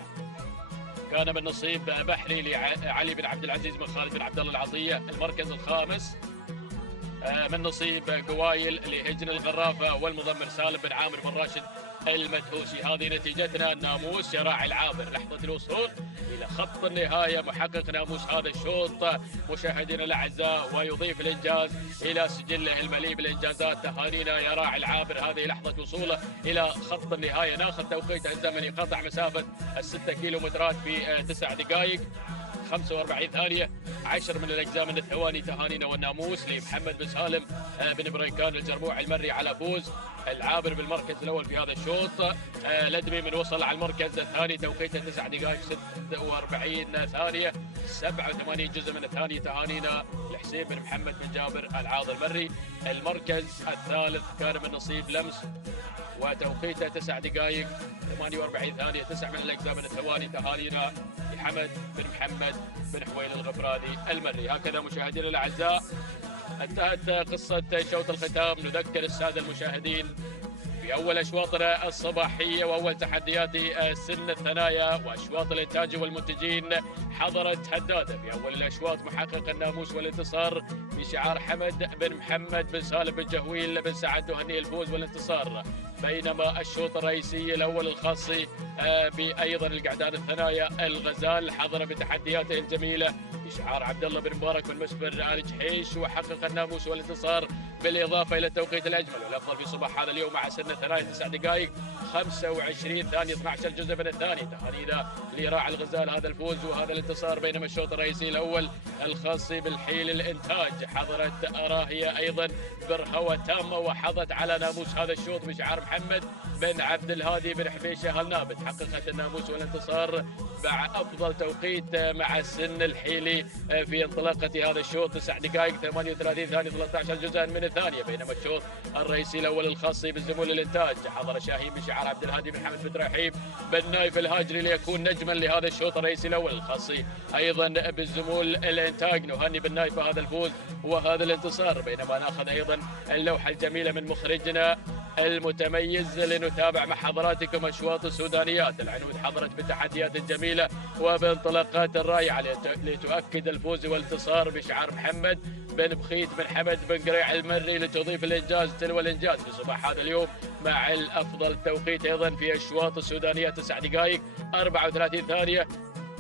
كان من نصيب بحري لعلي بن عبد العزيز بن خالد بن عبد الله العطية. المركز الخامس من نصيب قوايل لهجن الغرافة والمضمر سالم بن عامر بن راشد المدهوشي. هذه نتيجتنا. الناموس يراعي العابر لحظة الوصول إلى خط النهاية. محقق ناموس هذا الشوط مشاهدينا الأعزاء، ويضيف الإنجاز إلى سجله المليء بالإنجازات. تهانينا يراعي العابر. هذه لحظة وصوله إلى خط النهاية. ناخذ توقيته الزمني، قطع مسافة 6 كيلومترات في 9 دقائق 45 ثانية. 10 من الأجزاء من الثواني. تهانينا والناموس لمحمد بن سالم بن بريكان الجربوع المري على فوز العابر بالمركز الأول في هذا الشوط. لدمي من وصل على المركز الثاني، توقيته 9 دقائق 46 ثانية 87 جزء من الثانية. تهانينا لحسين بن محمد بن جابر العاض المري. المركز الثالث كان من نصيب لمس وتوقيته 9 دقائق 48 ثانية 9 من الأجزاء من الثواني. تهانينا لحمد بن محمد بن حويل الغفراني المري. هكذا مشاهدينا الأعزاء انتهت قصة شوط الختام. نذكر السادة المشاهدين في أول أشواطنا الصباحية وأول تحديات سن الثنايا وأشواط الإنتاج والمنتجين حضرت هدادة. في أول الأشواط محقق الناموس والانتصار بشعار حمد بن محمد بن سالم بن جهويل بن سعد تهنئ الفوز والانتصار. بينما الشوط الرئيسي الأول الخاص بأيضا القعدان الثنايا الغزال حضر بتحدياته الجميلة بشعار عبد الله بن مبارك بن مسبر آل جحيش، وحقق الناموس والانتصار بالإضافة إلى التوقيت الأجمل والأفضل في صباح هذا اليوم مع سن الثنايا 9 دقائق 25 ثانية 12 جزء من الثاني. تهانينا لراعي الغزال هذا الفوز وهذا الانتصار. بينما الشوط الرئيسي الأول الخاص بالحيل الإنتاج حضرت راهية أيضا برهوة تامة وحظت على ناموس هذا الشوط بشعار محمد بن عبد الهادي بن حبيشة النابت. حققت الناموس والانتصار مع أفضل توقيت مع سن الحيلي في انطلاقة هذا الشوط 9 دقائق 38 ثانية 13 جزءا من الثانية. بينما الشوط الرئيسي الأول الخاص بزمول الإنتاج حضر شاهين بشعار عبد الهادي بن حمد بن رحيم بن نايف الهاجري ليكون نجما لهذا الشوط الرئيسي الأول الخاص أيضا بالزمول الإنتاج. نهني بن نايف هذا الفوز وهذا الانتصار. بينما ناخذ أيضا اللوحة الجميلة من مخرجنا المتميز لنتابع مع حضراتكم أشواط السودانيات. العنود حضرت بتحديات جميلة وبانطلاقات رائعة لتؤكد الفوز والانتصار بشعار محمد بن بخيت بن حمد بن قريع المري لتضيف الإنجاز تلو الإنجاز في صباح هذا اليوم مع الأفضل توقيت أيضا في أشواط السودانيات 9 دقائق 34 ثانية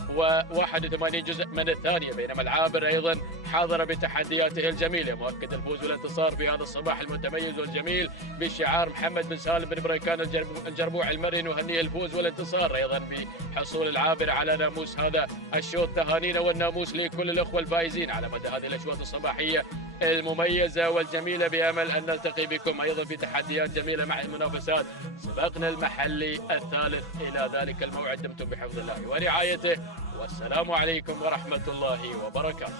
و81 جزء من الثانية. بينما العابر أيضا حاضر بتحدياته الجميلة مؤكد الفوز والانتصار في هذا الصباح المتميز والجميل بشعار محمد بن سالم بن بريكان الجربوع المري. نهني الفوز والانتصار أيضا بحصول العابر على ناموس هذا الشوط. تهانينا والناموس لكل الأخوة الفائزين على مدى هذه الأشواط الصباحية المميزة والجميلة، بأمل أن نلتقي بكم أيضا في تحديات جميلة مع المنافسات سباقنا المحلي الثالث. إلى ذلك الموعد دمتم بحفظ الله ورعايته، والسلام عليكم ورحمة الله وبركاته.